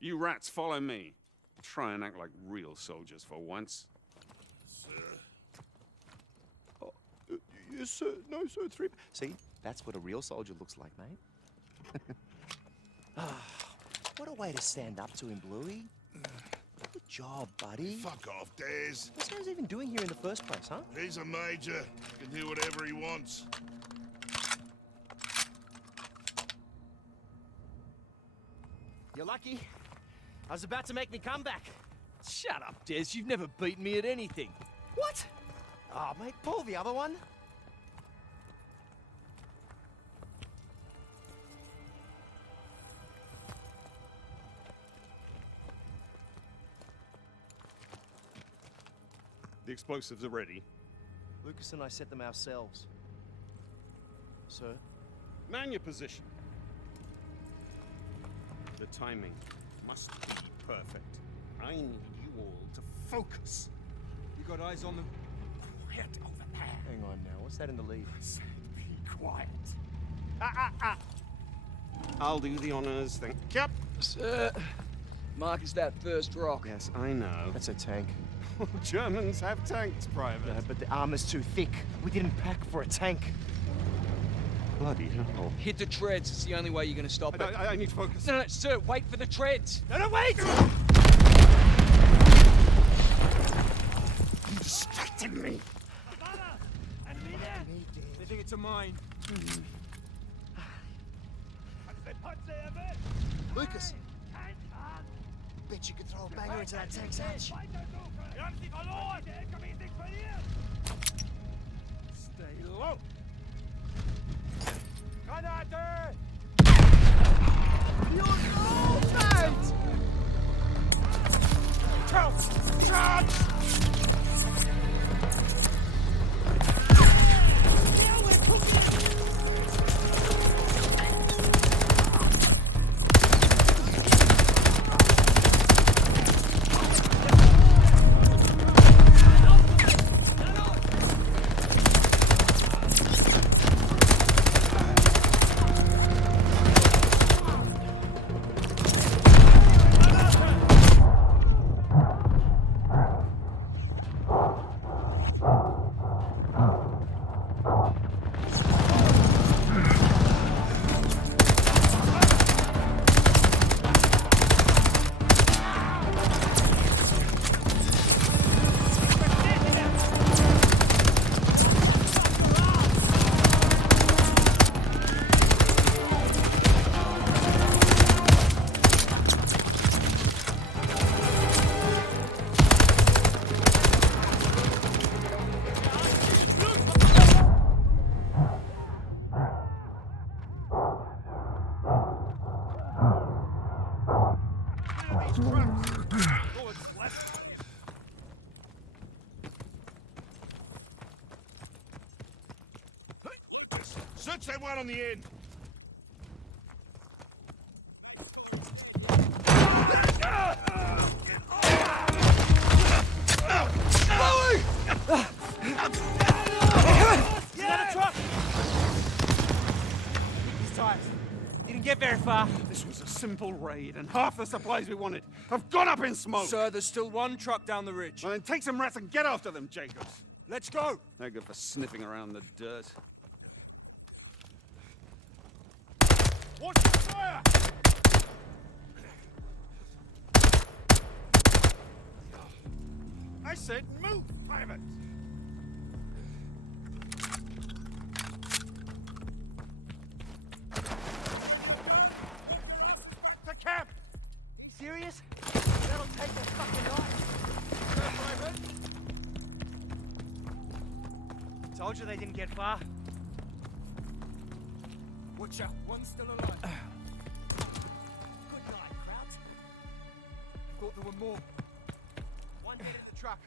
You rats follow me. Try and act like real soldiers for once. Sir. Yes, sir. No, sir. Three. See, that's what a real soldier looks like, mate. What a way to stand up to him, Bluey. Good job, buddy. Fuck off, Des. What's he even doing here in the first place, huh? He's a major. He can do whatever he wants. You're lucky. I was about to make me comeback. Shut up, Des. You've never beaten me at anything. What? Oh, mate, pull the other one. The explosives are ready. Lucas and I set them ourselves. Sir? Man your position. The timing must be perfect. I need you all to focus. You got eyes on them? Quiet over there. Hang on now, what's that in the lead? I said be quiet. I'll do the honors, thank you. Sir, Mark is that first rock. Yes, I know. That's a tank. Germans have tanks, Private. Yeah, but the armor's too thick. We didn't pack for a tank. Bloody hell. Hit the treads. It's the only way you're going to stop it. I need to focus. No, sir, wait for the treads. No, wait! You distracted me. They think it's a mine. Lucas! Bet you could throw a banger into that tank's hatch. Stay low. Granate! Charge! Search that one on the end. Didn't get very far. This was a simple raid, and half the supplies we wanted have gone up in smoke. Sir, there's still one truck down the ridge. Well, then take some rats and get after them, Jacobs. Let's go. They're good for sniffing around the dirt. Watch the fire! I said move, Private! To camp! You serious? That'll take the fucking life. Told you they didn't get far. Watch out, one's still alive. Good night, Kraut. Thought there were more. One hit of the truck.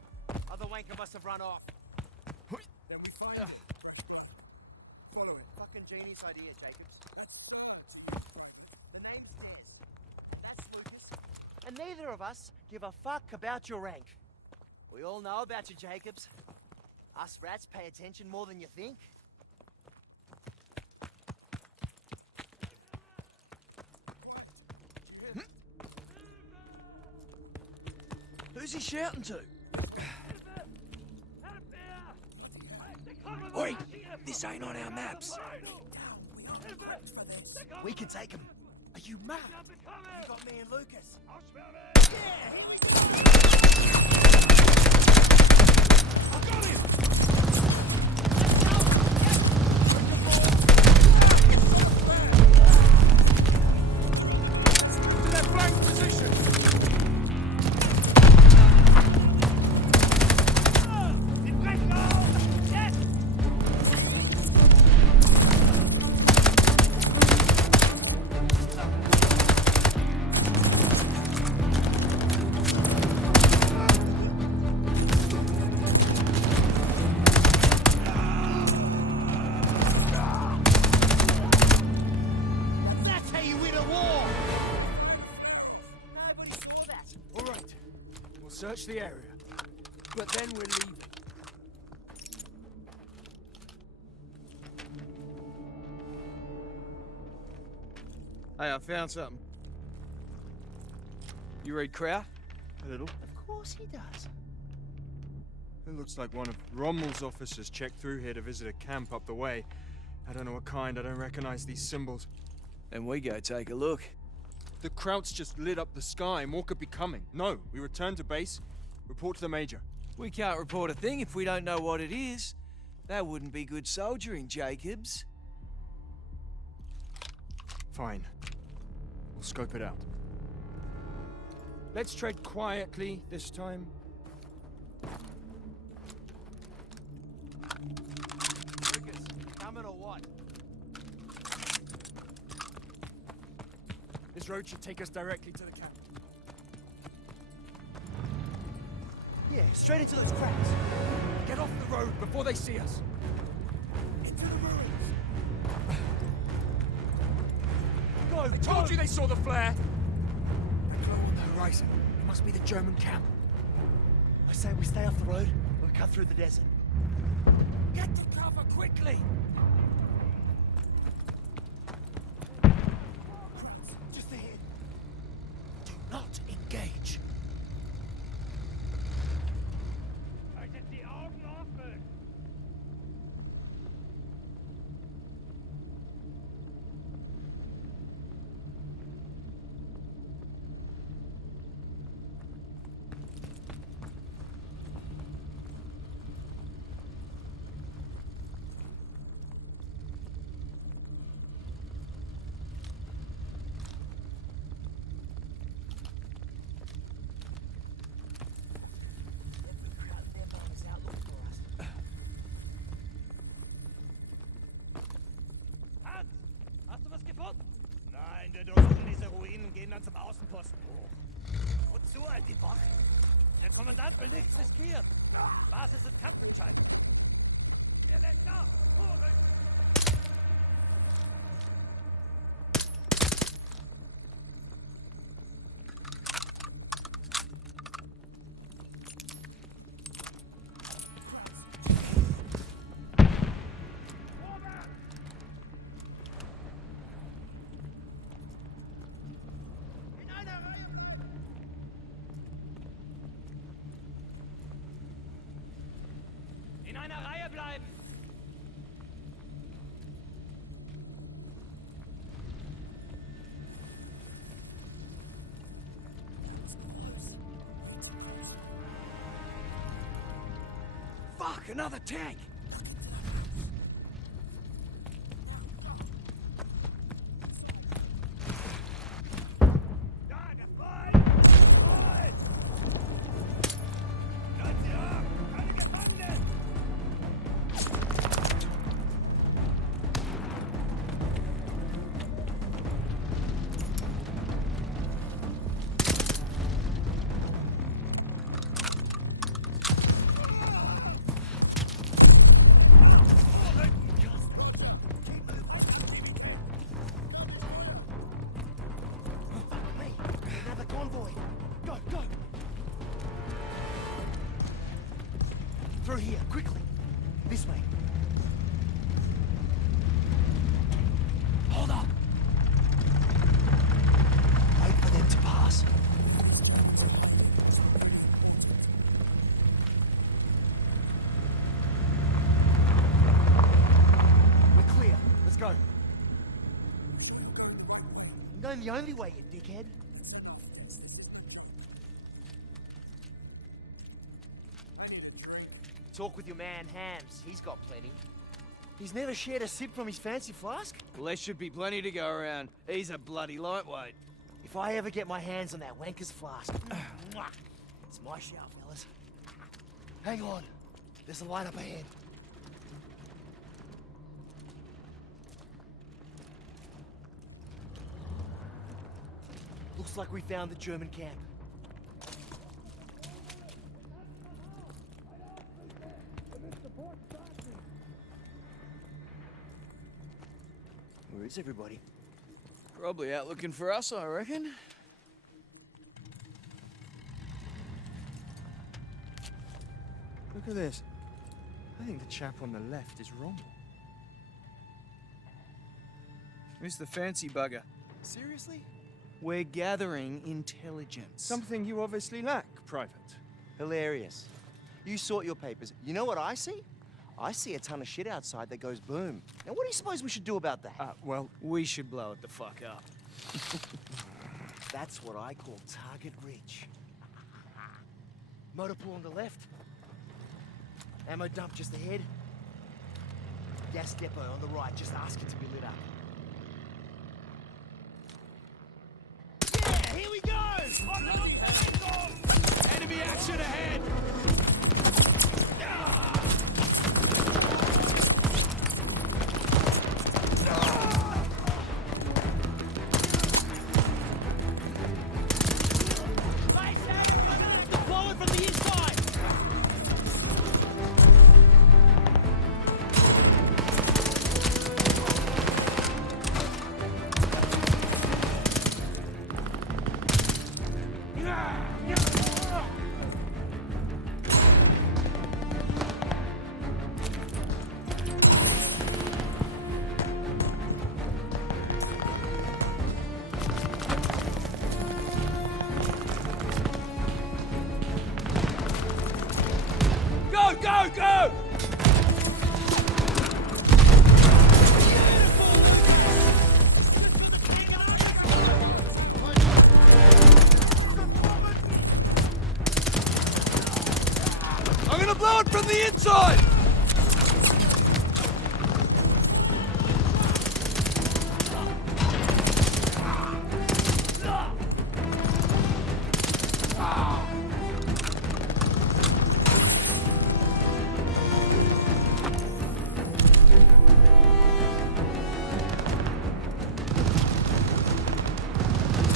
Other wanker must have run off. Then we find it. Follow it. Fucking genius idea, Jacobs. Let's search. The name's Des. That's Lucas. And neither of us give a fuck about your rank. We all know about you, Jacobs. Us rats pay attention more than you think. Who's he shouting to? Oi! This ain't on our maps. We can take him. Are you mad? You got me and Lucas. I got him! To that flank position! search the area. But then we're leaving. Hey, I found something. You read Kraut? A little. Of course he does. It looks like one of Rommel's officers checked through here to visit a camp up the way. I don't know what kind, I don't recognize these symbols. Then we go take a look. The Krauts just lit up the sky, more could be coming. No, we return to base, report to the Major. We can't report a thing if we don't know what it is. That wouldn't be good soldiering, Jacobs. Fine. We'll scope it out. Let's tread quietly this time. Coming or what? This road should take us directly to the camp. Yeah, straight into those cracks. Get off the road before they see us. Into the ruins. Go, I told you they saw the flare. A glow on the horizon. It must be the German camp. I say we stay off the road and we cut through the desert. Get to cover quickly. Just ahead. Do not engage. Haltet die Augen offen! Hans, hast du was gefunden? Nein, wir durchsuchen diese Ruinen und gehen dann zum Außenposten hoch. Wozu all die Wachen? Der Kommandant will nichts riskieren. Basis ist kampfentscheidend. Er lässt nach! Vorrücken! In einer Reihe bleiben! Fuck, another tank! Da, der Freund! Freund! Bleibt sie ab! Keine Gefangenen! Another convoy. Go, go. Through here, quickly. This way. Hold up. Wait for them to pass. We're clear. Let's go. I'm going the only way, you dickhead. Talk with your man, Hams. He's got plenty. He's never shared a sip from his fancy flask. Well, there should be plenty to go around. He's a bloody lightweight. If I ever get my hands on that wanker's flask, it's my shout, fellas. Hang on. There's a light up ahead. Looks like we found the German camp. Where is everybody? Probably out looking for us, I reckon. Look at this. I think the chap on the left is Rommel. Who's the fancy bugger? Seriously? We're gathering intelligence. Something you obviously lack, Private. Hilarious. You sort your papers. You know what I see? I see a ton of shit outside that goes boom. Now, what do you suppose we should do about that? Well, we should blow it the fuck up. That's what I call target reach. Motor pool on the left. Ammo dump just ahead. Gas depot on the right, just asking to be lit up. Yeah, here we go! Enemy action ahead! Deploy it from the inside! Go, go, go! I'm gonna blow it from the inside!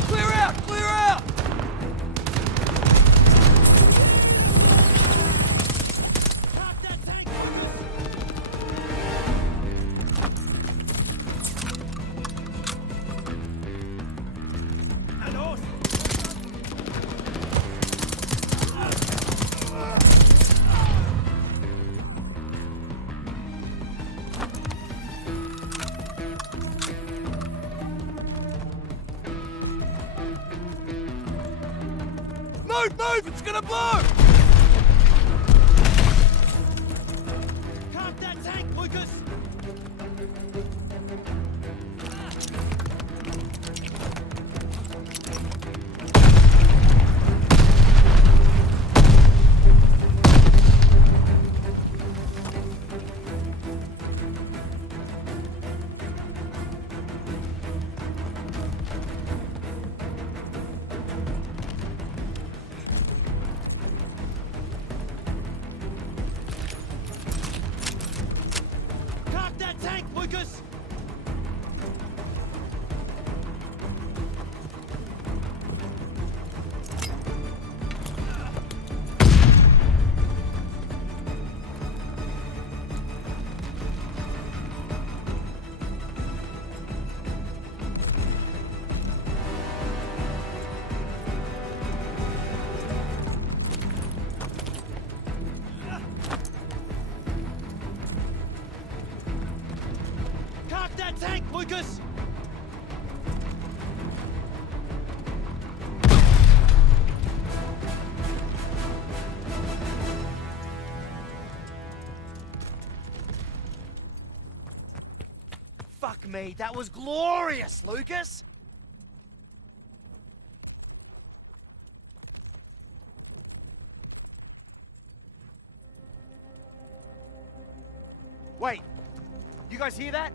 Clear out! Clear out! Move, move! It's gonna blow! Calm that tank, Lucas! Calm that tank, Lucas! Cock that tank, Lucas! Fuck me, that was glorious, Lucas! Wait, you guys hear that?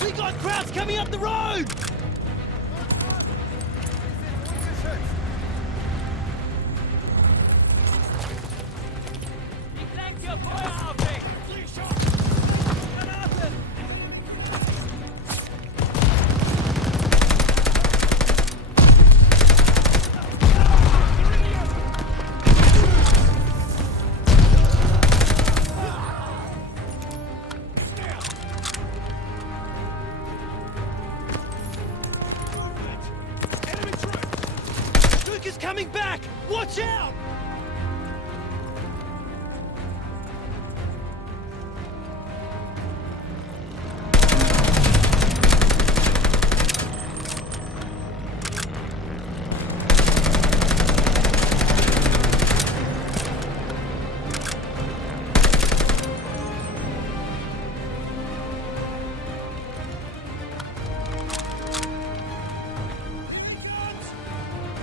We got crowds coming up the road! is coming back! Watch out!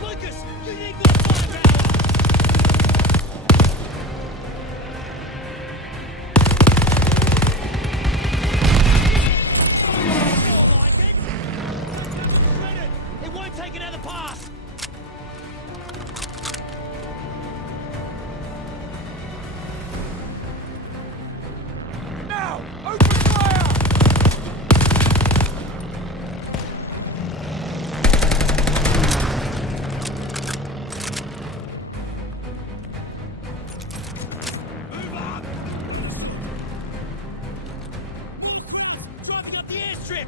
Lucas, you need more firepower! More like it! Shred it! It won't take another pass! Now! Open fire! Driving up the airstrip!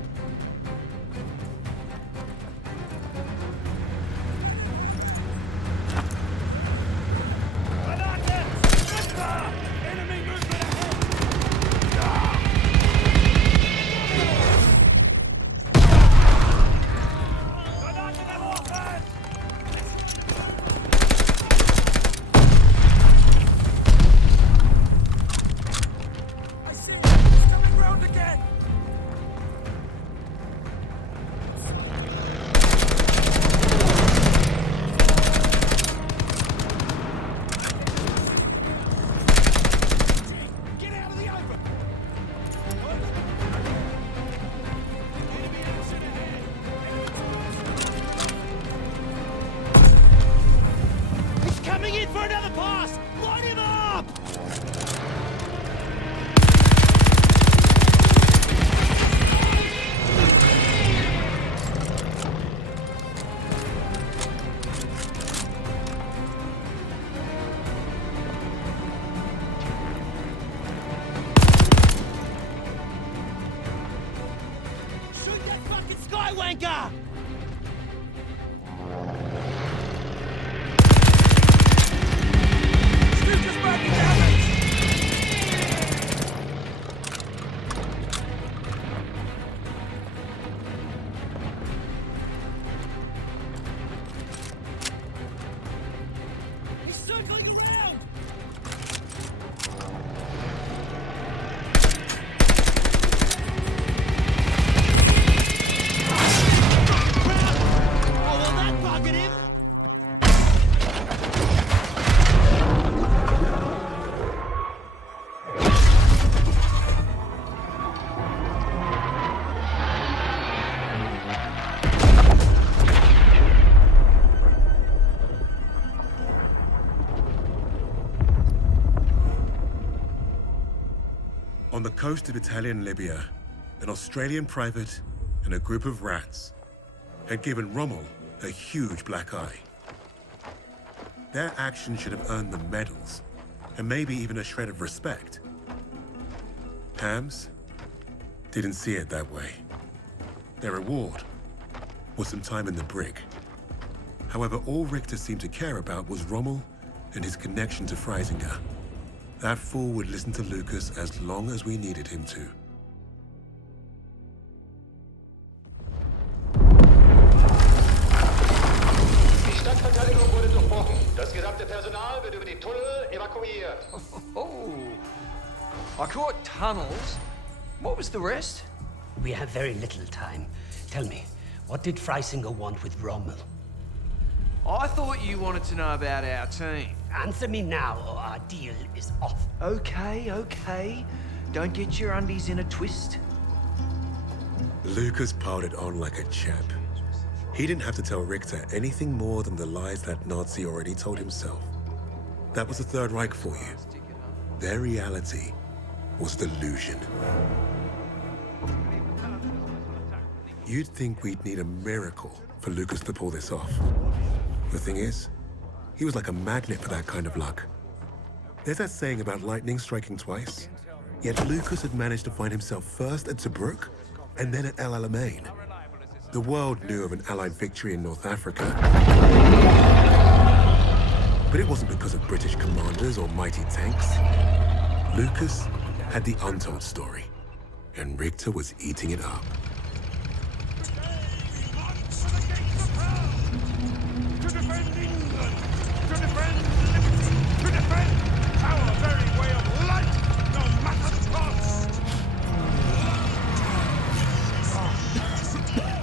Granate! Treffer! Enemy movement ahead! Granate geworfen! I see it! It's coming round again! Get out of the open! Enemy action ahead! He's coming in for another pass! Line him up! Shoot that fucking Skywanker! Shoot this fucking damage! He's circling around! Oh, well, that bugged him! On the coast of Italian Libya, an Australian private and a group of rats had given Rommel a huge black eye. Their actions should have earned them medals, and maybe even a shred of respect. Hams didn't see it that way. Their reward was some time in the brig. However, all Richter seemed to care about was Rommel and his connection to Freisinger. That fool would listen to Lucas as long as we needed him to. Die Stadtverteidigung wurde durchbrochen. Das gesamte Personal wird über die Tunnel evakuiert. Oh, I caught tunnels. What was the rest? We have very little time. Tell me, what did Freisinger want with Rommel? I thought you wanted to know about our team. Answer me now, or our deal is off. Okay, okay. Don't get your undies in a twist. Lucas piled it on like a champ. He didn't have to tell Richter anything more than the lies that Nazi already told himself. That was the Third Reich for you. Their reality was delusion. You'd think we'd need a miracle for Lucas to pull this off. The thing is, he was like a magnet for that kind of luck. There's that saying about lightning striking twice. Yet Lucas had managed to find himself first at Tobruk and then at El Alamein. The world knew of an Allied victory in North Africa. But it wasn't because of British commanders or mighty tanks. Lucas had the untold story, and Richter was eating it up. To defend England! To defend liberty! To defend our very way of life, no matter the cost!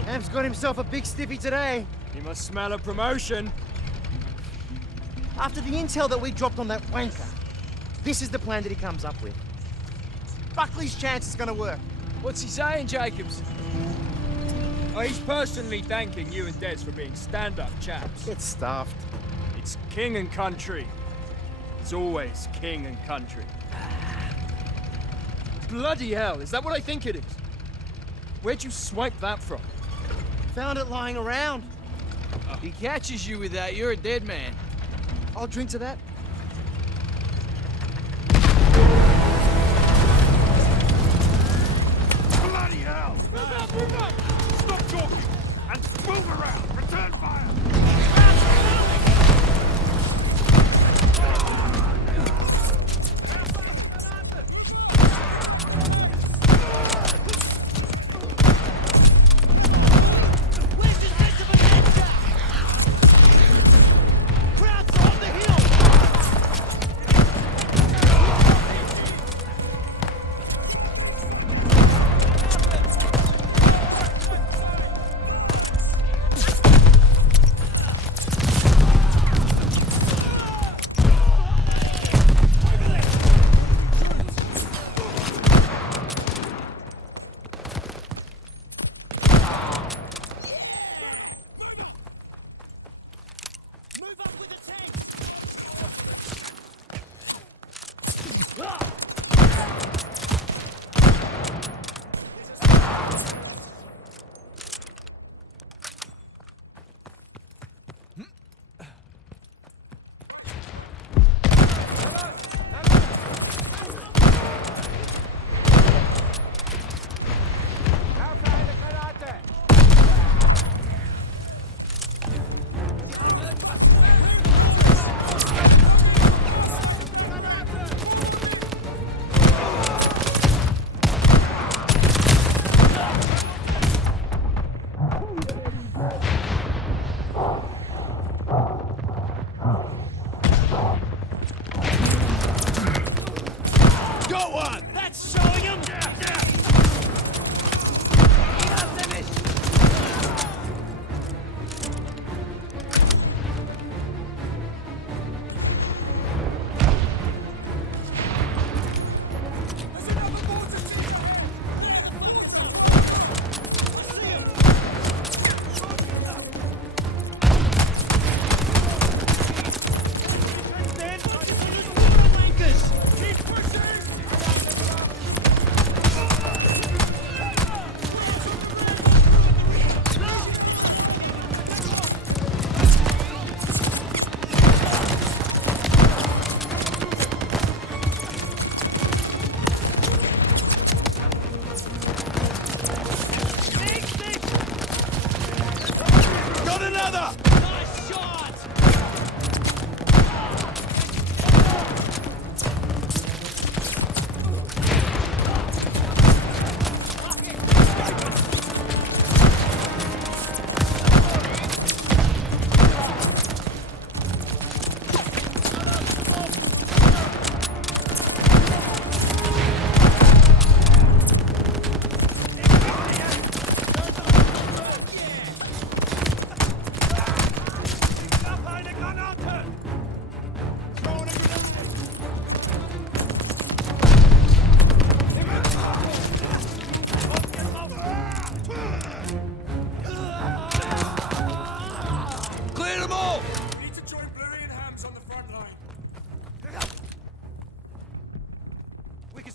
Ham's got himself a big stiffy today. He must smell a promotion. After the intel that we dropped on that wanker, this is the plan that he comes up with. Buckley's chance is gonna work. What's he saying, Jacobs? Oh, he's personally thanking you and Des for being stand-up chaps. Get stuffed. It's king and country. It's always king and country. Bloody hell, is that what I think it is? Where'd you swipe that from? Found it lying around. He catches you with that, you're a dead man. I'll drink to that. Bloody hell! Move up, move up! Stop talking and move around! Return fire!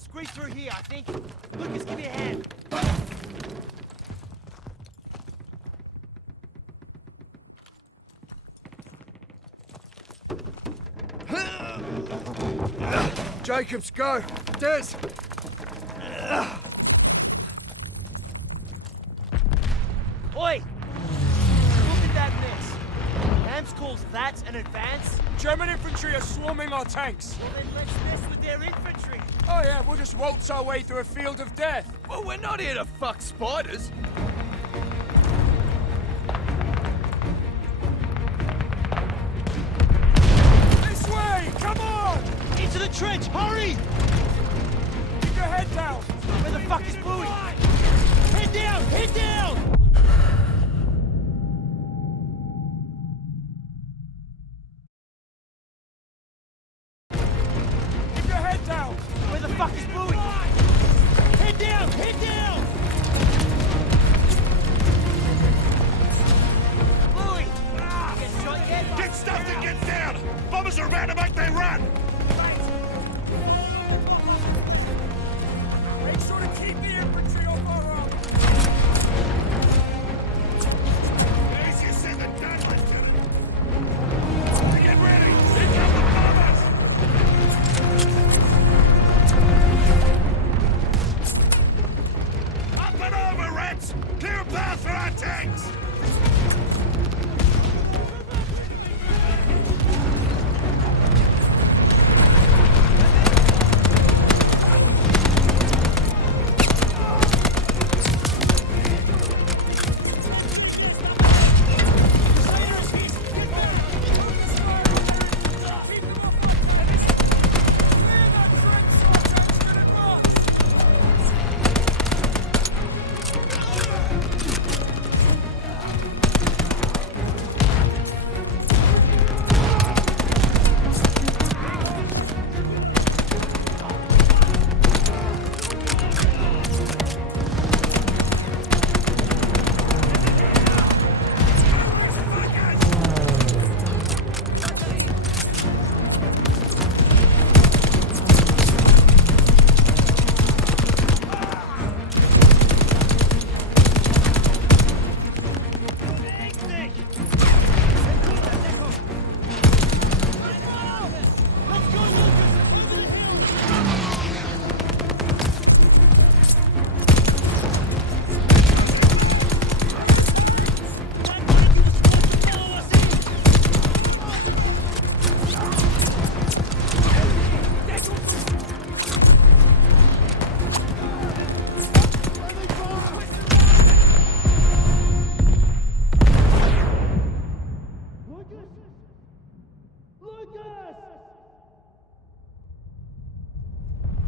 Squeeze through here, I think. Lucas, give me a hand. Jacobs, go! Des! Oi! Look at that mess. Hams calls that An advance? German infantry are swarming our tanks. Well, then let's mess with their infantry. Oh yeah, we'll just waltz our way through a field of death. Well, we're not here to fuck spiders. This way! Come on! Into the trench! Hurry! Keep your head down! Where the fuck is Bowie? Head down! Head down! Keep your head down! Where the fuck is Bowie? Head down! Head down! Bowie! Get shot yet? Get stuffed and get down! Bombers are about to make their run! Make sure to keep the infantry off our own! Easier said than done, Lieutenant. Get ready! Here come the bombers! Up and over, rats! Clear a path for our tanks!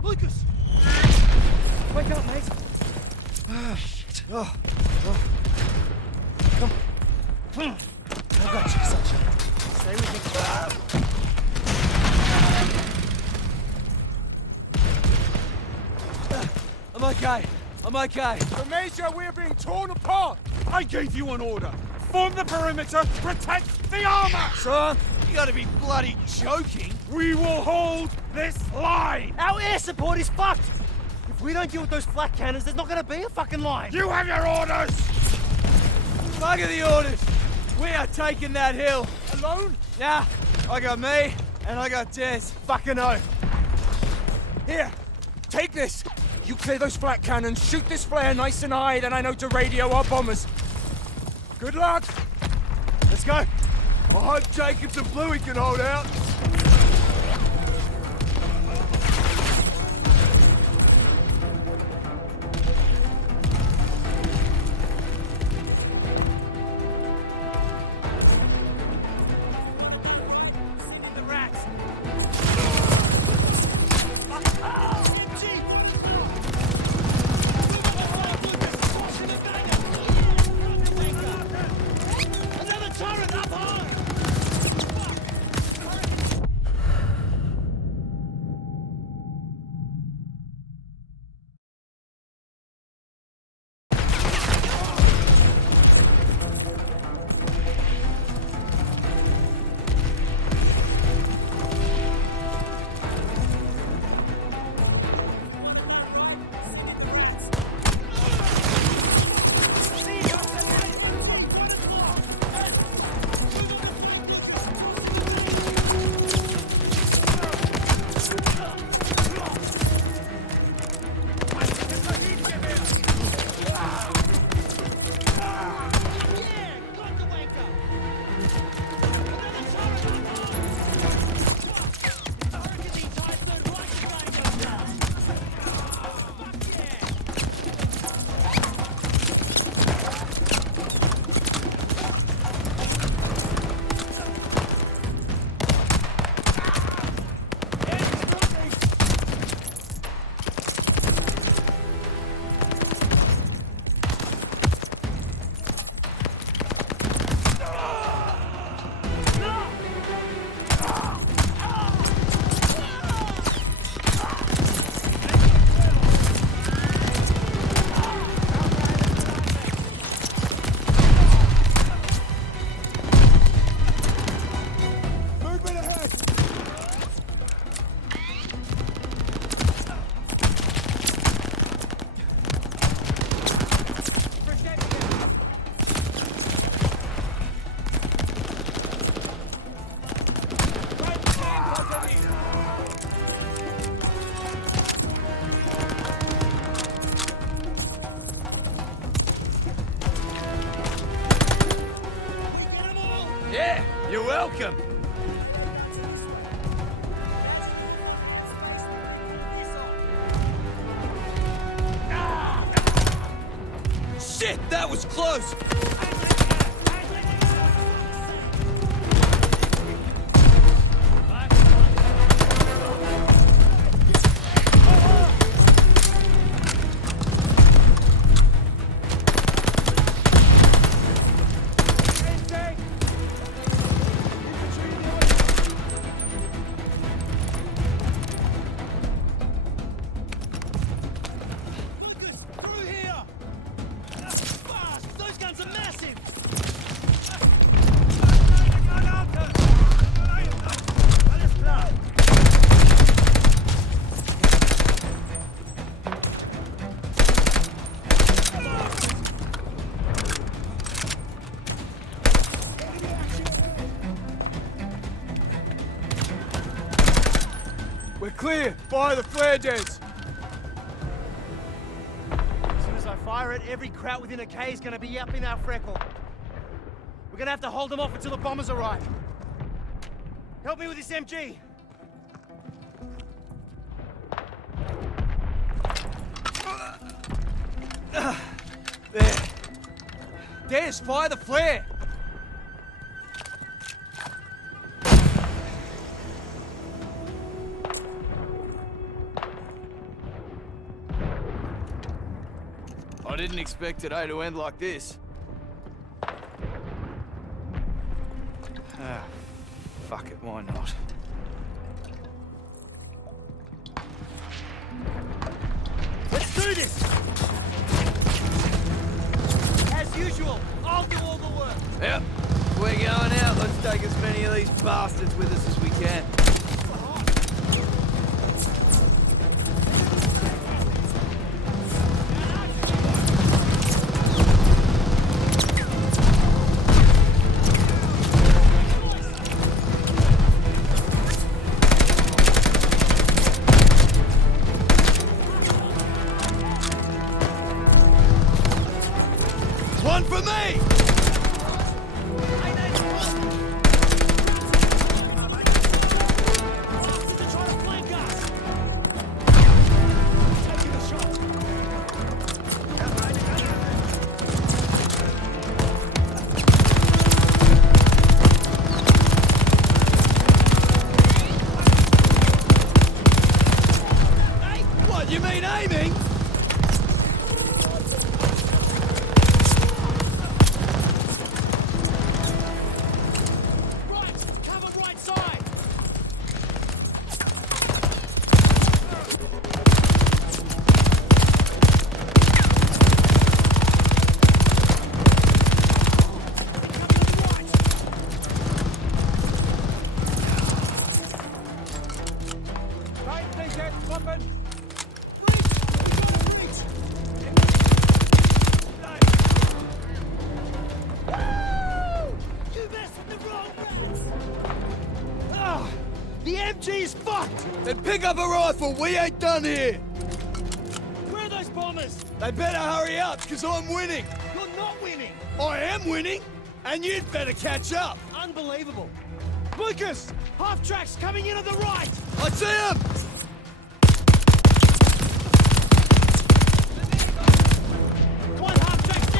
Lucas! Wake up, mate! Ah, shit. Oh. Come on. I got you, sunshine. Stay with me. I'm okay. I'm okay. But Major, we're being torn apart! I gave you an order. Form the perimeter, protect the armor! Son, you gotta be bloody joking. We will hold this line! Our air support is fucked! If we don't deal with those flak cannons, there's not gonna be a fucking line! You have your orders! Bugger the orders! We are taking that hill. Alone? Nah, I got me, and I got Des. Fucking no! Here, take this! You clear those flak cannons, shoot this flare nice and high, then I know to radio our bombers. Good luck! Let's go! I hope Jacobs and Bluey can hold out. The rats! Another turret up high! close! We're clear! Fire the flare jets! As soon as I fire it, every kraut within a K is gonna be up in our freckle. We're gonna have to hold them off until the bombers arrive. Help me with this MG! There. Des, fire the flare! I didn't expect today to end like this. Ah, fuck it, why not? Let's do this! As usual, I'll do all the work. Yep, we're going out. Let's take as many of these bastards with us as we can. One for me! What, you mean aiming? The MG's fucked! Then pick up a rifle, we ain't done here! Where are those bombers? They better hurry up, because I'm winning! You're not winning! I am winning, and you'd better catch up! Unbelievable! Lucas! Half-track's coming in on the right! I see him! One half-track's down!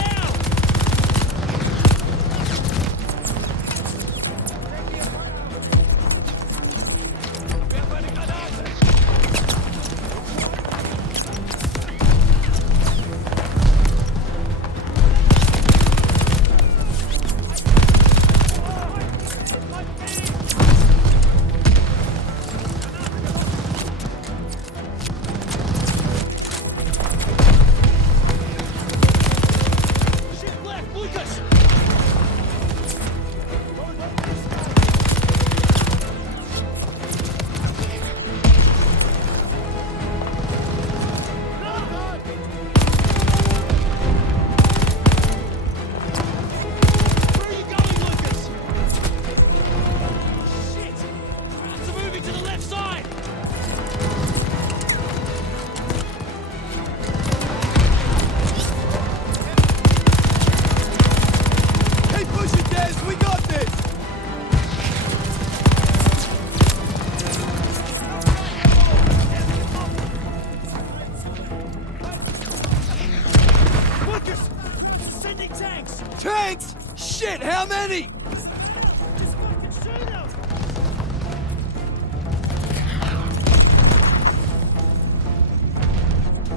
Shit, how many?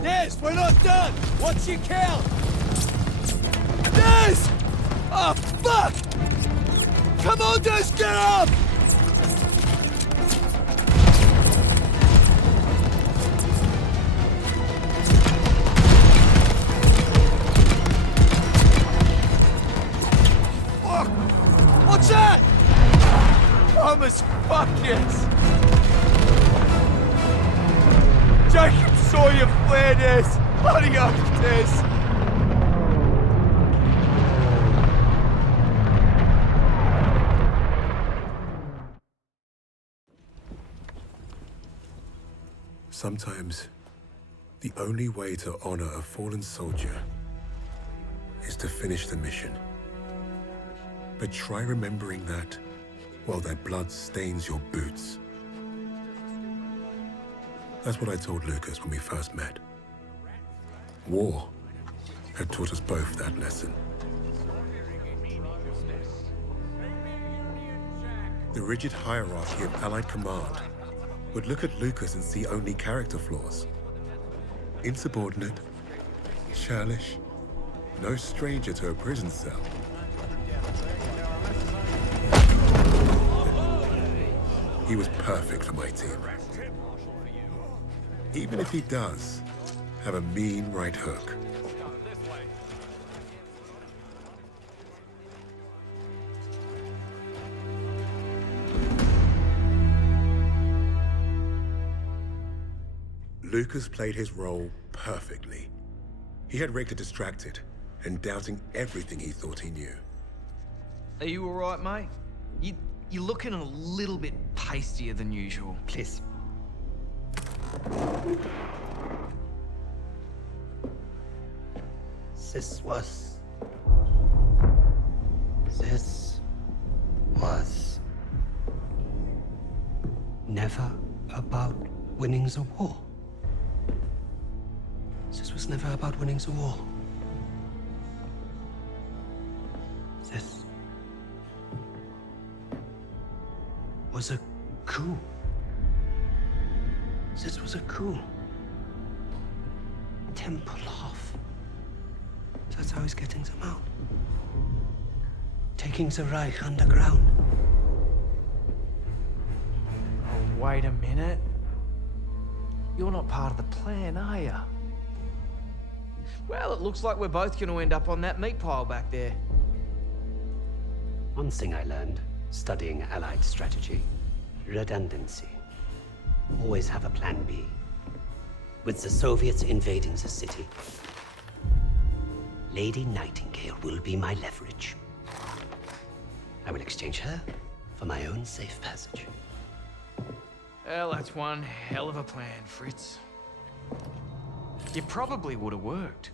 Des, we're not done! What's your count? Des! Oh, fuck! Come on, Des, get up! Fuck! What's that? Thomas, fuck yes! Jacob saw you flare, Des! Bloody oath, Des! Sometimes, the only way to honor a fallen soldier is to finish the mission. But try remembering that while their blood stains your boots. That's what I told Lucas when we first met. War had taught us both that lesson. The rigid hierarchy of Allied command would look at Lucas and see only character flaws. Insubordinate, churlish, no stranger to a prison cell. He was perfect for my team. Even if he does have a mean right hook. Lucas played his role perfectly. He had Richter distracted and doubting everything he thought he knew. Are you all right, mate? You're looking a little bit pastier than usual. Please. This was never about winning the war. This was never about winning the war. This was a coup. This was a coup. Tempelhof. That's how he's getting them out. Taking the Reich underground. Oh, wait a minute. You're not part of the plan, are you? Well, it looks like we're both going to end up on that meat pile back there. One thing I learned studying Allied strategy: redundancy. Always have a plan B. With the Soviets invading the city, Lady Nightingale will be my leverage. I will exchange her for my own safe passage. Well, that's one hell of a plan, Fritz. You probably would have worked.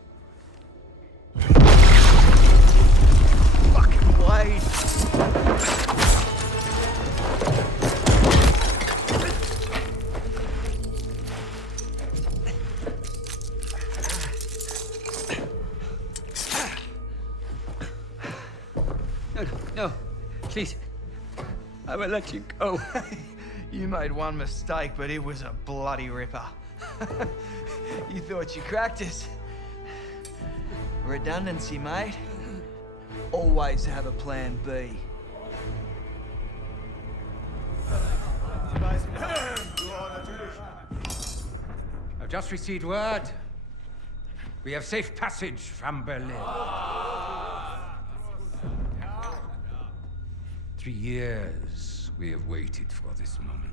Fucking blade! No, please. I will let you go. You made one mistake, but it was a bloody ripper. You thought you cracked us. Redundancy, mate. Always have a plan B. I've just received word. We have safe passage from Berlin. 3 years we have waited for this moment.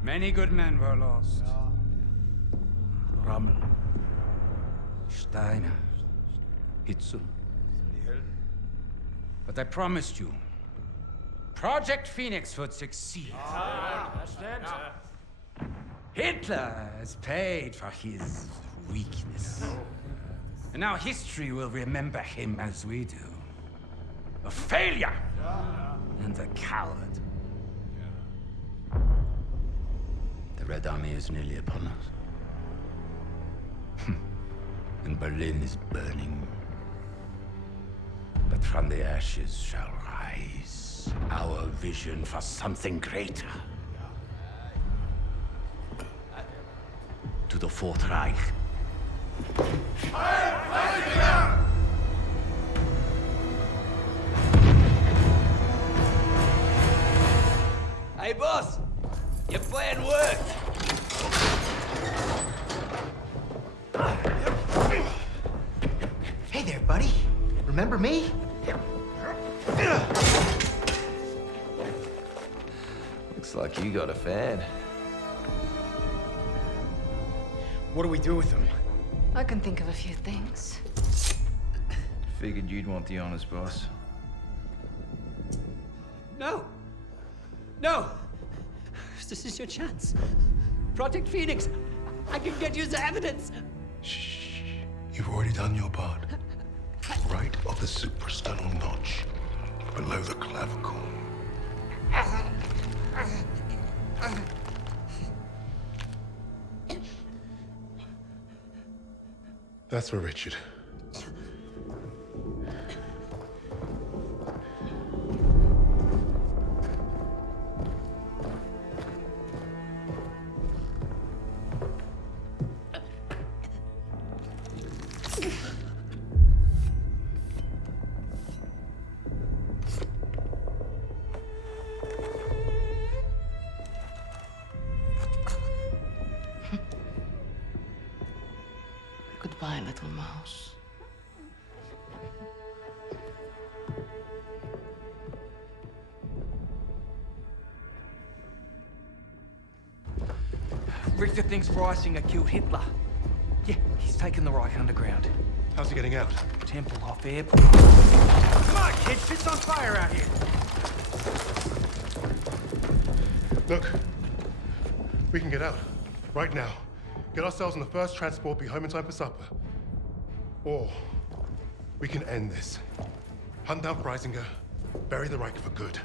Many good men were lost. Rommel, Steiner, Hitzel. But I promised you, Project Phoenix would succeed. Hitler has paid for his weakness. And now history will remember him as we do. A failure and a coward. The Red Army is nearly upon us. And Berlin is burning. But from the ashes shall rise our vision for something greater. To the Fourth Reich. Hey, boss! Your plan worked! Hey there, buddy. Remember me? Looks like you got a fan. What do we do with him? I can think of a few things. Figured you'd want the honors, boss. No! No! This is your chance. Project Phoenix. I can get you the evidence. You've already done your part. Right of the suprasternal notch, below the clavicle. That's for Richard. Goodbye, little mouse. Richter thinks Reisinger killed Hitler. Yeah, he's taken the Reich underground. How's he getting out? Tempelhof Airport. Come on, kid! Shit's on fire out here! Look, we can get out. Right now. Get ourselves on the first transport, be home in time for supper. Or we can end this. Hunt down Freisinger, bury the Reich for good.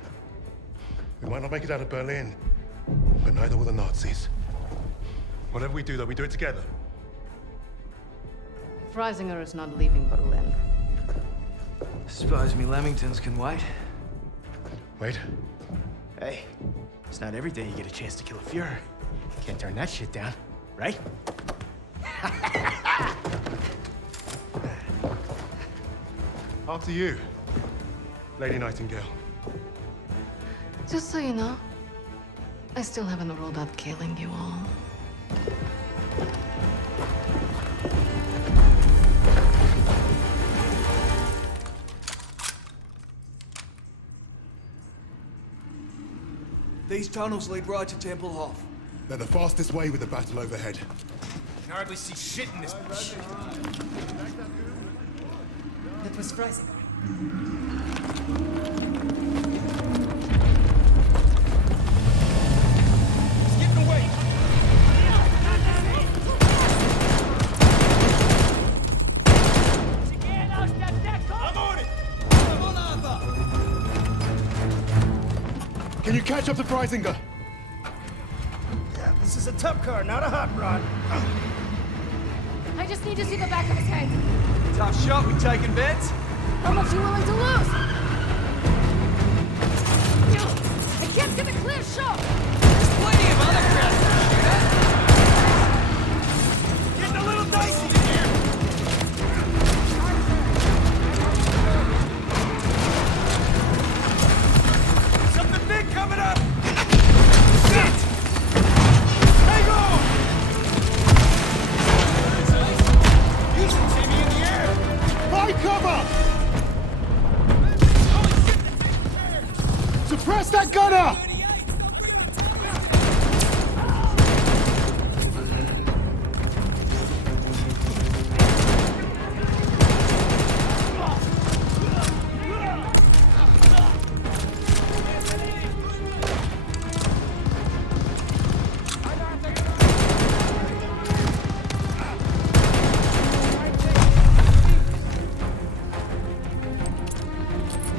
We might not make it out of Berlin, but neither will the Nazis. Whatever we do, though, we do it together. Freisinger is not leaving Berlin. Suppose me Lamingtons can wait. Wait. Hey, it's not every day you get a chance to kill a Fuhrer. Can't turn that shit down, right? After you, Lady Nightingale. Just so you know, I still haven't ruled out killing you all. These tunnels lead right to Tempelhof. They're the fastest way with the battle overhead. I can hardly see shit in this bitch. That was Freisinger. He's getting away! I'm on it! Come on, Arthur! Can you catch up to Freisinger? This is a tough car, not a hot rod. I just need to see the back of his head. Tough shot, we taking bets? How much are you willing to lose? I can't get a clear shot! There's plenty of other crowds to shoot at. Getting a little dicey in here! Something big coming up! Shit! Hang on! You should see me in the air! Find cover! Suppress that gunner!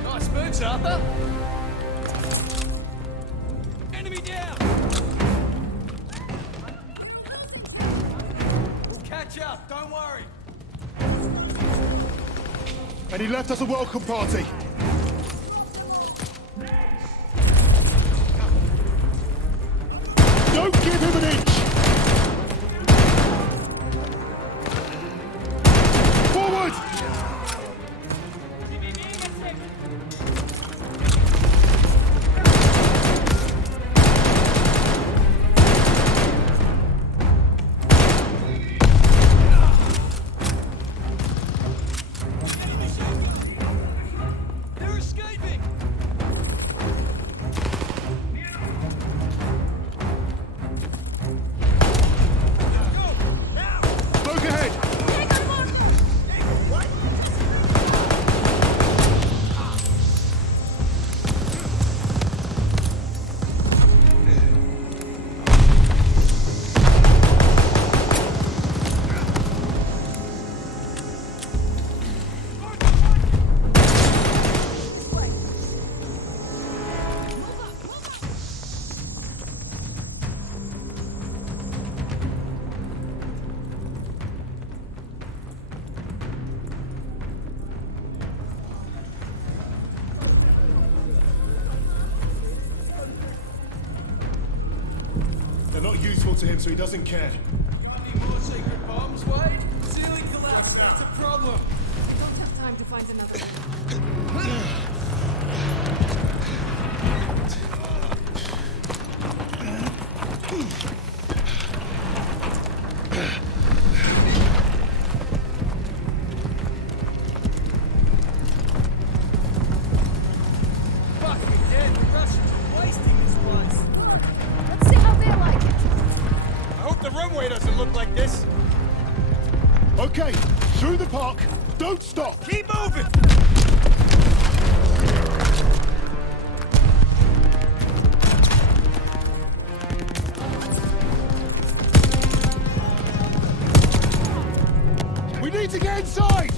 Nice moves, Arthur. Enemy down. We'll catch up, don't worry. and he left us a welcome party. Don't give him an inch! Forward! They're escaping! Look ahead! They're not useful to him, so he doesn't care. Any more secret bombs, Wade? Ceiling collapsed, that's a problem. I don't have time to find another one. Fucking dead, the Russians are wasting this place. Let's see how they like it. I hope the runway doesn't look like this. Okay, through the park. Don't stop. Keep moving! We need to get inside!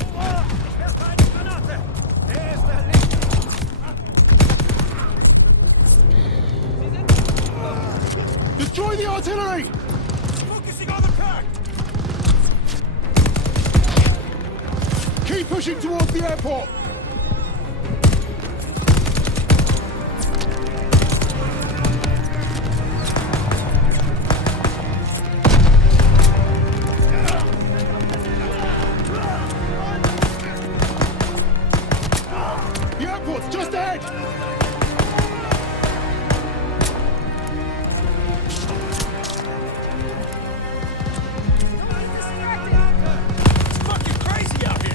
Destroy the artillery! Focusing on the pack! Keep pushing towards the airport! The airport's just ahead! It's fucking crazy out here!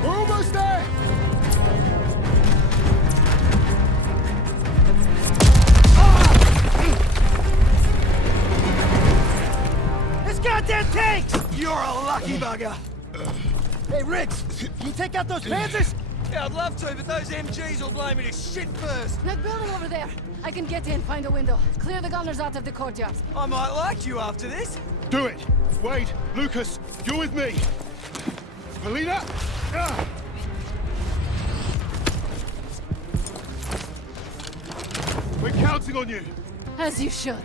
We're almost there! This goddamn tanks! You're a lucky bugger! Hey, Riggs, can you take out those Panzers? Yeah, I'd love to, but those MGs will blow me to shit first. That building over there. I can get in, find a window. Clear the gunners out of the courtyard. I might like you after this. Do it! Wade, Lucas, you're with me! Melina! We're counting on you! As you should.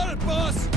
Got it, boss!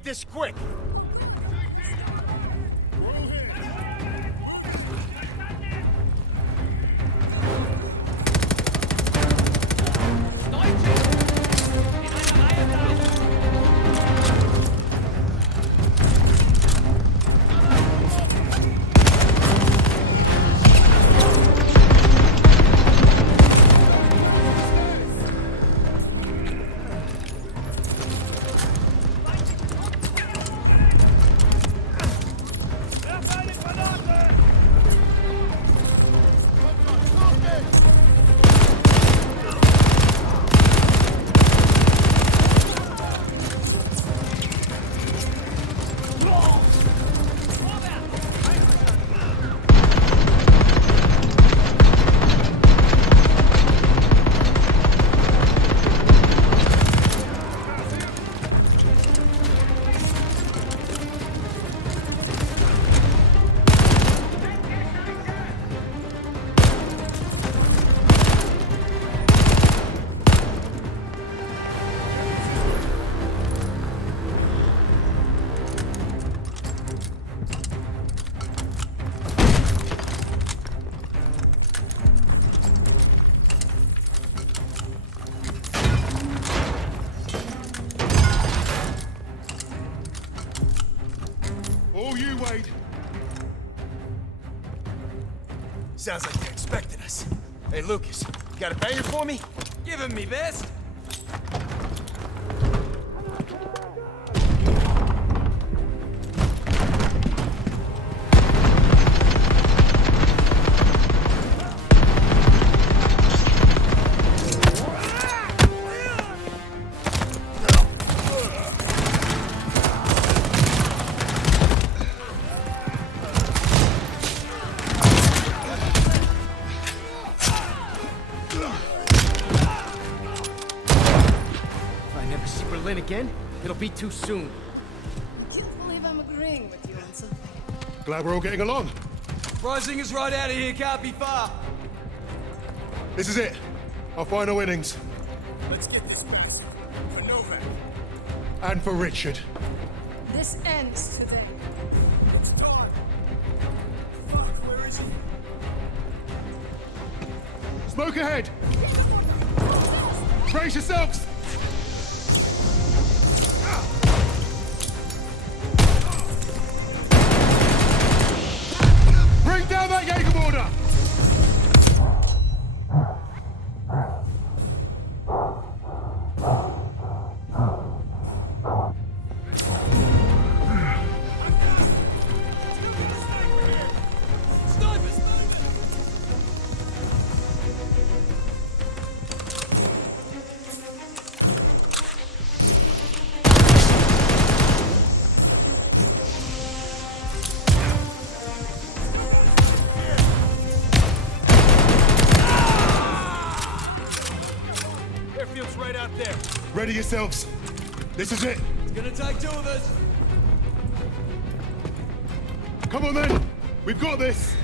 make this quick. All you, Wade. Sounds like they're expecting us. Hey, Lucas, you got a banger for me? Give him me best. Again? It'll be too soon. I can't believe I'm agreeing with you on something. Glad we're all getting along. Rising is right out of here, can't be far. This is it. Our final innings. Let's get this back. For Novak. And for Richard. This ends today. It's time. Fuck, where is he? Smoke ahead! Brace yourselves! Bring down that Jaeger border! Ready yourselves. This is it. It's gonna take two of us. Come on then. We've got this.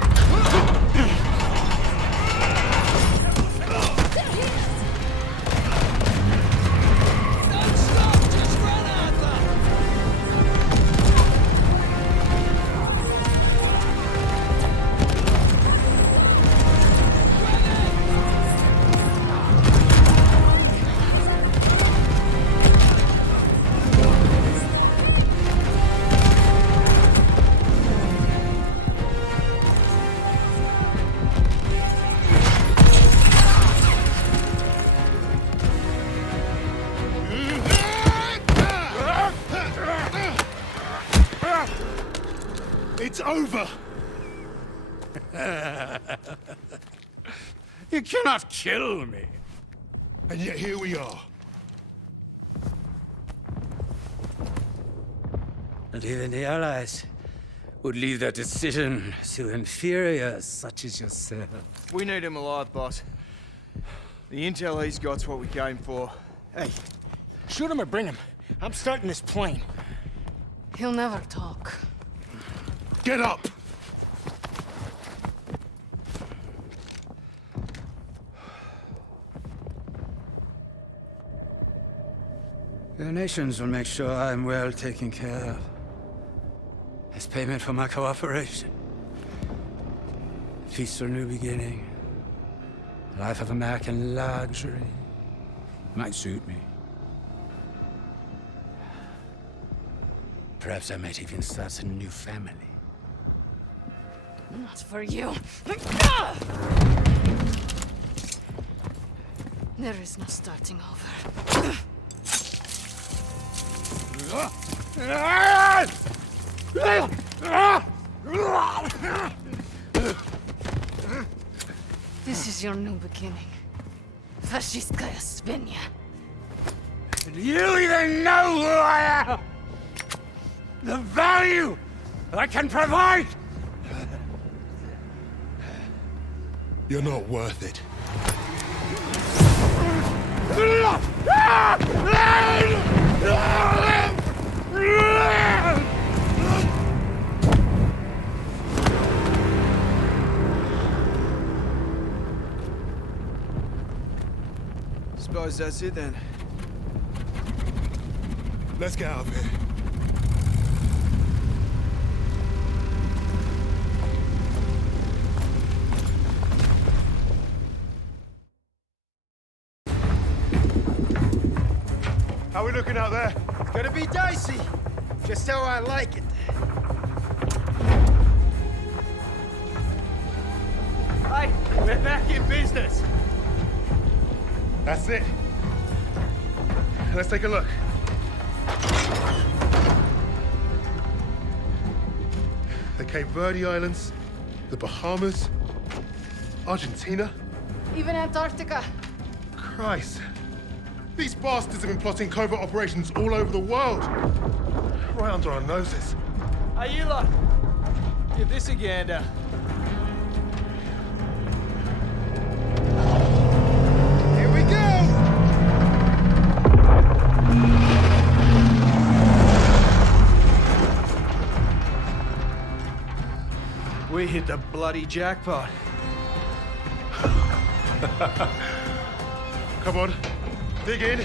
It's over! You cannot kill me. And yet here we are. And even the Allies would leave that decision to inferiors such as yourself. We need him alive, boss. The intel he's got's what we came for. Hey, shoot him or bring him. I'm starting this plane. He'll never talk. Get up! The nations will make sure I'm well taken care of. As payment for my cooperation. A peaceful new beginning. A life of American luxury. Might suit me. Perhaps I might even start a new family. Not for you. There is no starting over. This is your new beginning. Fascistkaya Svinya. Do you even know who I am? The value that I can provide? You're not worth it. Suppose that's it then. Let's get out of here. How are we looking out there? It's gonna be dicey. Just how I like it. Hey, we're back in business. That's it. Let's take a look. The Cape Verde Islands, the Bahamas, Argentina. Even Antarctica. Christ. These bastards have been plotting covert operations all over the world. Right under our noses. Hey, you lot. Give this a gander. Here we go! We hit the bloody jackpot. Come on, dig in.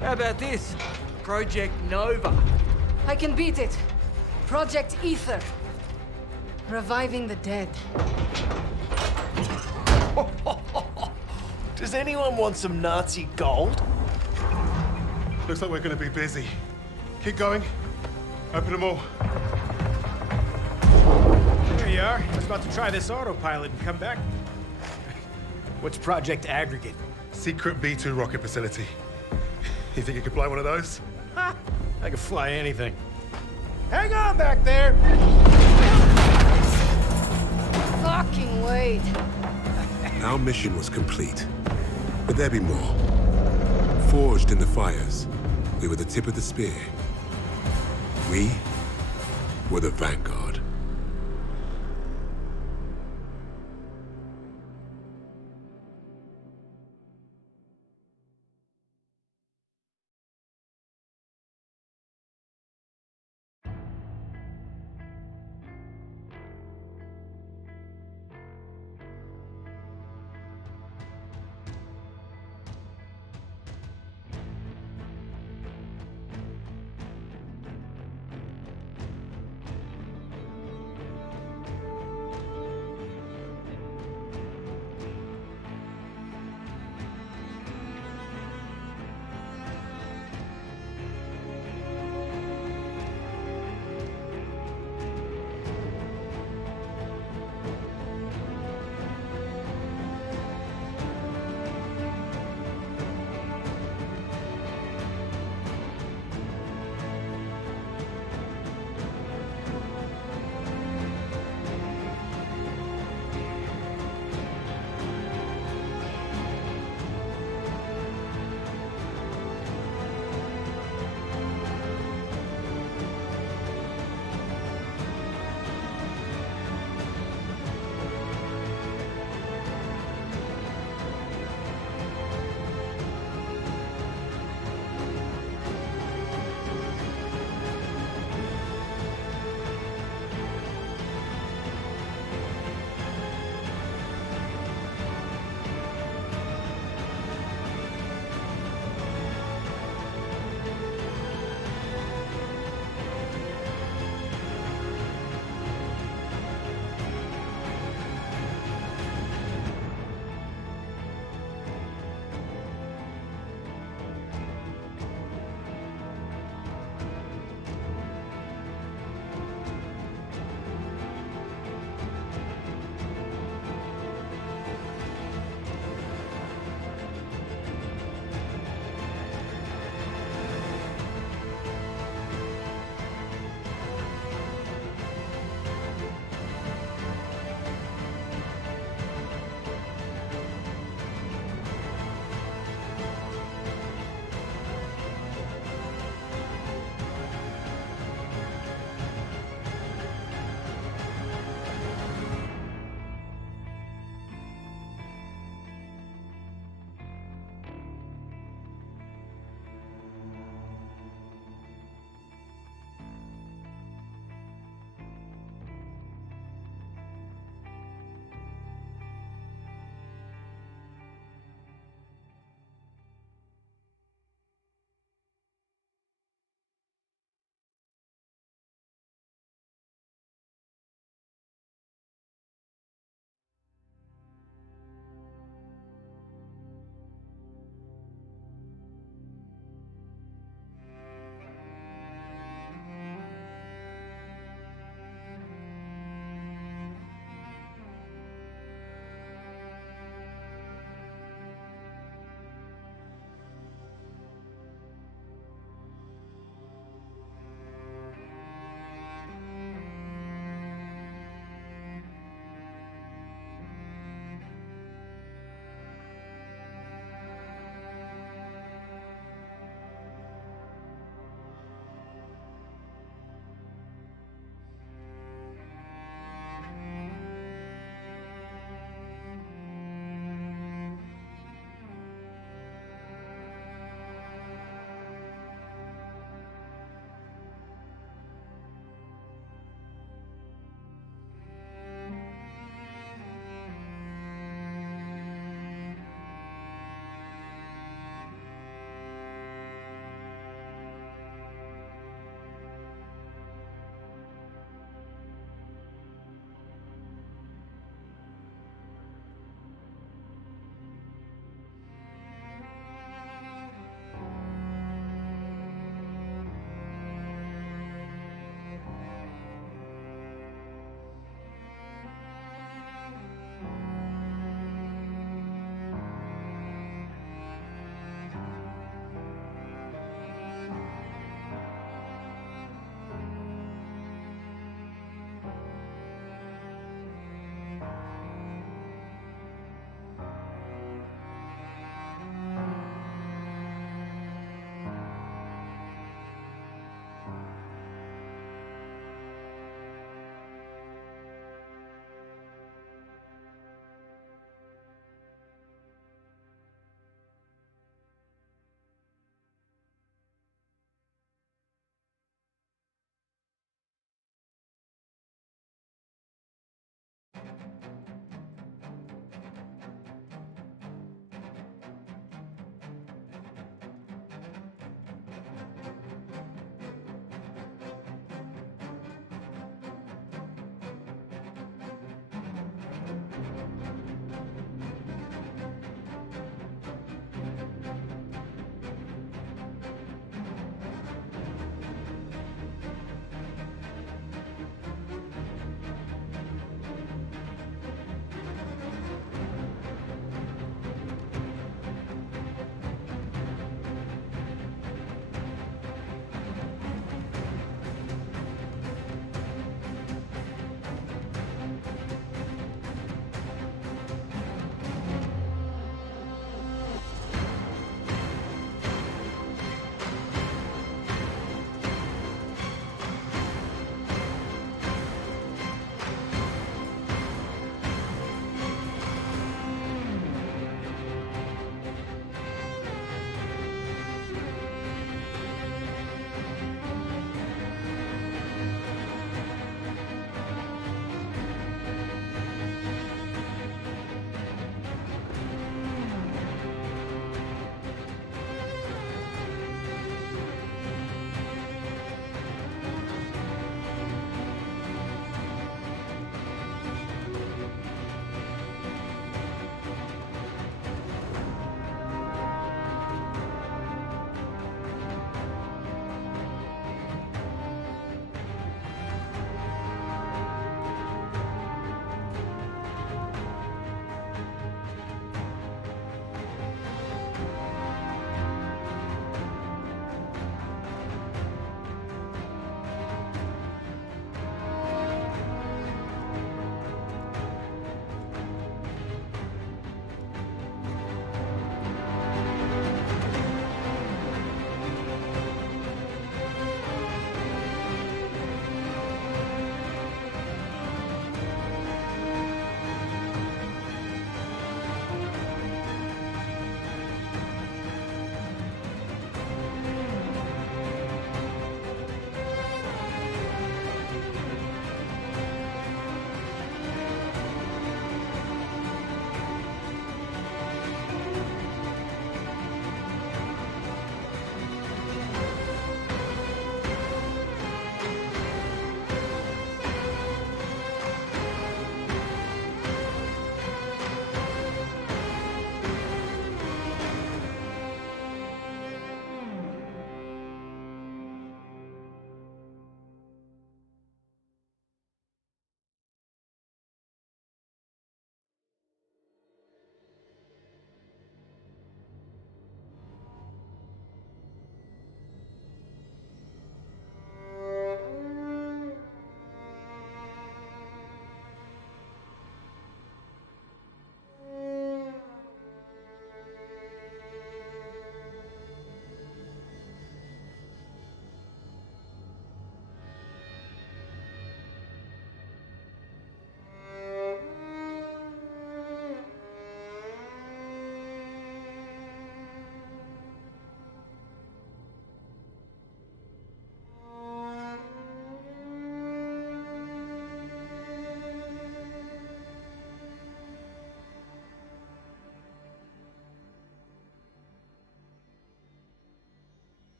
How about this? Project Nova. I can beat it. Project Ether. Reviving the dead. Does anyone want some Nazi gold? Looks like we're gonna be busy. Keep going. Open them all. There you are. I was about to try this autopilot and come back. What's Project Aggregate? Secret B-2 rocket facility. You think you could fly one of those? Ha! I can fly anything. Hang on back there! Fucking Wade. Our mission was complete. But there'd be more. Forged in the fires, we were the tip of the spear. We were the Vanguard.